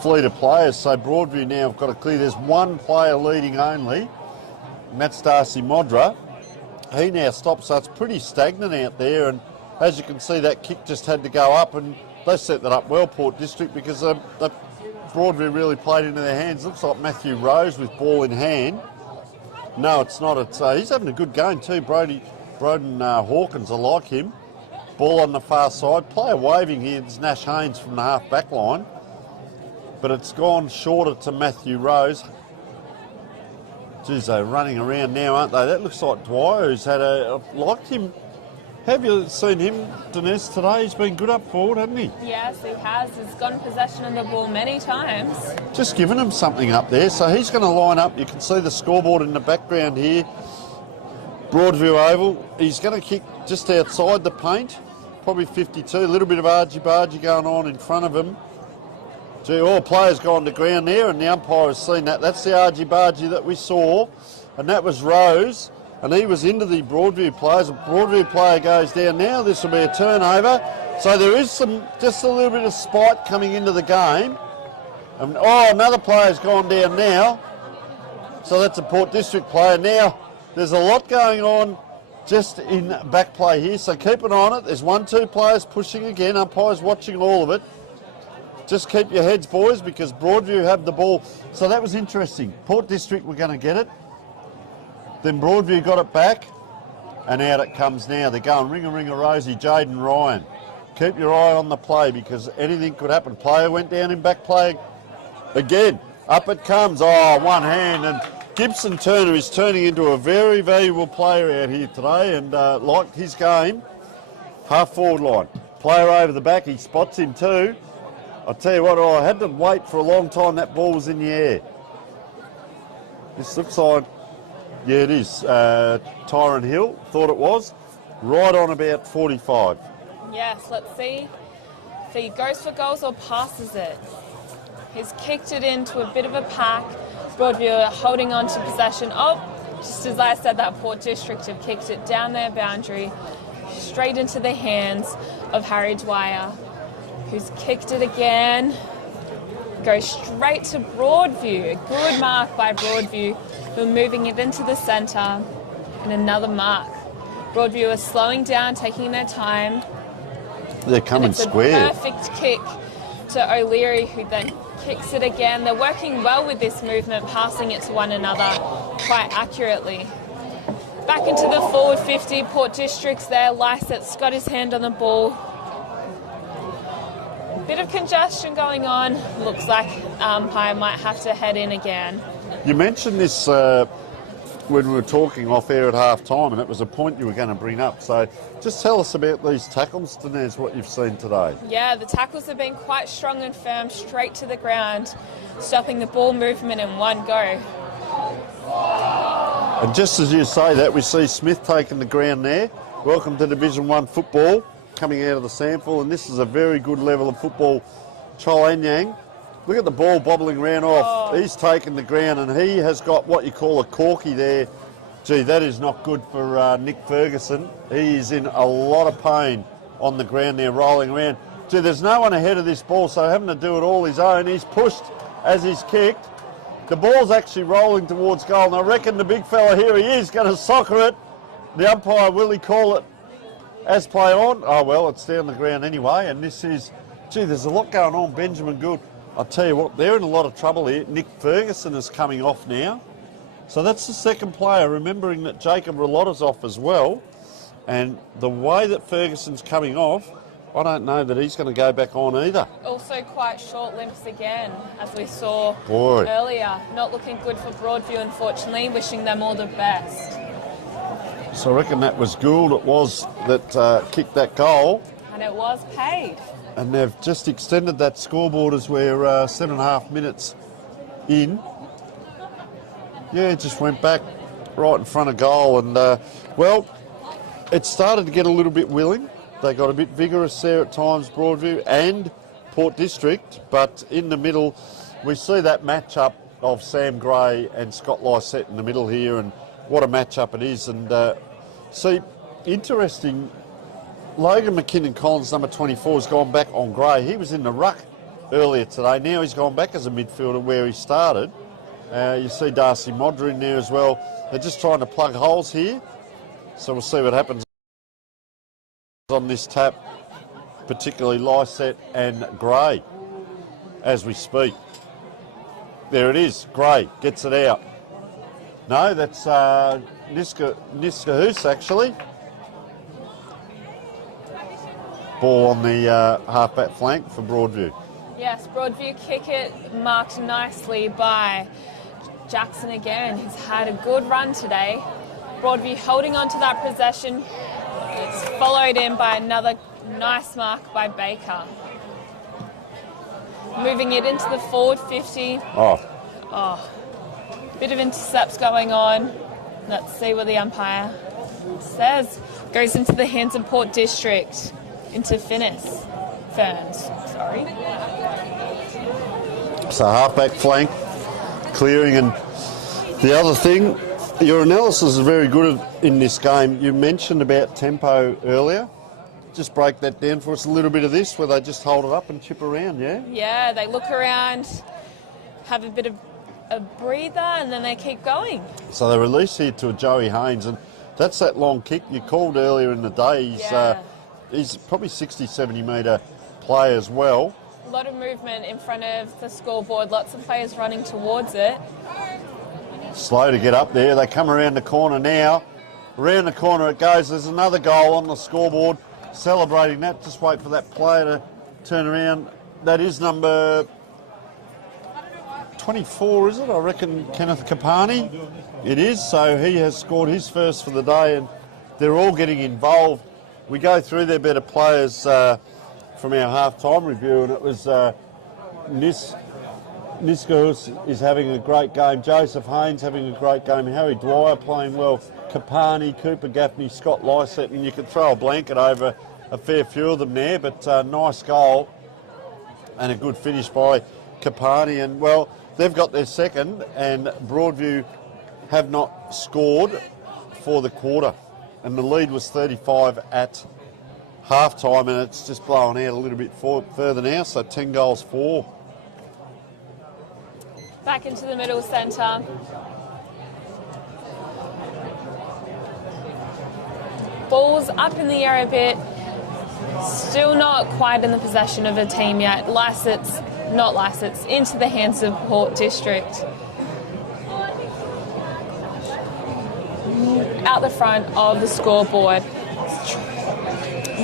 fleet of players. So Broadview now have got to clear. There's one player leading only, and that's Darcy Modra. He now stops, so it's pretty stagnant out there. And as you can see, that kick just had to go up, and they set that up well, Port District, because the Broadview really played into their hands. Looks like Matthew Rose with ball in hand. No, it's not. It's he's having a good game too. Broden Hawkins, I like him. Ball on the far side. Player waving here. It's Nash Haynes from the half back line. But it's gone shorter to Matthew Rose. Geez, they're running around now, aren't they? That looks like Dwyer, who's had I've liked him. Have you seen him, Denise, today? He's been good up forward, hasn't he? Yes, he has. He's gotten possession of the ball many times. Just giving him something up there. So he's going to line up. You can see the scoreboard in the background here. Broadview Oval. He's going to kick just outside the paint. Probably 52. A little bit of argy-bargy going on in front of him. Gee, all players gone to ground there, and the umpire has seen that. That's the argy-bargy that we saw, and that was Rose. And he was into the Broadview players. A Broadview player goes down now. This will be a turnover. So there is just a little bit of spite coming into the game. And, another player's gone down now. So that's a Port District player. Now, there's a lot going on just in back play here. So keep an eye on it. There's 1-2 players pushing again. Umpire's watching all of it. Just keep your heads, boys, because Broadview have the ball. So that was interesting. Port District were going to get it. Then Broadview got it back, and out it comes now. They're going ring-a-ring-a-rosy, Jaden Ryan. Keep your eye on the play, because anything could happen. Player went down in back play again. Up it comes. One hand. And Gibson Turner is turning into a very valuable player out here today, and liked his game. Half-forward line. Player over the back. He spots him too. I'll tell you what, I had to wait for a long time. That ball was in the air. This looks like... Yeah, it is. Tyron Hill, thought it was. Right on about 45. Yes, let's see if he goes for goals or passes it. He's kicked it into a bit of a pack. Broadview are holding on to possession. Just as I said, that Port District have kicked it down their boundary, straight into the hands of Harry Dwyer, who's kicked it again. Goes straight to Broadview. A good mark by Broadview. We're moving it into the centre, and another mark. Broadview are slowing down, taking their time. They're coming square. It's a perfect kick to O'Leary, who then kicks it again. They're working well with this movement, passing it to one another quite accurately. Back into the forward 50, Port District's there. Lysett's got his hand on the ball. Bit of congestion going on. Looks like umpire might have to head in again. You mentioned this when we were talking off air at half time, and it was a point you were going to bring up. So just tell us about these tackles, Denise, what you've seen today. Yeah, the tackles have been quite strong and firm, straight to the ground, stopping the ball movement in one go. And just as you say that, we see Smith taking the ground there. Welcome to Division 1 football, coming out of the sample, and this is a very good level of football. Cholanyang. Look at the ball bobbling around off. He's taken the ground, and he has got what you call a corky there. Gee, that is not good for Nick Ferguson. He is in a lot of pain on the ground there, rolling around. Gee, there's no one ahead of this ball, so having to do it all his own. He's pushed as he's kicked. The ball's actually rolling towards goal, and I reckon the big fella here, he is going to soccer it. The umpire, will he call it as play on? Oh, well, it's down the ground anyway, and this is... Gee, there's a lot going on. Benjamin Gould. I'll tell you what, they're in a lot of trouble here. Nick Ferguson is coming off now. So that's the second player, remembering that Jacob Ralotta's off as well. And the way that Ferguson's coming off, I don't know that he's going to go back on either. Also quite short limps again, as we saw earlier. Not looking good for Broadview, unfortunately. Wishing them all the best. So I reckon that was Gould, it was, that kicked that goal. And it was paid. And they've just extended that scoreboard as we're 7.5 minutes in. Yeah, it just went back right in front of goal. And, well, it started to get a little bit willing. They got a bit vigorous there at times, Broadview and Port District. But in the middle, we see that matchup of Sam Gray and Scott Lysette in the middle here. And what a matchup it is. And, see, interesting... Logan McKinnon-Collins, number 24, has gone back on Gray. He was in the ruck earlier today. Now he's gone back as a midfielder where he started. You see Darcy Modra in there as well. They're just trying to plug holes here. So we'll see what happens on this tap, particularly Lysette and Gray, as we speak. There it is. Gray gets it out. No, that's Niskahoos, actually. Ball on the half-back flank for Broadview. Yes, Broadview kick it, marked nicely by Jackson again. He's had a good run today. Broadview holding on to that possession. It's followed in by another nice mark by Baker. Moving it into the forward 50. Bit of intercepts going on. Let's see what the umpire says. Goes into the hands of Port District. Into Ferns. Sorry. So half-back flank, clearing, and the other thing, your analysis is very good in this game. You mentioned about tempo earlier. Just break that down for us, a little bit of this, where they just hold it up and chip around, yeah? Yeah, they look around, have a bit of a breather, and then they keep going. So they release here to a Joey Haynes, and that's that long kick you called earlier in the day. He's probably 60, 70 metre play as well. A lot of movement in front of the scoreboard, lots of players running towards it. Slow to get up there. They come around the corner now. Around the corner it goes. There's another goal on the scoreboard. Celebrating that. Just wait for that player to turn around. That is number 24, is it? I reckon Kenneth Kapani. It is. So he has scored his first for the day, and they're all getting involved. We go through their better players from our half-time review, and it was Niskahoos is having a great game. Joseph Haynes having a great game. Harry Dwyer playing well. Kapani, Cooper Gaffney, Scott Lysette, and you could throw a blanket over a fair few of them there, but nice goal and a good finish by Kapani. And, well, they've got their second, and Broadview have not scored for the quarter. And the lead was 35 at half-time, and it's just blowing out a little bit further now, so 10 goals for. Back into the middle centre. Ball's up in the air a bit. Still not quite in the possession of a team yet. Not Lysets, into the hands of Port District. Out the front of the scoreboard,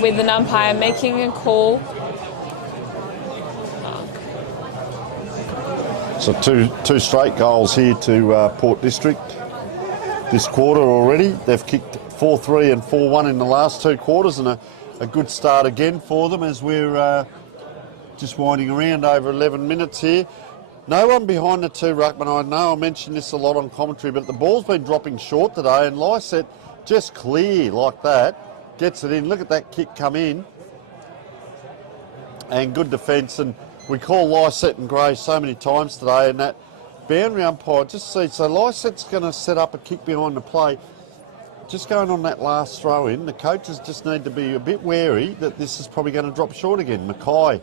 with an umpire making a call. So two straight goals here to Port District this quarter already. They've kicked 4-3 and 4-1 in the last two quarters, and a good start again for them as we're just winding around over 11 minutes here. No one behind the two ruckmen. I know I mentioned this a lot on commentary, but the ball's been dropping short today, and Lysette just clear like that, gets it in. Look at that kick come in. And good defence, and we call Lysette and Gray so many times today, and that boundary umpire just see. So Lysette's going to set up a kick behind the play. Just going on that last throw in, the coaches just need to be a bit wary that this is probably going to drop short again. Mackay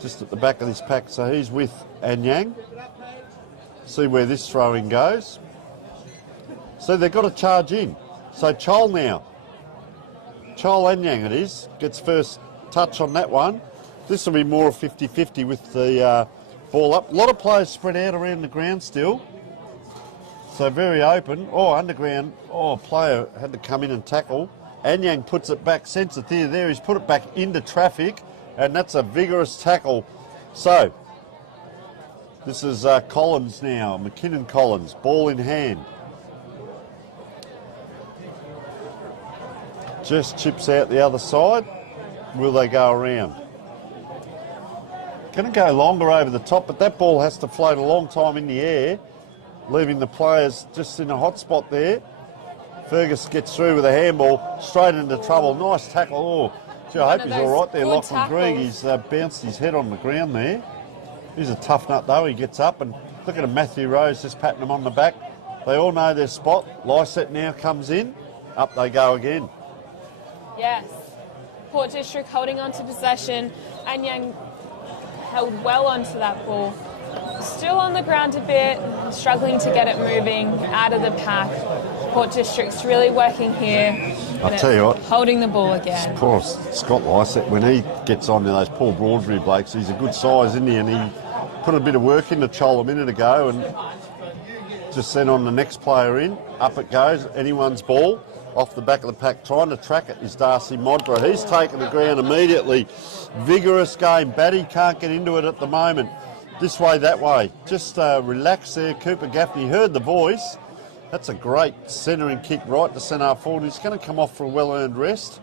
just at the back of this pack, so he's with Anyang. See where this throw-in goes. So they've got to charge in. So Chol now. Chol Anyang it is, gets first touch on that one. This will be more 50-50 with the ball up. A lot of players spread out around the ground still. So very open. Oh, underground. Oh, player had to come in and tackle. Anyang puts it back, sends it there. He's put it back into traffic, and that's a vigorous tackle. So, this is Collins now, McKinnon Collins, ball in hand. Just chips out the other side. Will they go around? Going to go longer over the top, but that ball has to float a long time in the air, leaving the players just in a hot spot there. Fergus gets through with a handball, straight into trouble. Nice tackle. Oh, gee, I hope he's all right there. Lachlan Grigg, he's bounced his head on the ground there. He's a tough nut though. He gets up, and look at him, Matthew Rose just patting him on the back. They all know their spot. Lysette now comes in. Up they go again. Yes, Port District holding on to possession, and Yang held well onto that ball. Still on the ground a bit, struggling to get it moving out of the pack. Port District's really working here. I'll tell you what. Holding the ball again. Of course, Scott Lysett, when he gets on to those Paul Broadview blokes, he's a good size, isn't he? And he put a bit of work into Chol a minute ago and just sent on the next player in. Up it goes, anyone's ball. Off the back of the pack, trying to track it is Darcy Modra. He's taken the ground immediately. Vigorous game. Batty can't get into it at the moment. This way, that way. Just relax there. Cooper Gaffney heard the voice. That's a great centering kick right to centre forward. He's going to come off for a well-earned rest.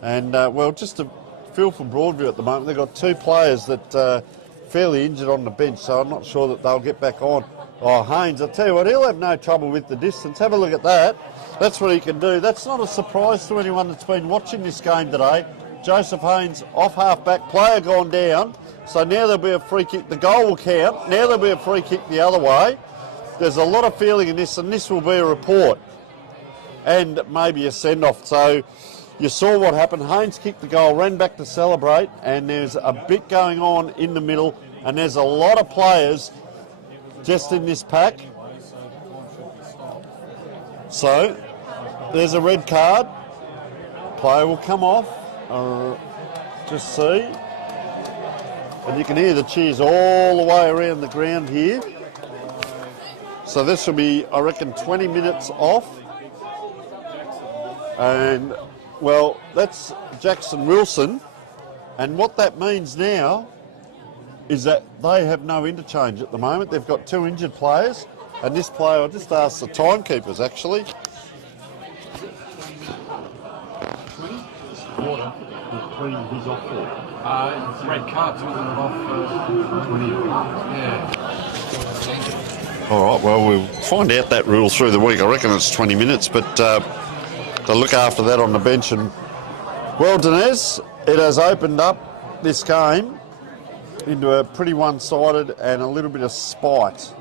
And, well, just a feel for Broadview at the moment. They've got two players that fairly injured on the bench, so I'm not sure that they'll get back on. Oh, Haynes, I'll tell you what, he'll have no trouble with the distance. Have a look at that. That's what he can do. That's not a surprise to anyone that's been watching this game today. Joseph Haynes, off half-back, player gone down. So now there'll be a free kick. The goal will count. Now there'll be a free kick the other way. There's a lot of feeling in this, and this will be a report. And maybe a send-off. So you saw what happened. Haynes kicked the goal, ran back to celebrate, and there's a bit going on in the middle, and there's a lot of players just in this pack. So there's a red card. Player will come off. Just see. And you can hear the cheers all the way around the ground here. So this will be, I reckon, 20 minutes off. And, well, that's Jackson Wilson. And what that means now is that they have no interchange at the moment. They've got two injured players. And this player, I'll just ask the timekeepers, actually. He's off for. Red card, talking off 20. Yeah. All right, well, we'll find out that rule through the week. I reckon it's 20 minutes, but they'll look after that on the bench. And, well, Dinez, it has opened up this game into a pretty one-sided and a little bit of spite.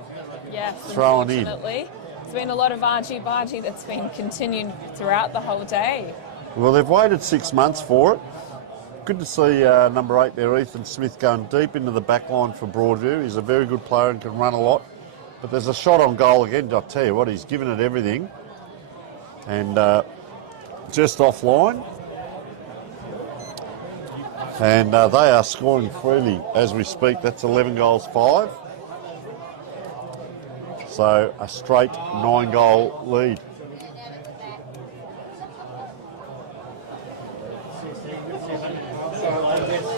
Yes, thrown in. unfortunately. There's been a lot of argy-bargy that's been continued throughout the whole day. Well, they've waited 6 months for it. Good to see number 8 there, Ethan Smith, going deep into the back line for Broadview. He's a very good player and can run a lot. But there's a shot on goal again. I'll tell you what, he's given it everything. And just offline. And they are scoring freely as we speak. That's 11 goals, 5. So a straight 9-goal lead.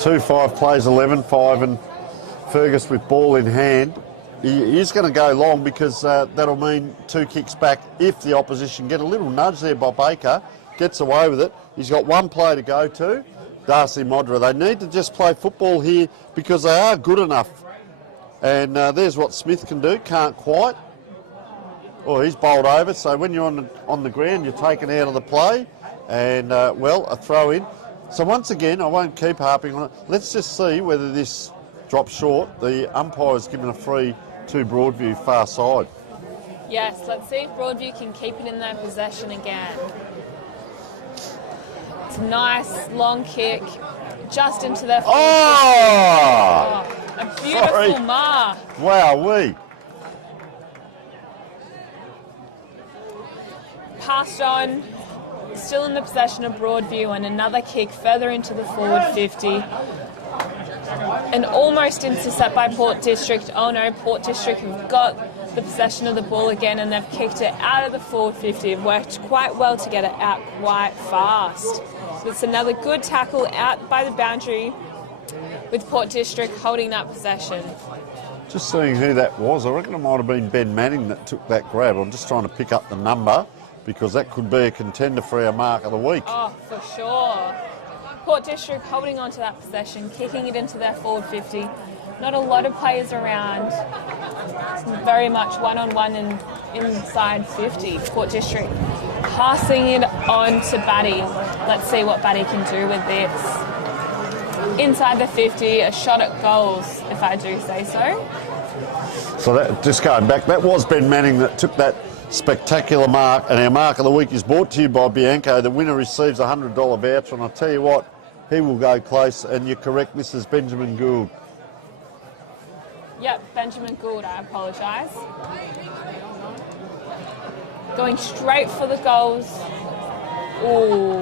Two 5 plays 11, 5, and Fergus with ball in hand. He is going to go long because that'll mean 2 kicks back if the opposition get a little nudge there by Baker, gets away with it. He's got 1 play to go to, Darcy Modra. They need to just play football here because they are good enough. And there's what Smith can do, can't quite. Oh, he's bowled over, so when you're on the ground, you're taken out of the play. And, well, a throw in. So once again, I won't keep harping on it. Let's just see whether this drops short. The umpire's given a free to Broadview far side. Yes, let's see if Broadview can keep it in their possession again. It's a nice long kick just into their Oh! A beautiful mark. Wowee. Passed on, still in the possession of Broadview, and another kick further into the forward 50. And almost intercept by Port District. Oh no, Port District have got the possession of the ball again and they've kicked it out of the forward 50. It worked quite well to get it out quite fast. So it's another good tackle out by the boundary with Port District holding that possession. Just seeing who that was. I reckon it might have been Ben Manning that took that grab. I'm just trying to pick up the number because that could be a contender for our mark of the week. Oh, for sure. Port District holding on to that possession, kicking it into their forward 50. Not a lot of players around. It's very much one-on-one and inside 50. Port District passing it on to Batty. Let's see what Batty can do with this. Inside the 50, a shot at goals, if I do say so. So that, just going back, that was Ben Manning that took that spectacular mark, and our mark of the week is brought to you by Bianco. The winner receives a $100 voucher, and I'll tell you what, he will go close. And you're correct, this is Benjamin Gould. Yep, Benjamin Gould, I apologise. Going straight for the goals. Ooh.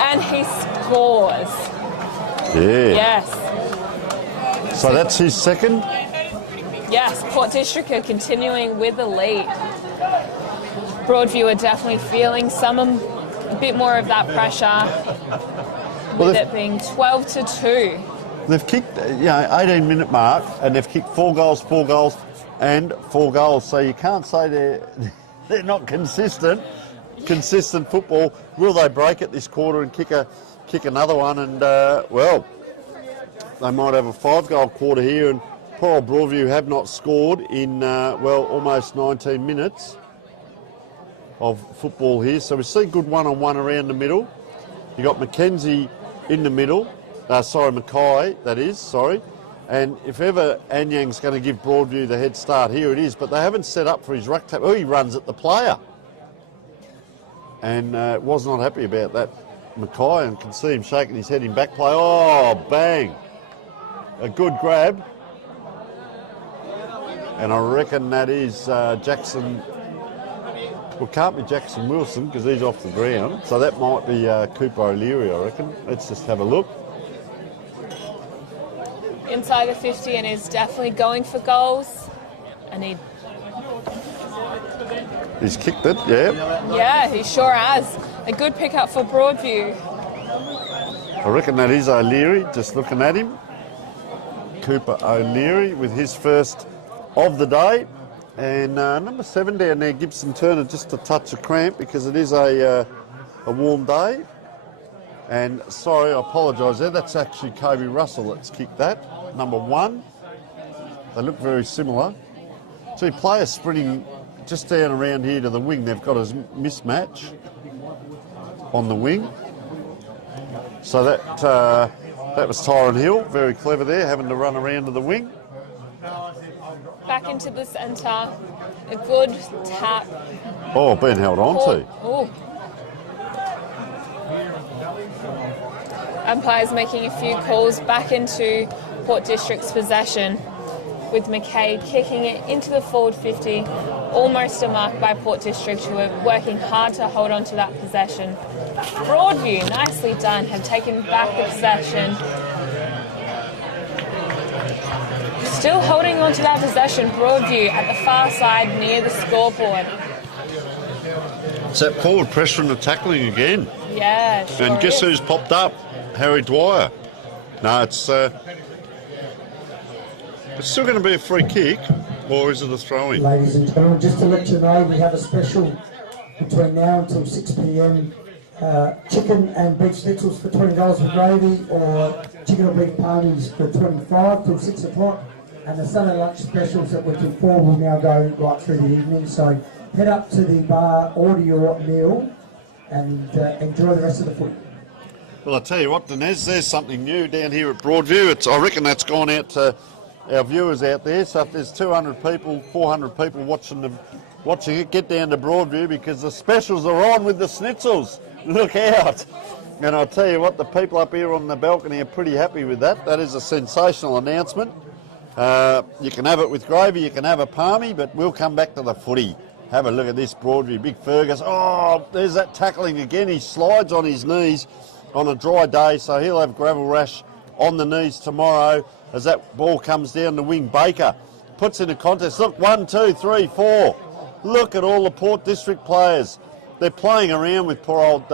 And he scores. Yeah. Yes. So that's his second? Yes, Port District are continuing with the lead. Broadview are definitely feeling a bit more of that pressure, with it being 12-2. They've kicked, 18-minute mark, and they've kicked 4 goals, and 4 goals. So you can't say they're not consistent. Consistent football. Will they break it this quarter and kick another one? And well, they might have a 5-goal quarter here. And poor old Broadview have not scored in almost 19 minutes of football here. So we see good one-on-one around the middle. You got Mackenzie in the middle. Mackay, that is, sorry. And if ever Anyang's going to give Broadview the head start, here it is. But they haven't set up for his ruck tap. Oh, he runs at the player. And was not happy about that, Mackay, and can see him shaking his head in back play. Oh, bang. A good grab. And I reckon that is Jackson. Well, it can't be Jackson Wilson because he's off the ground. So that might be Cooper O'Leary, I reckon. Let's just have a look. Inside the 50 and is definitely going for goals. And he's kicked it, yeah. Yeah, he sure has. A good pickup for Broadview. I reckon that is O'Leary, just looking at him. Cooper O'Leary with his first of the day. And number 7 down there, Gibson Turner, just a touch of cramp because it is a warm day. And sorry, I apologise there. That's actually Kobe Russell that's kicked that. Number 1. They look very similar. See, players sprinting just down around here to the wing. They've got a mismatch on the wing. So that was Tyron Hill, very clever there, having to run around to the wing. Back into the centre. A good tap. Oh, being held on to. Oh. Umpires making a few calls back into Port District's possession, with McKay kicking it into the forward 50, almost a mark by Port District, who are working hard to hold on to that possession. Broadview, nicely done, have taken back the possession. Still holding on to that possession, Broadview at the far side near the scoreboard. It's that forward pressure and the tackling again. Yeah, sure And guess is. who's popped up? Harry Dwyer. No, it's still going to be a free kick, or is it a throw-in? Ladies and gentlemen, just to let you know, we have a special between now until 6 p.m. Chicken and beef schnitzels for $20 with gravy, or chicken or beef palmies for $25 till 6 o'clock. And the Sunday lunch specials that were till 4 will now go right through the evening. So head up to the bar, order your meal, and enjoy the rest of the food. Well, I tell you what, Dinesh, there's something new down here at Broadview. I reckon that's gone out to our viewers out there. So if there's 200 people, 400 people watching it, get down to Broadview because the specials are on with the schnitzels. Look out. And I'll tell you what, the people up here on the balcony are pretty happy with that. That is a sensational announcement. You can have it with gravy, you can have a palmy, but we'll come back to the footy. Have a look at this Broadview. Big Fergus. Oh, there's that tackling again. He slides on his knees on a dry day, so he'll have gravel rash on the knees tomorrow as that ball comes down the wing. Baker puts in a contest. Look, 1, 2, 3, 4. Look at all the Port District players. They're playing around with poor old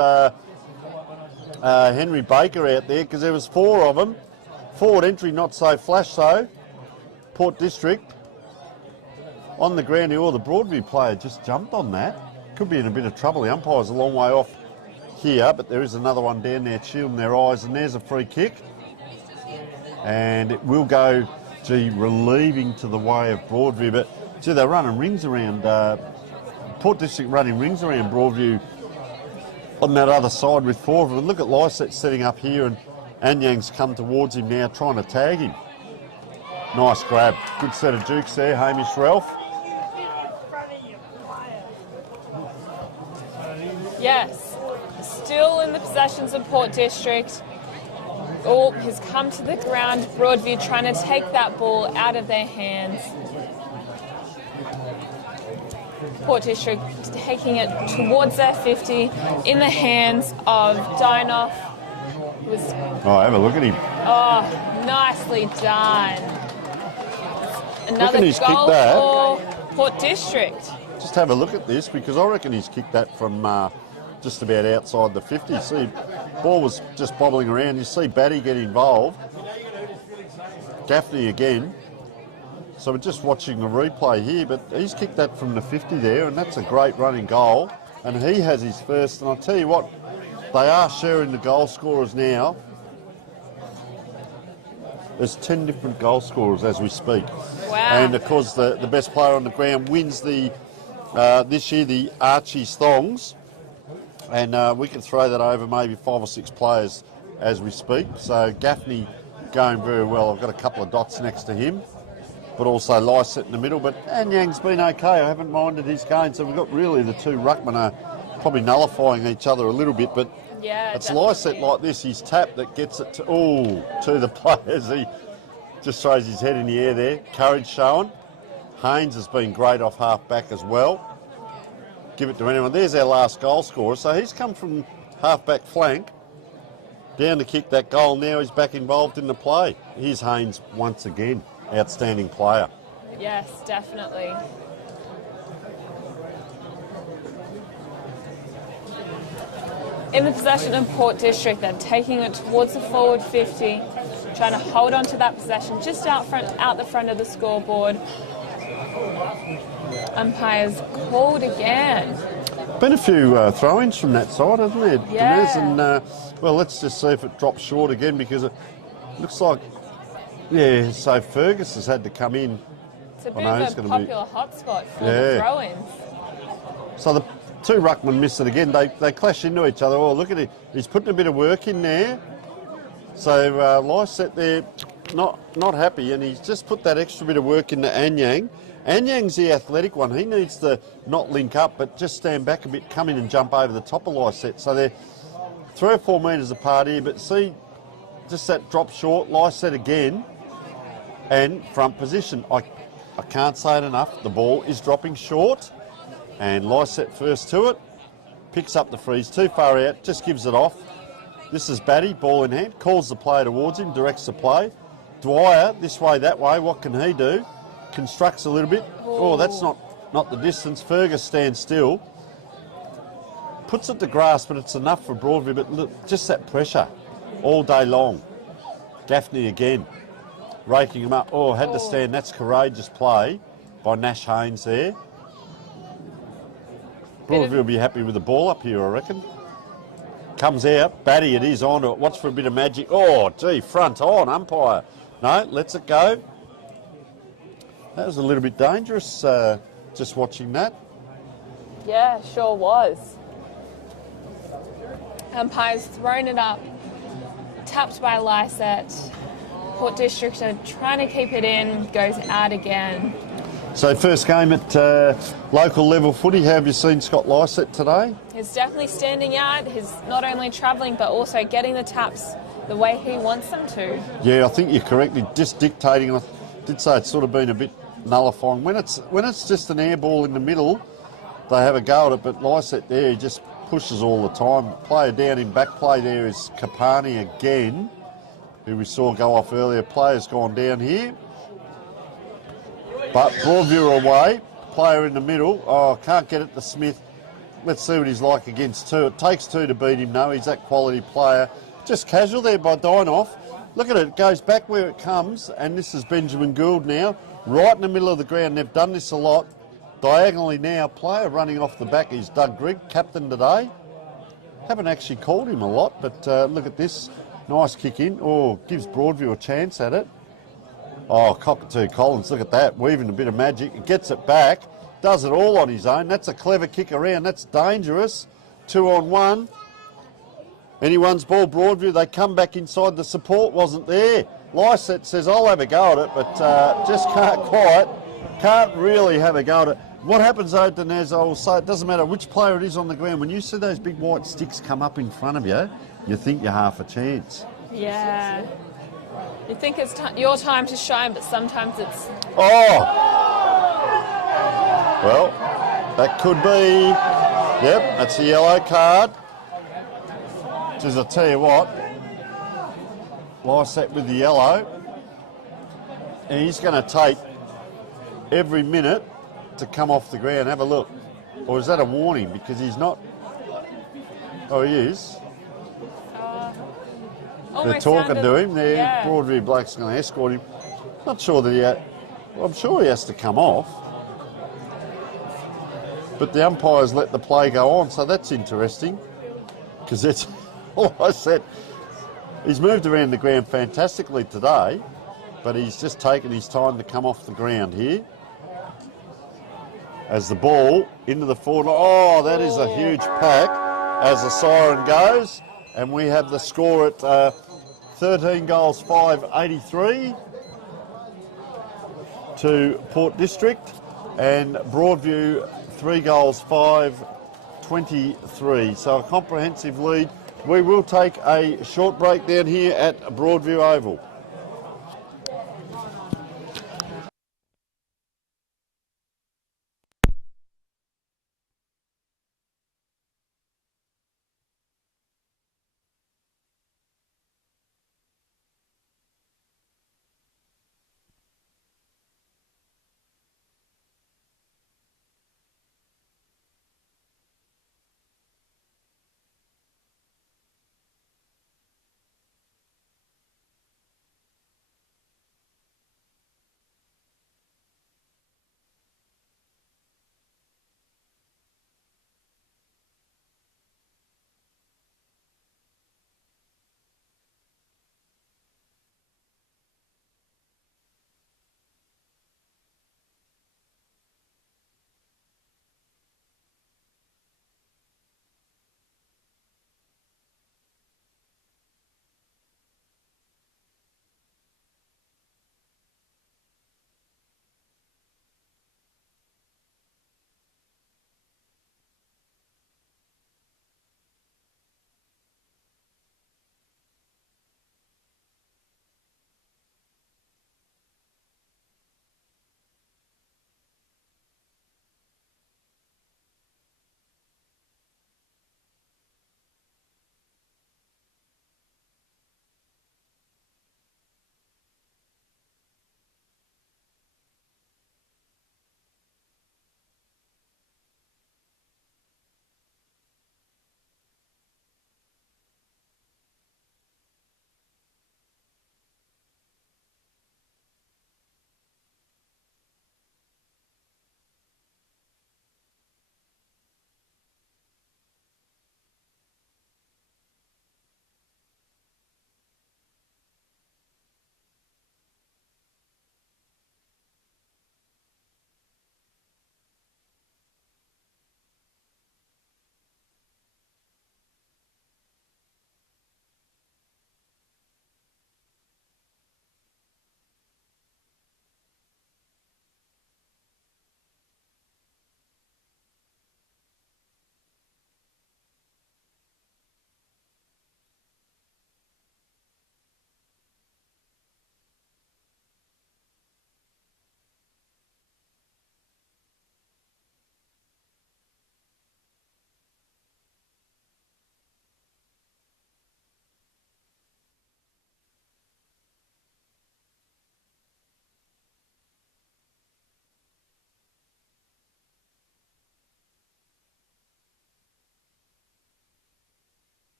Henry Baker out there because there was 4 of them. Forward entry, not so flash though. Port District on the ground here. The Broadview player just jumped on that. Could be in a bit of trouble. The umpire's a long way off here, but there is another one down there shielding their eyes, and there's a free kick. And it will go, relieving to the way of Broadview, but they're running rings around, Port District running rings around Broadview on that other side with 4 of them. Look at Lyset setting up here, and Anyang's come towards him now, trying to tag him. Nice grab. Good set of jukes there, Hamish Ralph. Yes. still in the possessions of Port District. Oh, he's come to the ground. Broadview trying to take that ball out of their hands. Port District taking it towards their 50 in the hands of Dinoff. Oh, have a look at him. Oh, nicely done. Another he's kicked goal that. for Port District. Just have a look at this, because I reckon he's kicked that from just about outside the 50. See, ball was just bobbling around. You see Batty get involved. Gaffney again. So we're just watching the replay here, but he's kicked that from the 50 there, and that's a great running goal. And he has his first, and I'll tell you what, they are sharing the goal scorers now. There's 10 different goal scorers as we speak. Wow. And of course the best player on the ground wins the this year the Archie's Thongs. And we can throw that over maybe 5 or 6 players as we speak. So Gaffney going very well. I've got a couple of dots next to him, but also Lysett in the middle. But Anyang's been okay. I haven't minded his game. So we've got really the two ruckmen are probably nullifying each other a little bit. But Yeah, it's definitely. Lysett like this. He's tapped that gets it to the players. He just throws his head in the air there. Courage showing. Haynes has been great off half back as well. Give it to anyone. There's our last goal scorer. So he's come from half-back flank down to kick that goal. Now he's back involved in the play. Here's Haynes once again. Outstanding player. Yes, definitely. In the possession of Port District, they're taking it towards the forward 50, trying to hold on to that possession just out the front of the scoreboard. Umpires called again. Been a few throw-ins from that side, hasn't there? Yeah. Denez? And well, let's just see if it drops short again, because it looks like, yeah, so Fergus has had to come in. It's a bit know, it's of a gonna be- popular hotspot for Yeah. the throw-ins. So the two ruckmen miss it again. They clash into each other. Oh, look at it. He's putting a bit of work in there. So Lysett there, not happy, and he's just put that extra bit of work into Anyang. Anyang's the athletic one. He needs to not link up, but just stand back a bit, come in and jump over the top of Lysett. So they're 3 or 4 metres apart here, but see, just that drop short, Lysett again, and front position. I can't say it enough. The ball is dropping short, and Lysett first to it, picks up the freeze, too far out, just gives it off. This is Batty, ball in hand, calls the player towards him, directs the play. Dwyer, this way, that way, what can he do? Constructs a little bit. Oh, that's not the distance. Fergus stands still. Puts it to grass, but it's enough for Broadview. But look, just that pressure all day long. Gaffney again, raking him up. Oh, had to stand. That's courageous play by Nash Haynes there. Broadview will be happy with the ball up here, I reckon. Comes out. Batty, it is on to it. Watch for a bit of magic. Oh, gee, front on, umpire. No, lets it go. That was a little bit dangerous, just watching that. Yeah, sure was. Umpire's thrown it up, tapped by Lysett. Port District are trying to keep it in, goes out again. So first game at local level footy, how have you seen Scott Lysett today? He's definitely standing out. He's not only travelling but also getting the taps the way he wants them to. Yeah, I think you're correctly just dictating. I did say it's sort of been a bit nullifying. When it's just an air ball in the middle, they have a go at it, but Lysett there, he just pushes all the time. Player down in back play there is Kapani again, who we saw go off earlier. Player's gone down here. But Broadview are away. Player in the middle. Oh, can't get it to Smith. Let's see what he's like against two. It takes two to beat him, no. He's that quality player. Just casual there by Dinoff. Look at it. It goes back where it comes, and this is Benjamin Gould now, right in the middle of the ground. They've done this a lot. Diagonally now, player running off the back is Doug Grigg, captain today. Haven't actually called him a lot, but look at this. Nice kick in. Oh, gives Broadview a chance at it. Oh, Cockatoo Collins, look at that. Weaving a bit of magic. He gets it back. Does it all on his own. That's a clever kick around. That's dangerous. 2 on 1. Anyone's ball, Broadview. They come back inside. The support wasn't there. Lysett says, I'll have a go at it, but just can't quite. Can't really have a go at it. What happens though, Dinez, I will say, it doesn't matter which player it is on the ground. When you see those big white sticks come up in front of you, you think you're half a chance. Yeah. You think it's your time to shine, but sometimes it's... Oh! Well, that could be... Yep, that's a yellow card. Just, I'll tell you what, Lysette with the yellow, and he's going to take every minute to come off the ground. Have a look. Or is that a warning? Because he's not... Oh, he is. They're talking to him. They're Broadview Blake's going to escort him. Not sure that I'm sure he has to come off. But the umpires let the play go on, so that's interesting. Because that's all I said. He's moved around the ground fantastically today, but he's just taken his time to come off the ground here. As the ball into the forward line. Oh, that is a huge pack as the siren goes. And we have the score at 13 goals, 583 to Port District, and Broadview 3 goals, 523. So a comprehensive lead. We will take a short break down here at Broadview Oval.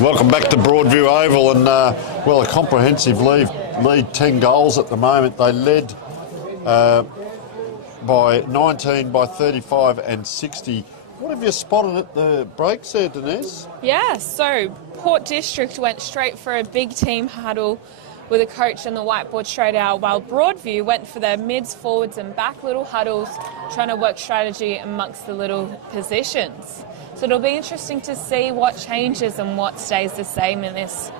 Welcome back to Broadview Oval, and well, a comprehensive lead 10 goals at the moment. They led by 19, by 35 and 60. What have you spotted at the breaks there, Denise? Yeah, so Port District went straight for a big team huddle with a coach and the whiteboard straight out, while Broadview went for their mids, forwards and back little huddles, trying to work strategy amongst the little positions. So it'll be interesting to see what changes and what stays the same in this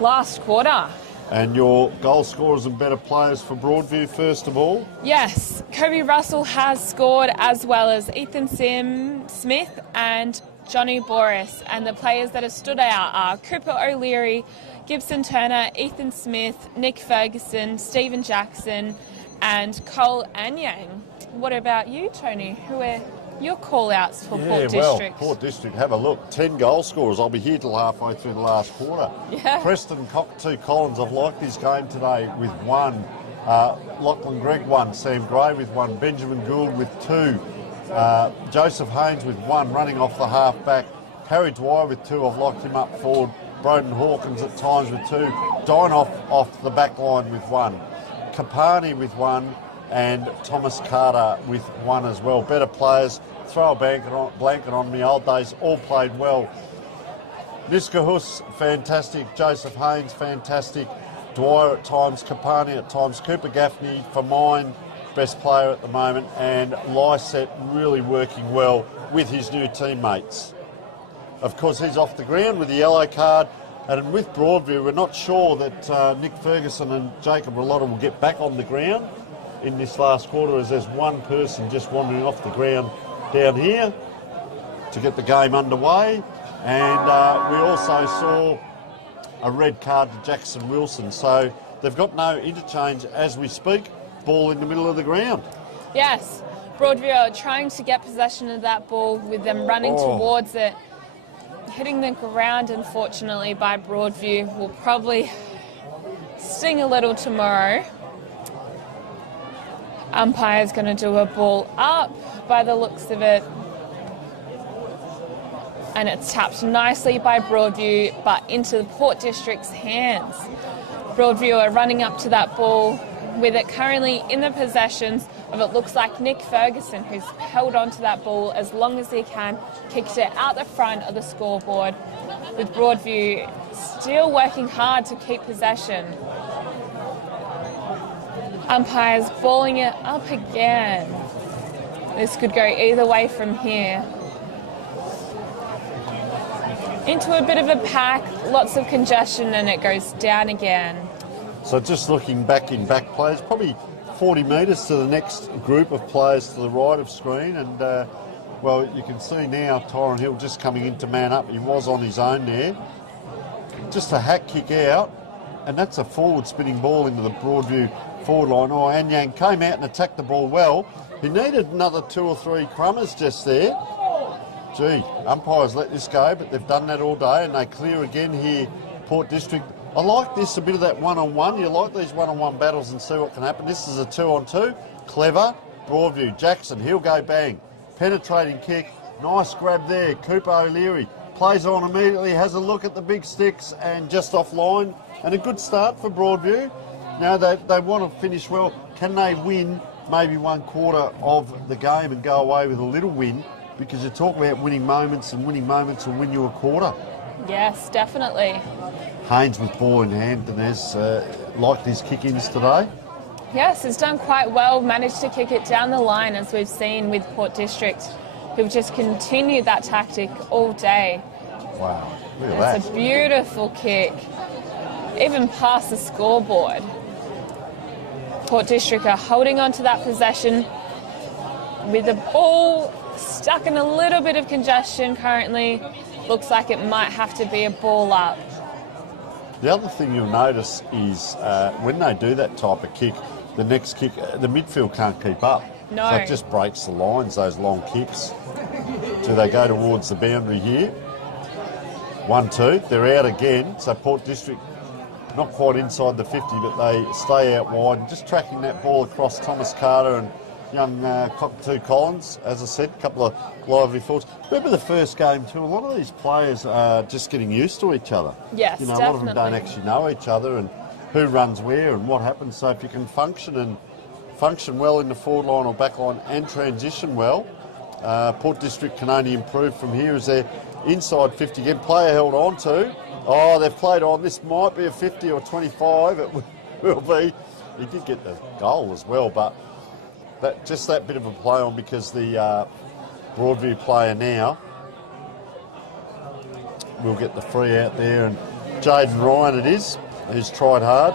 last quarter. And your goal scorers and better players for Broadview, first of all? Yes, Kobe Russell has scored, as well as Ethan Smith and Johnny Boris. And the players that have stood out are Cooper O'Leary, Gibson Turner, Ethan Smith, Nick Ferguson, Stephen Jackson and Cole Anyang. What about you, Tony? Who are your call-outs for Port District? Well, Port District, have a look. 10 goal scorers. I'll be here till halfway through the last quarter. Yeah. Preston Cockatoo Collins, I've liked his game today with 1. Lachlan Gregg 1. Sam Gray with 1. Benjamin Gould with 2. Joseph Haynes with 1, running off the half-back. Harry Dwyer with 2. I've locked him up forward. Broden Hawkins at times with 2. Dinoff off the back line with 1. Kapani with 1. And Thomas Carter with 1 as well. Better players, throw a blanket on me, old days, all played well. Niska Huss, fantastic. Joseph Haynes, fantastic. Dwyer at times, Kapani at times. Cooper Gaffney, for mine, best player at the moment. And Lyset really working well with his new teammates. Of course, he's off the ground with the yellow card. And with Broadview, we're not sure that Nick Ferguson and Jacob Rollotta will get back on the ground in this last quarter, as there's one person just wandering off the ground down here to get the game underway. And we also saw a red card to Jackson Wilson. So they've got no interchange as we speak. Ball in the middle of the ground. Yes, Broadview are trying to get possession of that ball with them running towards it. Hitting the ground, unfortunately, by Broadview will probably sting a little tomorrow. Umpire's going to do a ball up by the looks of it. And it's tapped nicely by Broadview, but into the Port District's hands. Broadview are running up to that ball with it currently in the possessions of, it looks like, Nick Ferguson, who's held on to that ball as long as he can, kicked it out the front of the scoreboard, with Broadview still working hard to keep possession. Umpire's balling it up again. This could go either way from here. Into a bit of a pack, lots of congestion, and it goes down again. So just looking back in back players, probably 40 metres to the next group of players to the right of screen. And, well, you can see now Tyron Hill just coming in to man up. He was on his own there. Just a hack kick out, and that's a forward spinning ball into the Broadview forward line. Oh, Anyang came out and attacked the ball well. He needed another 2 or 3 crummers just there. Gee, umpires let this go, but they've done that all day, and they clear again here, Port District. I like this, a bit of that one-on-one. You like these one-on-one battles and see what can happen. This is a 2-on-2. Clever. Broadview. Jackson, he'll go bang. Penetrating kick. Nice grab there. Cooper O'Leary plays on immediately, has a look at the big sticks and just offline. And a good start for Broadview. Now they want to finish well. Can they win maybe 1 quarter of the game and go away with a little win? Because you talk about winning moments, and winning moments will win you a quarter. Yes, definitely. Haynes with ball in hand, and has liked his kick-ins today. Yes, he's done quite well, managed to kick it down the line, as we've seen with Port District, who've just continued that tactic all day. Wow, look at that. It's a beautiful kick, even past the scoreboard. Port District are holding on to that possession with the ball stuck in a little bit of congestion currently. Looks like it might have to be a ball up. The other thing you'll notice is when they do that type of kick, the next kick, the midfield can't keep up. No. So it just breaks the lines, those long kicks. Do they go towards the boundary here? 1-2, they're out again. So Port District not quite inside the 50, but they stay out wide. And just tracking that ball across Thomas Carter and young Cockatoo Collins, as I said, a couple of lively forwards. Remember the first game too, a lot of these players are just getting used to each other. Yes, you know, a lot of them don't actually know each other and who runs where and what happens. So if you can function well in the forward line or back line and transition well, Port District can only improve from here as they're inside 50 again. Player held on to. Oh, they've played on. This might be a 50 or 25. It will be. He did get the goal as well, but just that bit of a play on because the Broadview player now will get the free out there. And Jaden Ryan it is, who's tried hard.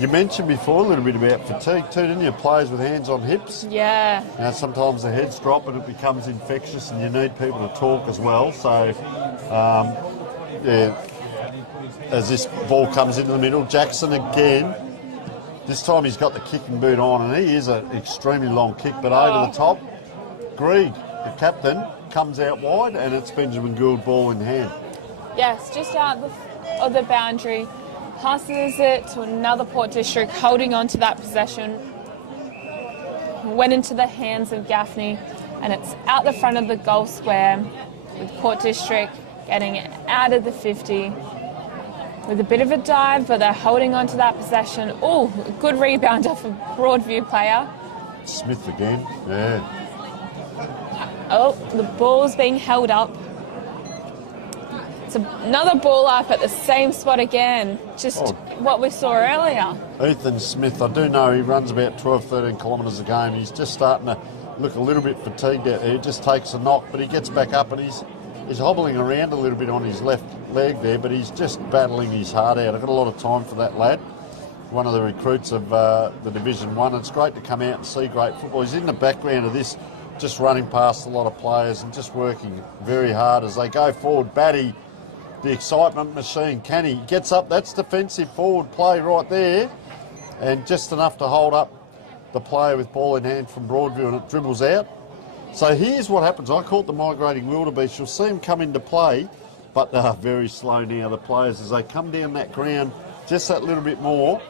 You mentioned before a little bit about fatigue too, didn't you? Players with hands on hips. Yeah. Now sometimes the heads drop and it becomes infectious and you need people to talk as well. So, yeah, as this ball comes into the middle, Jackson again. This time he's got the kicking boot on and he is an extremely long kick, but over the top, Greig, the captain, comes out wide and it's Benjamin Gould ball in hand. Yes, just out of the boundary. Passes it to another Port District, holding on to that possession. Went into the hands of Gaffney, and it's out the front of the goal square with Port District getting it out of the 50 with a bit of a dive, but they're holding on to that possession. Oh, good rebound off a Broadview player. Smith again, yeah. Oh, the ball's being held up. It's another ball up at the same spot again, just what we saw earlier. Ethan Smith, I do know he runs about 12, 13 kilometres a game. He's just starting to look a little bit fatigued out there. He just takes a knock, but he gets back up and he's hobbling around a little bit on his left leg there, but he's just battling his heart out. I've got a lot of time for that lad. One of the recruits of the Division 1. It's great to come out and see great football. He's in the background of this, just running past a lot of players and just working very hard as they go forward. Batty, the excitement machine, can he? Gets up, that's defensive forward play right there, and just enough to hold up the player with ball in hand from Broadview, and it dribbles out. So here's what happens. I call it the migrating wildebeest. You'll see them come into play, but they're very slow now, the players, as they come down that ground just that little bit more.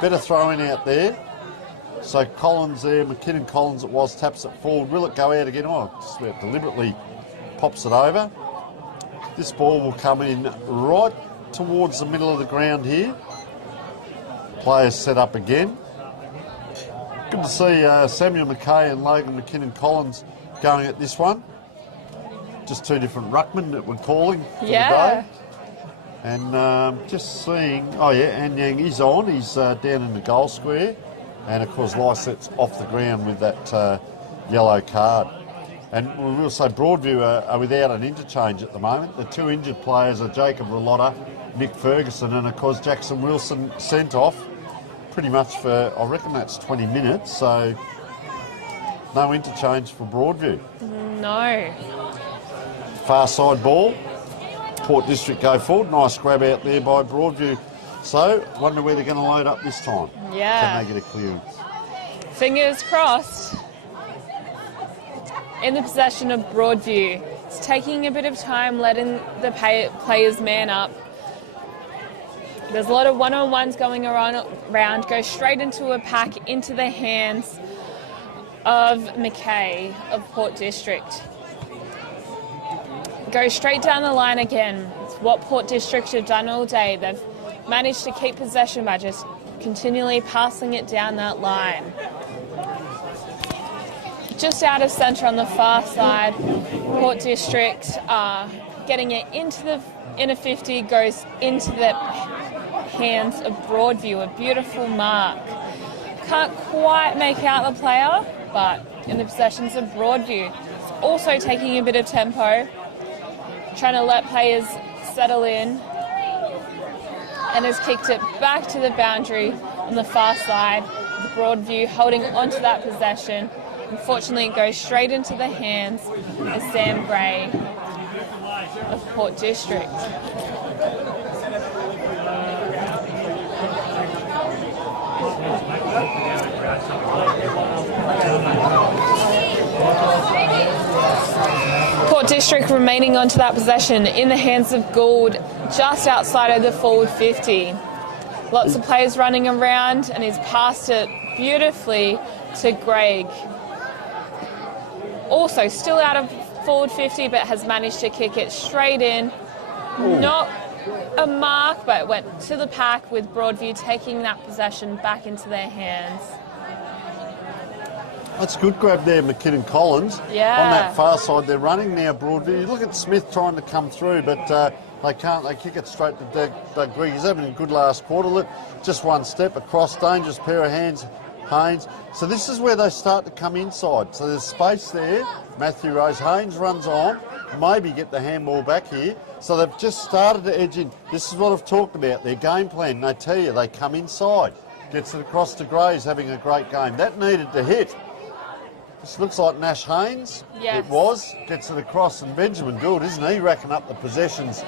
Better throwing out there. So Collins there, McKinnon Collins it was, taps it forward. Will it go out again? Oh, just about deliberately pops it over. This ball will come in right towards the middle of the ground here. Players set up again. Good to see Samuel McKay and Logan McKinnon Collins going at this one. Just two different ruckmen that we're calling for the day. And just seeing, Anyang is on. He's down in the goal square. And of course Lysette's off the ground with that yellow card. And we will say Broadview are without an interchange at the moment. The two injured players are Jacob Rollotta, Nick Ferguson, and of course Jackson Wilson sent off pretty much for, I reckon that's 20 minutes, so no interchange for Broadview. No. Far side ball, Port District go forward, nice grab out there by Broadview. So, wonder where they're going to load up this time. Yeah. Can they get a clearance? Fingers crossed. In the possession of Broadview. It's taking a bit of time, letting the players man up. There's a lot of one-on-ones going around, go straight into a pack, into the hands of McKay of Port District. Go straight down the line again. It's what Port District have done all day. They've managed to keep possession by just continually passing it down that line. Just out of centre on the far side, Port District getting it into the inner 50, goes into the hands of Broadview, a beautiful mark. Can't quite make out the player, but in the possessions of Broadview. It's also taking a bit of tempo, trying to let players settle in, and has kicked it back to the boundary on the far side, with Broadview holding onto that possession. Unfortunately, it goes straight into the hands of Sam Gray of Port District. Port District remaining onto that possession in the hands of Gould, just outside of the forward 50. Lots of players running around, and he's passed it beautifully to Greg. Also still out of forward 50, but has managed to kick it straight in. Not a mark, but it went to the pack with Broadview taking that possession back into their hands. That's a good grab there, McKinnon Collins. Yeah. On that far side, they're running now, Broadview. You look at Smith trying to come through, but they can't. They kick it straight to Doug Grigg. He's having a good last quarter. Look, just one step across, dangerous pair of hands, Haynes. So this is where they start to come inside. So there's space there. Matthew Rose. Haynes runs on, maybe get the handball back here. So they've just started to edge in. This is what I've talked about, their game plan. And they tell you, they come inside. Gets it across to Grays, having a great game. That needed to hit. This looks like Nash Haynes. Yes. It was. Gets it across, and Benjamin Gould, isn't he, racking up the possessions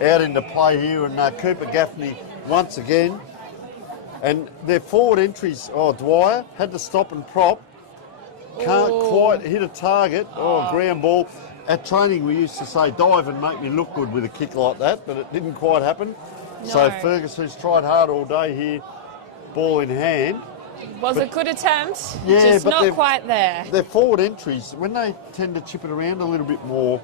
out into play here. And Cooper Gaffney once again. And their forward entries, Dwyer had to stop and prop. Can't quite hit a target. Ground ball. At training, we used to say, dive and make me look good with a kick like that, but it didn't quite happen. No. So Fergus, who's tried hard all day here, ball in hand. Was a good attempt, Yeah, just but not quite there. Their forward entries, when they tend to chip it around a little bit more,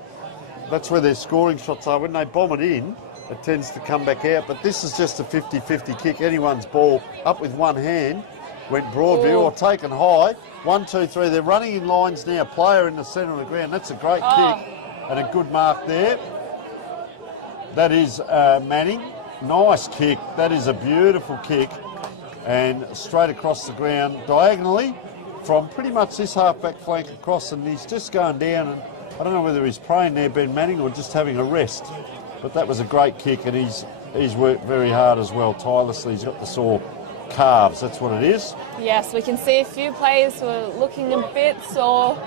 that's where their scoring shots are. When they bomb it in, it tends to come back out. But this is just a 50-50 kick. Anyone's ball up with one hand, went Broadview or taken high. 1, 2, 3. They're running in lines now. Player in the centre of the ground. That's a great kick and a good mark there. That is Manning. Nice kick. That is a beautiful kick. And straight across the ground diagonally from pretty much this half-back flank across, and he's just going down, and I don't know whether he's praying there, Ben Manning, or just having a rest. But that was a great kick, and he's worked very hard as well, tirelessly. He's got the sore calves, that's what it is. Yes, we can see a few players who are looking a bit sore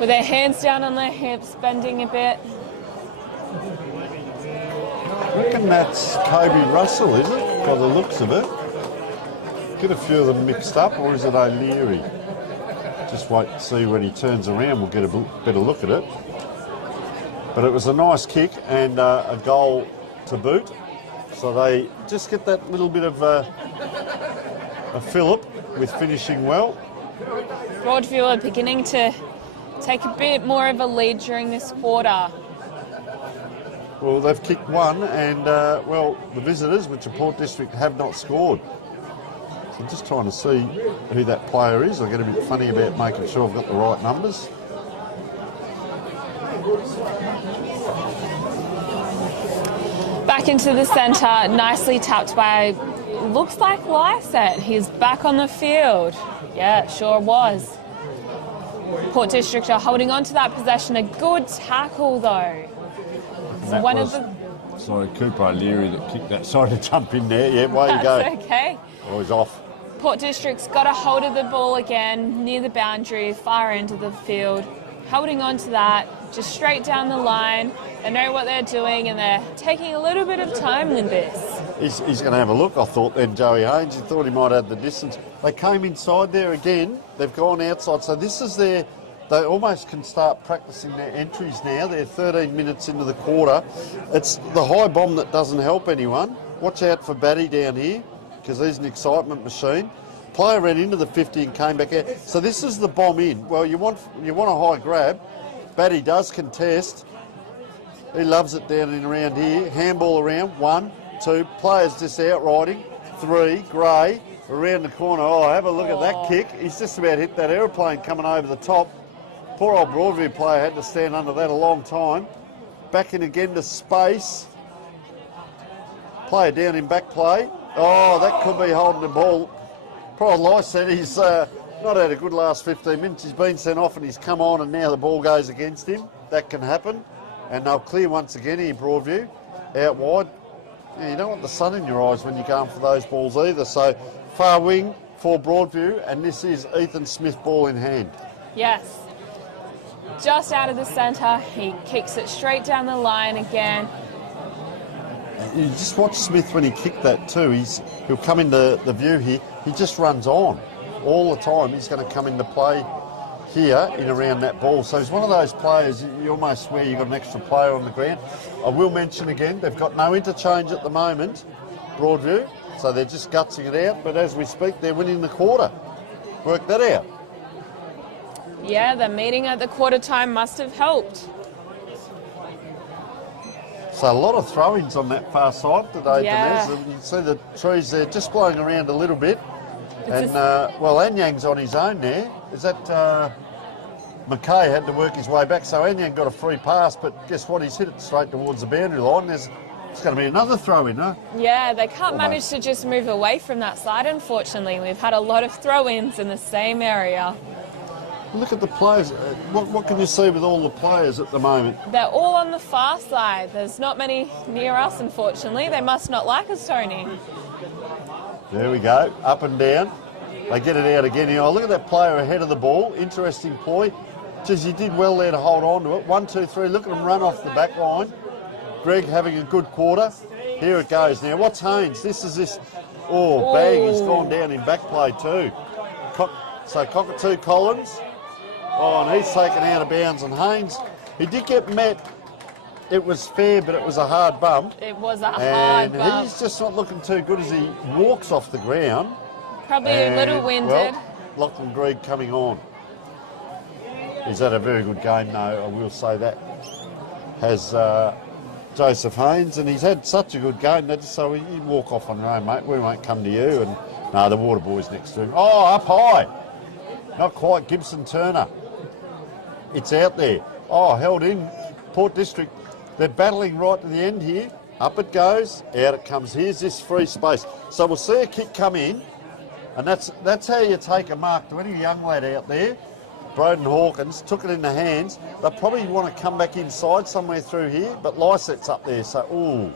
with their hands down on their hips, bending a bit. I reckon that's Kobe Russell, is it, by the looks of it? Get a few of them mixed up, or is it O'Leary? Just wait to see when he turns around, we'll get a better look at it. But it was a nice kick and a goal to boot. So they just get that little bit of a fillip with finishing well. Broadview are beginning to take a bit more of a lead during this quarter. Well, they've kicked one, and the visitors, which are Port District, have not scored. So I'm just trying to see who that player is. I get a bit funny about making sure I've got the right numbers. Back into the centre, nicely tapped by, looks like Lyset. He's back on the field. Yeah, it sure was. Port District are holding on to that possession. A good tackle, though. So one of the... Sorry, Cooper O'Leary that kicked that. Sorry to jump in there. Yeah, way you go. That's okay. Oh, he's off. Port District's got a hold of the ball again, near the boundary, far end of the field. Holding on to that, just straight down the line. They know what they're doing, and they're taking a little bit of time with this. He's going to have a look, I thought, then, Joey Haynes. He thought he might add the distance. They came inside there again. They've gone outside. So this is their... They almost can start practicing their entries now. They're 13 minutes into the quarter. It's the high bomb that doesn't help anyone. Watch out for Batty down here, because he's an excitement machine. Player ran into the 50 and came back out. So this is the bomb in. Well, you want a high grab. Batty does contest. He loves it down and around here. Handball around. 1, 2. Players just outriding. 3. Gray around the corner. Oh, have a look at that kick. He's just about hit that aeroplane coming over the top. Poor old Broadview player had to stand under that a long time. Back in again to space. Player down in back play. Oh, that could be holding the ball. Poor Lyset, he's not had a good last 15 minutes. He's been sent off and he's come on, and now the ball goes against him. That can happen. And they'll clear once again here, Broadview. Out wide. Yeah, you don't want the sun in your eyes when you're going for those balls either. So far wing for Broadview, and this is Ethan Smith, ball in hand. Yes. Just out of the centre, he kicks it straight down the line again. You just watch Smith when he kicked that too. He'll come into the view here. He just runs on all the time. He's going to come into play here in around that ball. So he's one of those players, you almost swear you've got an extra player on the ground. I will mention again, they've got no interchange at the moment, Broadview, so they're just gutsing it out. But as we speak, they're winning the quarter. work that out. Yeah, the meeting at the quarter time must have helped. So a lot of throw-ins on that far side today, Yeah. Denise. You can see the trees there just blowing around a little bit. It's And, well, Anyang's on his own there. Is that McKay had to work his way back, so Anyang got a free pass, but guess what? He's hit it straight towards the boundary line. It's going to be another throw-in, huh? Yeah, they can't manage to just move away from that side, unfortunately. We've had a lot of throw-ins in the same area. Look at the players. What can you see with all the players at the moment? They're all on the far side. There's not many near us, unfortunately. They must not like us, Tony. There we go, up and down. They get it out again here. Oh, look at that player ahead of the ball. Interesting ploy. Geez, he did well there to hold on to it. 1, 2, 3. Look at him run off the back line. Greg having a good quarter. Here it goes now. What's Haynes? This. Oh, bang, he's gone down in back play too. So Cockatoo Collins. Oh, and he's taken out of bounds. And Haynes, he did get met. It was fair, but it was a hard bump. It was a hard And bump. he's just not looking too good as he walks off the ground. Probably a little winded. Well, Lachlan Greig coming on. He's had a very good game, though, I will say that. Has Joseph Haynes, and he's had such a good game that so he'd walk off on your own, mate. We won't come to you. And no, the water boy's next to him. Oh, up high. Not quite. Gibson Turner. It's out there. Oh, held in. Port District. They're battling right to the end here. Up it goes. Out it comes. Here's this free space. So we'll see a kick come in. And that's how you take a mark to any young lad out there. Broden Hawkins took it in the hands. They probably want to come back inside somewhere through here, but Lyset's up there, so, ooh,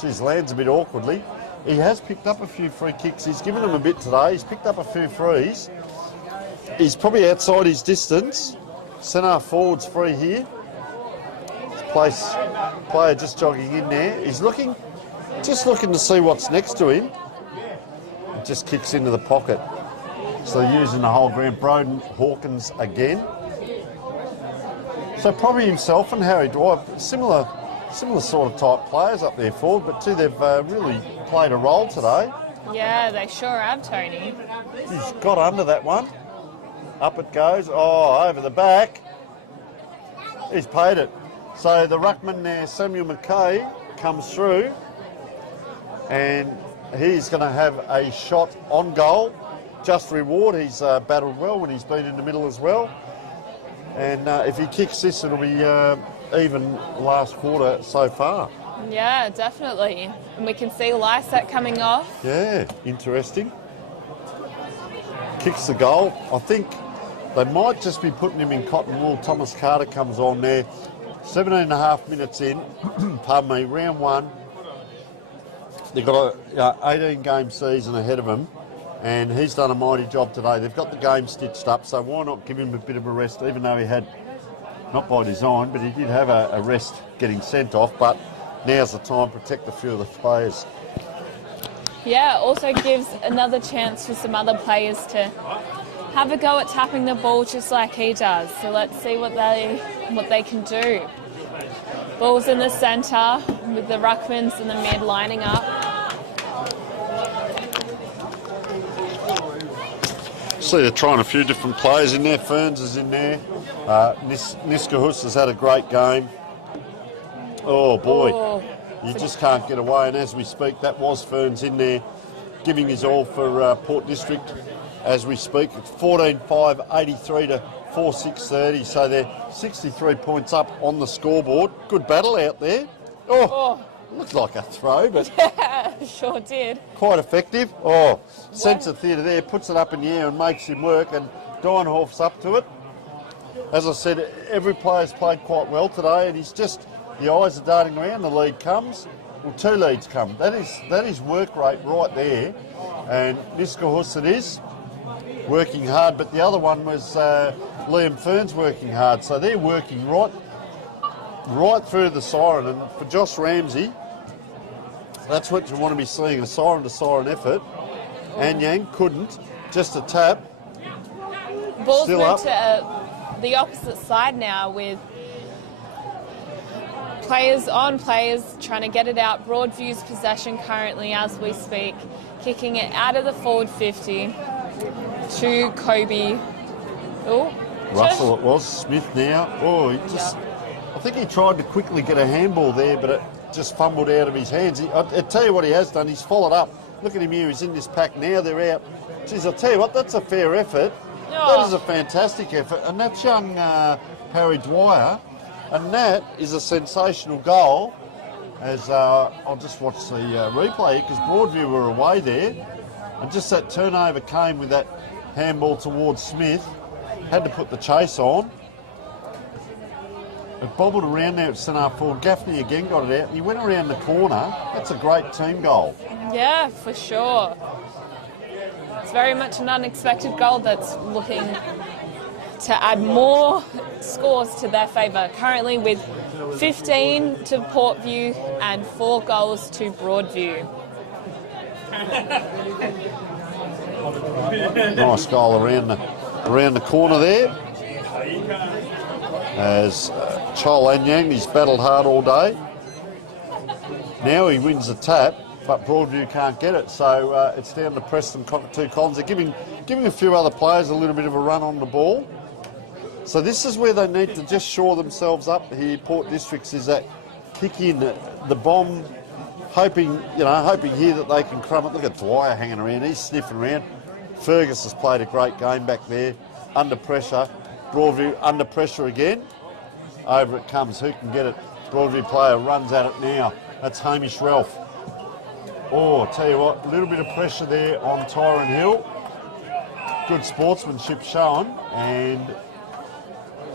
geez, lands a bit awkwardly. He has picked up a few free kicks. He's given them a bit today. He's picked up a few frees. He's probably outside his distance. Centre forward's free here. Player just jogging in there. He's just looking to see what's next to him. It just kicks into the pocket. So using the whole ground. Broden Hawkins again. So probably himself and Harry Dwight, similar sort of type players up there forward, but they've really played a role today. Yeah, they sure have, Tony. He's got under that one. Up it goes. Oh, over the back. He's paid it. So the ruckman there, Samuel McKay, comes through, and he's going to have a shot on goal. Just reward. He's battled well when he's been in the middle as well. And if he kicks this, it'll be even last quarter so far. Yeah, definitely. And we can see Lyset coming off. Yeah, interesting. Kicks the goal. I think they might just be putting him in cotton wool. Thomas Carter comes on there. 17.5 minutes in. Pardon me, round one. They've got a 18-game season ahead of them. And he's done a mighty job today. They've got the game stitched up, so why not give him a bit of a rest, even though he had, not by design, but he did have a rest getting sent off, but now's the time to protect a few of the players. Yeah, also gives another chance for some other players to have a go at tapping the ball just like he does. So let's see what they can do. Ball's in the centre with the ruckmans in the mid lining up. See, they're trying a few different players in there. Ferns is in there. Niskahus has had a great game. Oh, boy. Oh, You just can't get away. And as we speak, that was Ferns in there, giving his all for Port District as we speak. It's 14-5, 83 to 4-6-30. So they're 63 points up on the scoreboard. Good battle out there. Oh. Looked like a throw, but yeah, sure did. quite effective. Oh, sense of theatre there, puts it up in the air and makes him work, and Deinhoff's up to it. As I said, every player's played quite well today, and he's just, the eyes are darting around, the lead comes. Well, 2 leads come. That is work rate right there, and Niskahus it is, working hard, but the other one was Liam Ferns working hard, so they're working right through the siren. And for Josh Ramsey, that's what you want to be seeing, a siren-to-siren effort. Anyang couldn't, just a tap. Ball's Still moved up. to the opposite side now with players trying to get it out. Broadview's possession currently as we speak, kicking it out of the forward 50. to Kobe. Oh, Russell it was. Smith now. Oh, he just... I think he tried to quickly get a handball there, but it just fumbled out of his hands. I tell you what he has done. He's followed up. Look at him here. He's in this pack now. They're out. Geez, I'll tell you what, that's a fair effort. That is a fantastic effort. And that's young Harry Dwyer. And that is a sensational goal. As I'll just watch the replay, because Broadview were away there. And just that turnover came with that handball towards Smith. Had to put the chase on. It bobbled around there at centre forward. Gaffney again got it out. He went around the corner. That's a great team goal. Yeah, for sure. It's very much an unexpected goal that's looking to add more scores to their favour. Currently with 15 to Portview and 4 goals to Broadview. Nice goal around the corner there. As Chol Anyang, he's battled hard all day. Now he wins the tap, but Broadview can't get it, so it's down to Preston Cockatoo Collins. They're giving a few other players a little bit of a run on the ball. So this is where they need to just shore themselves up here. Port Districts is that kick in the bomb, hoping here that they can crumb it. Look at Dwyer hanging around, he's sniffing around. Fergus has played a great game back there, under pressure. Broadview under pressure again. Over it comes. Who can get it? Broadview player runs at it now. That's Hamish Ralph. Oh, I'll tell you what, a little bit of pressure there on Tyron Hill. Good sportsmanship shown, and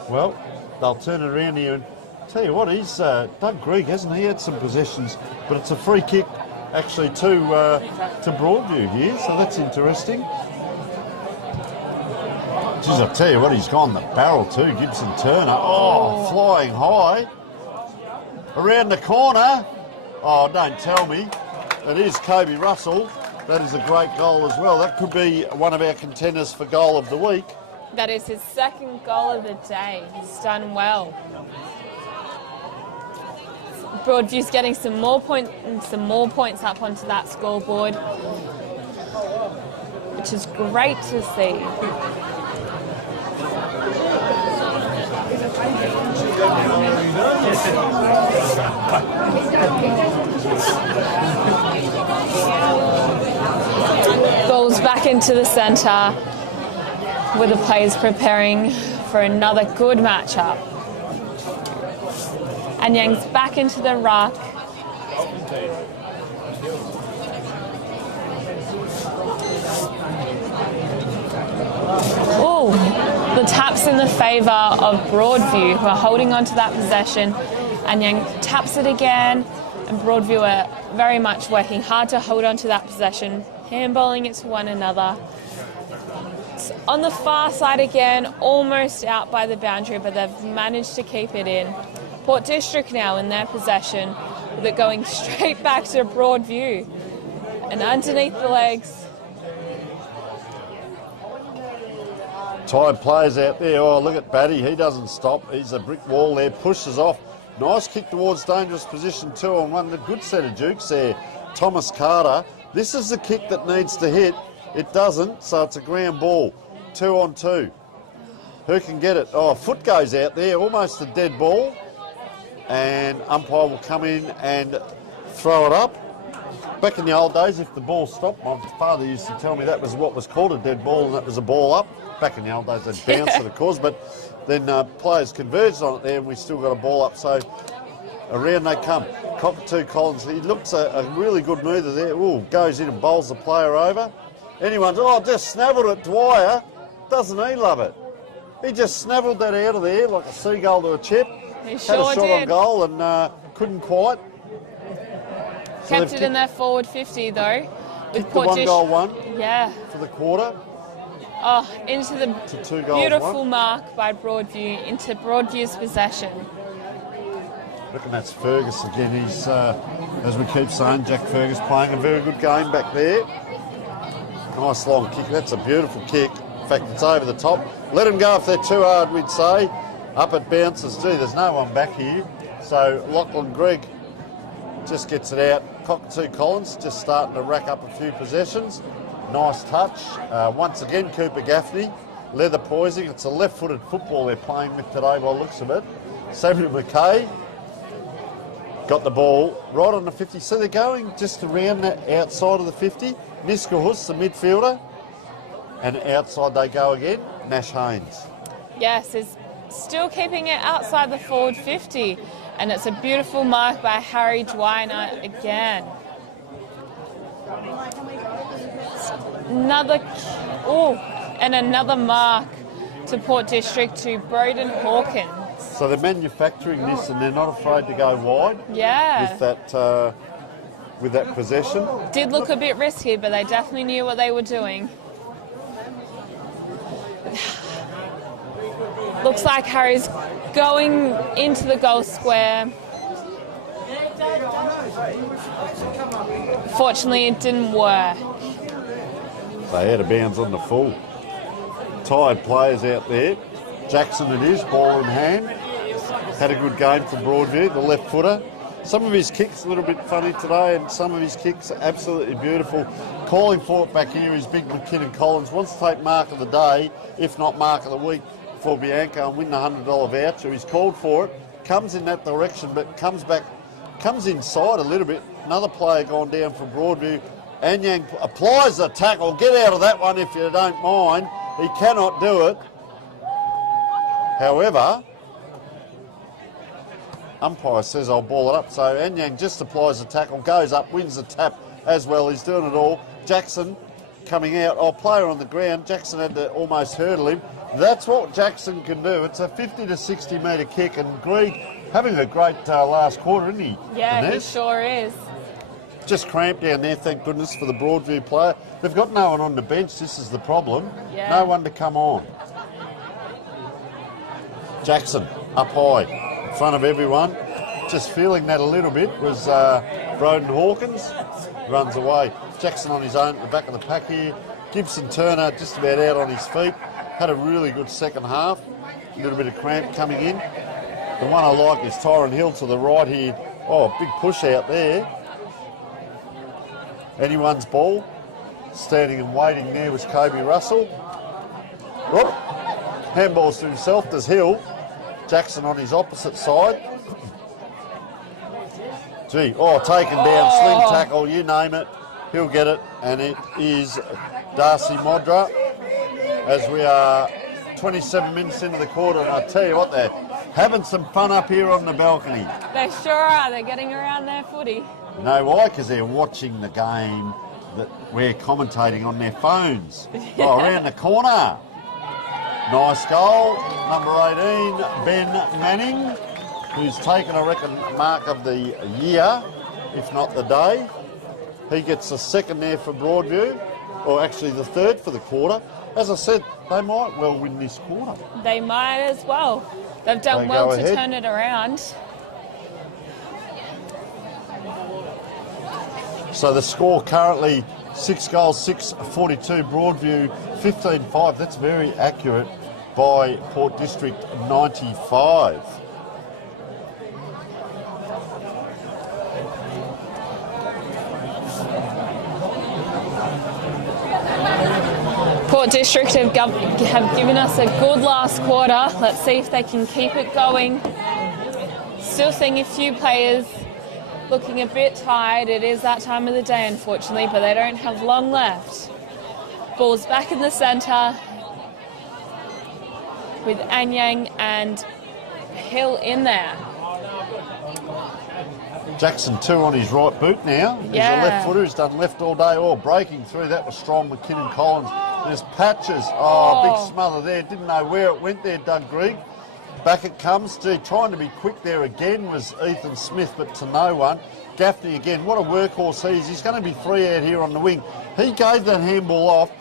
well, they'll turn it around here. And tell you what, he's Doug Greig, hasn't he? Had some possessions, but it's a free kick actually to Broadview here, so that's interesting. Geez, I'll tell you what, he's gone the barrel too, Gibson Turner. Oh, flying high. Around the corner. Oh, don't tell me. It is Kobe Russell. That is a great goal as well. That could be one of our contenders for goal of the week. That is his second goal of the day. He's done well. Broadview's getting some more points up onto that scoreboard, which is great to see. Goals back into the centre with the players preparing for another good matchup. And Yang's back into the ruck. Oh, the tap's in the favour of Broadview, who are holding on to that possession. And Yang taps it again, and Broadview are very much working hard to hold on to that possession, handballing it to one another. It's on the far side again, almost out by the boundary, but they've managed to keep it in. Port District now in their possession, with it going straight back to Broadview. And underneath the legs. Tired players out there. Oh, look at Batty. He doesn't stop. He's a brick wall there. Pushes off. Nice kick towards dangerous position. 2-on-1. The good set of jukes there. Thomas Carter. This is the kick that needs to hit. It doesn't, so it's a ground ball. 2-on-2. Who can get it? Oh, a foot goes out there. Almost a dead ball. And umpire will come in and throw it up. Back in the old days, if the ball stopped, my father used to tell me that was what was called a dead ball, and that was a ball up. Back in the old days, they'd bounce it, of course, but then players converged on it there, and we still got a ball up. So around they come. Cockatoo Collins, he looks a really good mover there. Ooh, goes in and bowls the player over. Anyone's, just snavelled it, Dwyer. Doesn't he love it? He just snavelled that out of there like a seagull to a chip. He Had sure a shot did. on goal and couldn't quite. Kept it in their forward 50 though. With The one goal one Yeah. for the quarter. Oh, into the To 2 goals beautiful one. mark by Broadview, into Broadview's possession. Reckon that's Fergus again. He's, as we keep saying, Jack Fergus playing a very good game back there. Nice long kick. That's a beautiful kick. In fact, it's over the top. Let them go if they're too hard, we'd say. Up it bounces. Gee, there's no one back here. So Lachlan Gregg just gets it out. Cockatoo Collins just starting to rack up a few possessions. Nice touch. Once again, Cooper Gaffney. Leather poising. It's a left-footed football they're playing with today by the looks of it. Samuel McKay got the ball right on the 50. So they're going just around the outside of the 50. Niskahus, the midfielder. And outside they go again. Nash Haynes. Yes, is still keeping it outside the forward 50. And it's a beautiful mark by Harry Dwiner again. Another mark to Port District to Broden Hawkins. So they're manufacturing this and they're not afraid to go wide Yeah. with that possession. Did look a bit risky, but they definitely knew what they were doing. Looks like Harry's going into the goal square. Fortunately, it didn't work. They out of bounds on the full. Tired players out there. Jackson it is, ball in hand. Had a good game for Broadview, the left footer. Some of his kicks a little bit funny today and some of his kicks are absolutely beautiful. Calling for it back here is big McKinnon Collins. Wants to take mark of the day, if not mark of the week, for Bianco and win the $100 voucher. He's called for it, comes in that direction but comes inside a little bit. Another player gone down for Broadview. Anyang applies the tackle. Get out of that one if you don't mind. He cannot do it. However, umpire says I'll ball it up. So Anyang just applies the tackle, goes up, wins the tap as well. He's doing it all. Jackson coming out. Player on the ground. Jackson had to almost hurdle him. That's what Jackson can do. It's a 50 to 60 metre kick, and Greig having a great last quarter, isn't he? Yeah, Inez? he sure is. Just cramped down there, thank goodness, for the Broadview player. They've got no one on the bench, this is the problem. Yeah. No one to come on. Jackson, up high, in front of everyone. Just feeling that a little bit was Broden Hawkins. Runs away. Jackson on his own at the back of the pack here. Gibson Turner just about out on his feet. Had a really good second half. A little bit of cramp coming in. The one I like is Tyron Hill to the right here. Oh, big push out there. Anyone's ball. Standing and waiting there was Kobe Russell. Whoop. Handballs to himself, does Hill. Jackson on his opposite side. Taken down, sling tackle, you name it. He'll get it, and it is Darcy Modra. As we are 27 minutes into the quarter, and I tell you what, they're having some fun up here on the balcony. They sure are. They're getting around their footy. You know why? Because they're watching the game that we're commentating on their phones. Around the corner. Nice goal. Number 18, Ben Manning, who's taken, I reckon, mark of the year, if not the day. He gets the second there for Broadview, or actually the third for the quarter. As I said, they might well win this quarter. They might as well. They've done well to turn it around. So the score currently 6 goals, 6-42, Broadview 15-5. That's very accurate by Port District 95. Port District have given us a good last quarter. Let's see if they can keep it going. Still seeing a few players looking a bit tired. It is that time of the day, unfortunately, but they don't have long left. Ball's back in the centre with Anyang and Hill in there. Jackson 2 on his right boot now. He's a left footer. He's done left all day. Breaking through. That was strong. McKinnon Collins. There's Patches. Big smother there. Didn't know where it went there, Doug Greig. Back it comes. Trying to be quick there again was Ethan Smith, but to no one. Gaffney again. What a workhorse he is. He's going to be free out here on the wing. He gave that handball off.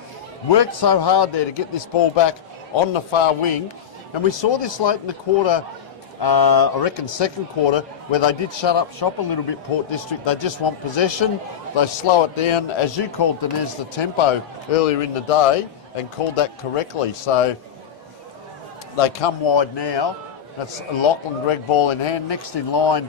Worked so hard there to get this ball back on the far wing. And we saw this late in the quarter, I reckon second quarter, where they did shut up shop a little bit, Port District. They just want possession. They slow it down, as you called, Denez, the tempo earlier in the day, and called that correctly. So they come wide now. That's Lachlan Gregg, ball in hand. Next in line,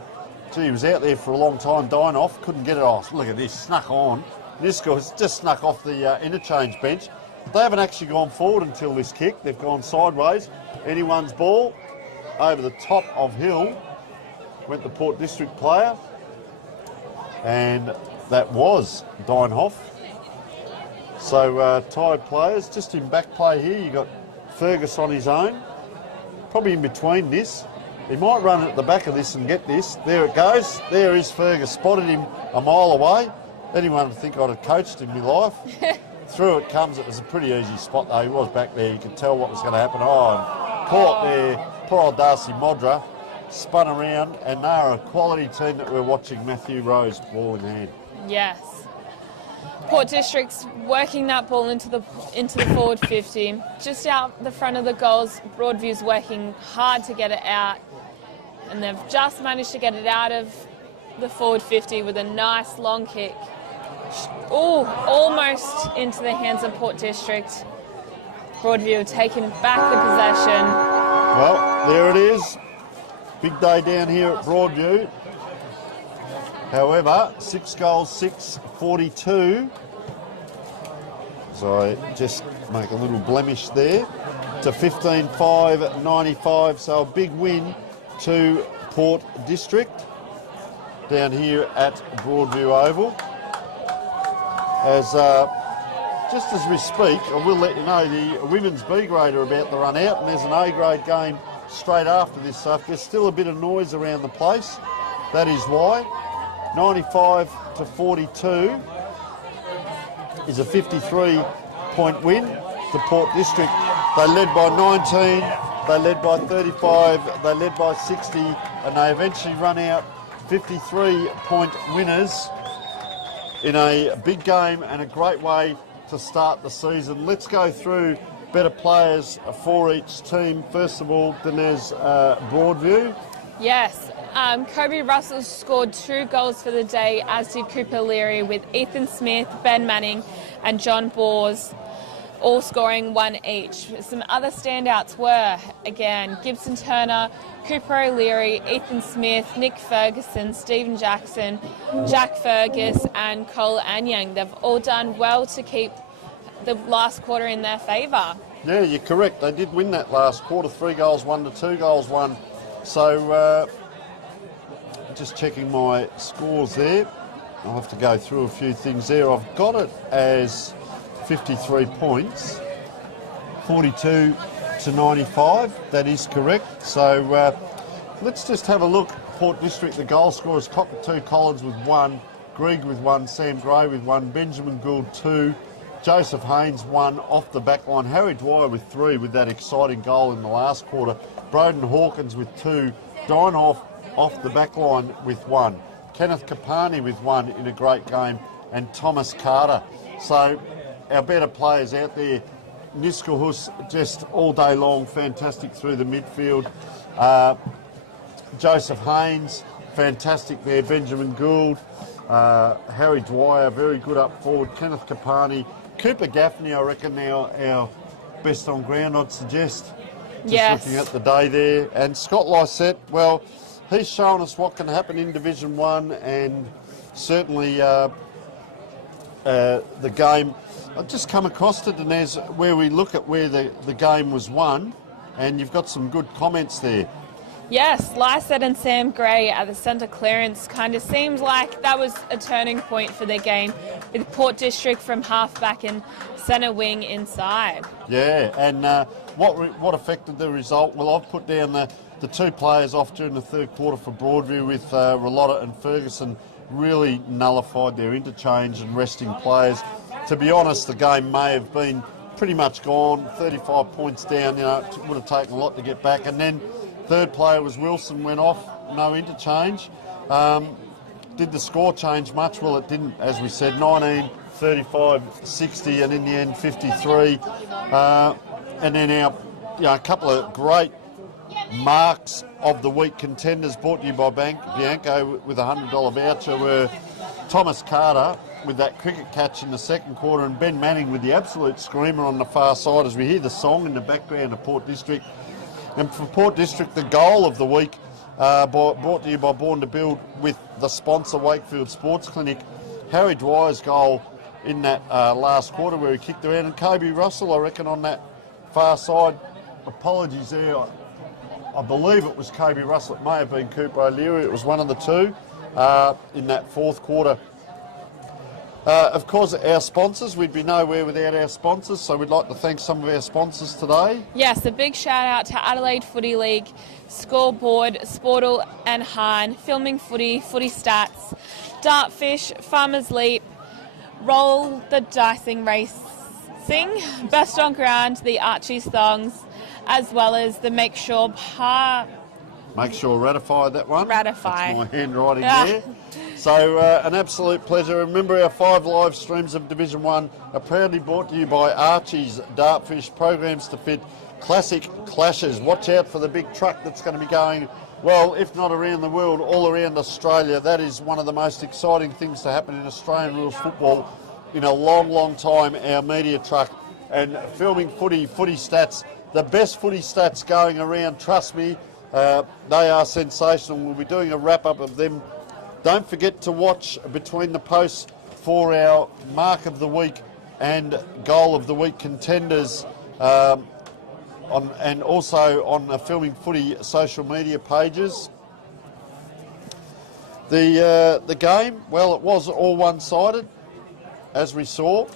he was out there for a long time, Dinoff. Couldn't get it off. Look at this, snuck on. Niskel has just snuck off the interchange bench. They haven't actually gone forward until this kick. They've gone sideways. Anyone's ball over the top of Hill. Went the Port District player. And that was Deinhoff. So tied players, just in back play here. You got Fergus on his own. Probably in between this. He might run at the back of this and get this. There it goes. There is Fergus. Spotted him a mile away. Anyone would think I'd have coached in my life. Through it comes. It was a pretty easy spot though. He was back there. You could tell what was going to happen. Oh, and caught there. Poor old Darcy Modra. Spun around, and they're a quality team that we're watching. Matthew Rose, ball in hand. Yes. Port District's working that ball into the forward 50. Just out the front of the goals, Broadview's working hard to get it out. And they've just managed to get it out of the forward 50 with a nice long kick. Oh, almost into the hands of Port District. Broadview taking back the possession. Well, there it is. Big day down here at Broadview. However, 6 goals, 6-42. So I just make a little blemish there to 15-5-95. So a big win to Port District down here at Broadview Oval. As just as we speak, I will let you know the women's B grade are about to run out, and there's an A grade game straight after this. So if there's still a bit of noise around the place, that is why. 95-42 is a 53-point win to Port District. They led by 19, they led by 35, they led by 60, and they eventually run out 53-point winners in a big game and a great way to start the season. Let's go through better players for each team. First of all, Dinez Broadview. Yes, Kobe Russell scored 2 goals for the day, as did Cooper Leary, with Ethan Smith, Ben Manning and John Bors all scoring 1 each. Some other standouts were, again, Gibson Turner, Cooper O'Leary, Ethan Smith, Nick Ferguson, Stephen Jackson, Jack Fergus and Cole Anyang. They've all done well to keep the last quarter in their favour. Yeah, you're correct. They did win that last quarter, 3 goals, 1 to 2 goals, 1. So just checking my scores there. I'll have to go through a few things there. I've got it as 53 points, 42-95. That is correct. So let's just have a look. Port District, the goal scorers, Cockatoo Collins with 1, Greg with 1, Sam Gray with 1, Benjamin Gould 2, Joseph Haynes 1 off the back line, Harry Dwyer with 3 with that exciting goal in the last quarter, Broden Hawkins with 2, Deinhoff off the back line with 1, Kenneth Kapani with 1 in a great game, and Thomas Carter. So our better players out there, Niskelhus just all day long, fantastic through the midfield. Joseph Haynes, fantastic there. Benjamin Gould, Harry Dwyer, very good up forward. Kenneth Kapani, Cooper Gaffney, I reckon now our best on ground, I'd suggest. Just looking at the day there. And Scott Lysette, well, he's shown us what can happen in Division 1, and certainly the game. I've just come across it, and there's where we look at where the game was won, and you've got some good comments there. Yes, Lysette and Sam Gray at the centre clearance kind of seemed like that was a turning point for their game, with Port District from half-back and centre wing inside. Yeah, and what affected the result? Well, I've put down the 2 players off during the third quarter for Broadview with Ralotta and Ferguson really nullified their interchange and resting players. To be honest, the game may have been pretty much gone, 35 points down, you know, it would have taken a lot to get back. And then third player was Wilson, went off, no interchange. Did the score change much? Well, it didn't, as we said, 19, 35, 60, and in the end 53. And then a couple of great marks of the week contenders brought to you by Bianco with a $100 voucher were Thomas Carter with that cricket catch in the second quarter, and Ben Manning with the absolute screamer on the far side as we hear the song in the background of Port District. And for Port District, the goal of the week brought to you by Born to Build with the sponsor Wakefield Sports Clinic. Harry Dwyer's goal in that last quarter where he kicked around. And Kobe Russell, I reckon, on that far side, apologies there, I believe it was Kobe Russell, it may have been Cooper O'Leary, it was one of the two in that fourth quarter. Of course, our sponsors, we'd be nowhere without our sponsors, so we'd like to thank some of our sponsors today. Yes, a big shout out to Adelaide Footy League, Scoreboard, Sportle and Hahn, Filming Footy, Footy Stats, Dartfish, Farmers Leap, Roll the Dicing Racing, Best on Ground, the Archie's Thongs, as well as the Make Sure ratify that one. Ratify. That's my handwriting there. So an absolute pleasure. Remember, our 5 live streams of Division 1 are proudly brought to you by Archie's Dartfish, programs to fit classic clashes. Watch out for the big truck that's going to be going, well, if not around the world, all around Australia. That is one of the most exciting things to happen in Australian rules football in a long, long time, our media truck. And Filming Footy, Footy Stats, the best footy stats going around, trust me. They are sensational. We'll be doing a wrap-up of them. Don't forget to watch between the posts for our Mark of the Week and Goal of the Week contenders, and also on the Filming Footy social media pages. The game, well, it was all one-sided, as we saw.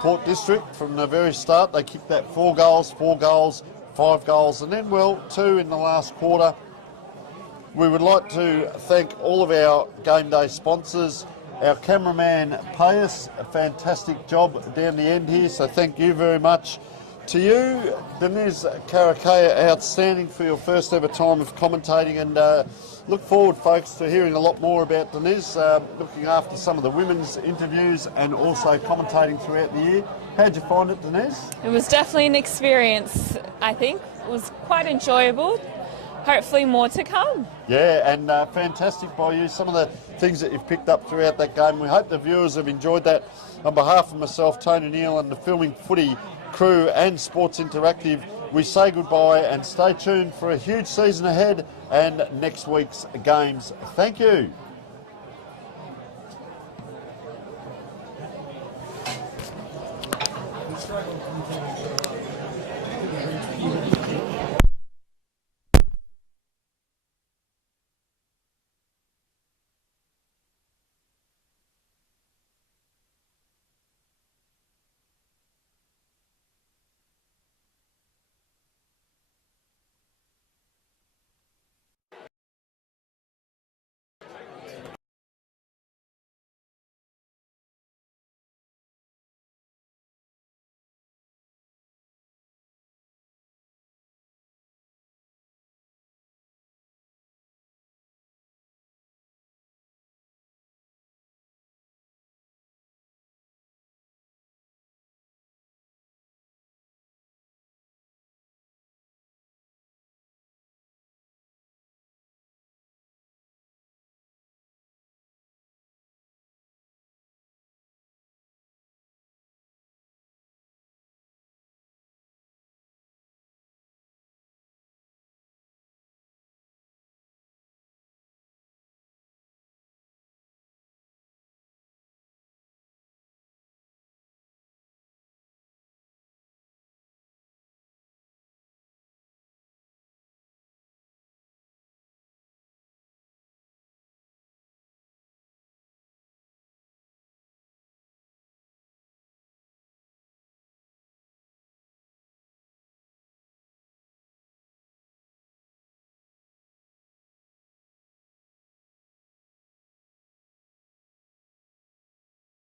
Port District, from the very start, they kicked that 4 goals, 5 goals, and then, well, 2 in the last quarter. We would like to thank all of our game day sponsors. Our cameraman, Payas, a fantastic job down the end here, so thank you very much. To you, Denise Karakaya, outstanding for your first ever time of commentating, and look forward, folks, to hearing a lot more about Denise, looking after some of the women's interviews and also commentating throughout the year. How'd you find it, Denise? It was definitely an experience, I think. It was quite enjoyable. Hopefully more to come. Yeah, and fantastic by you. Some of the things that you've picked up throughout that game. We hope the viewers have enjoyed that. On behalf of myself, Tony Neal, and the Filming Footy crew and Sports Interactive, we say goodbye and stay tuned for a huge season ahead and next week's games. Thank you.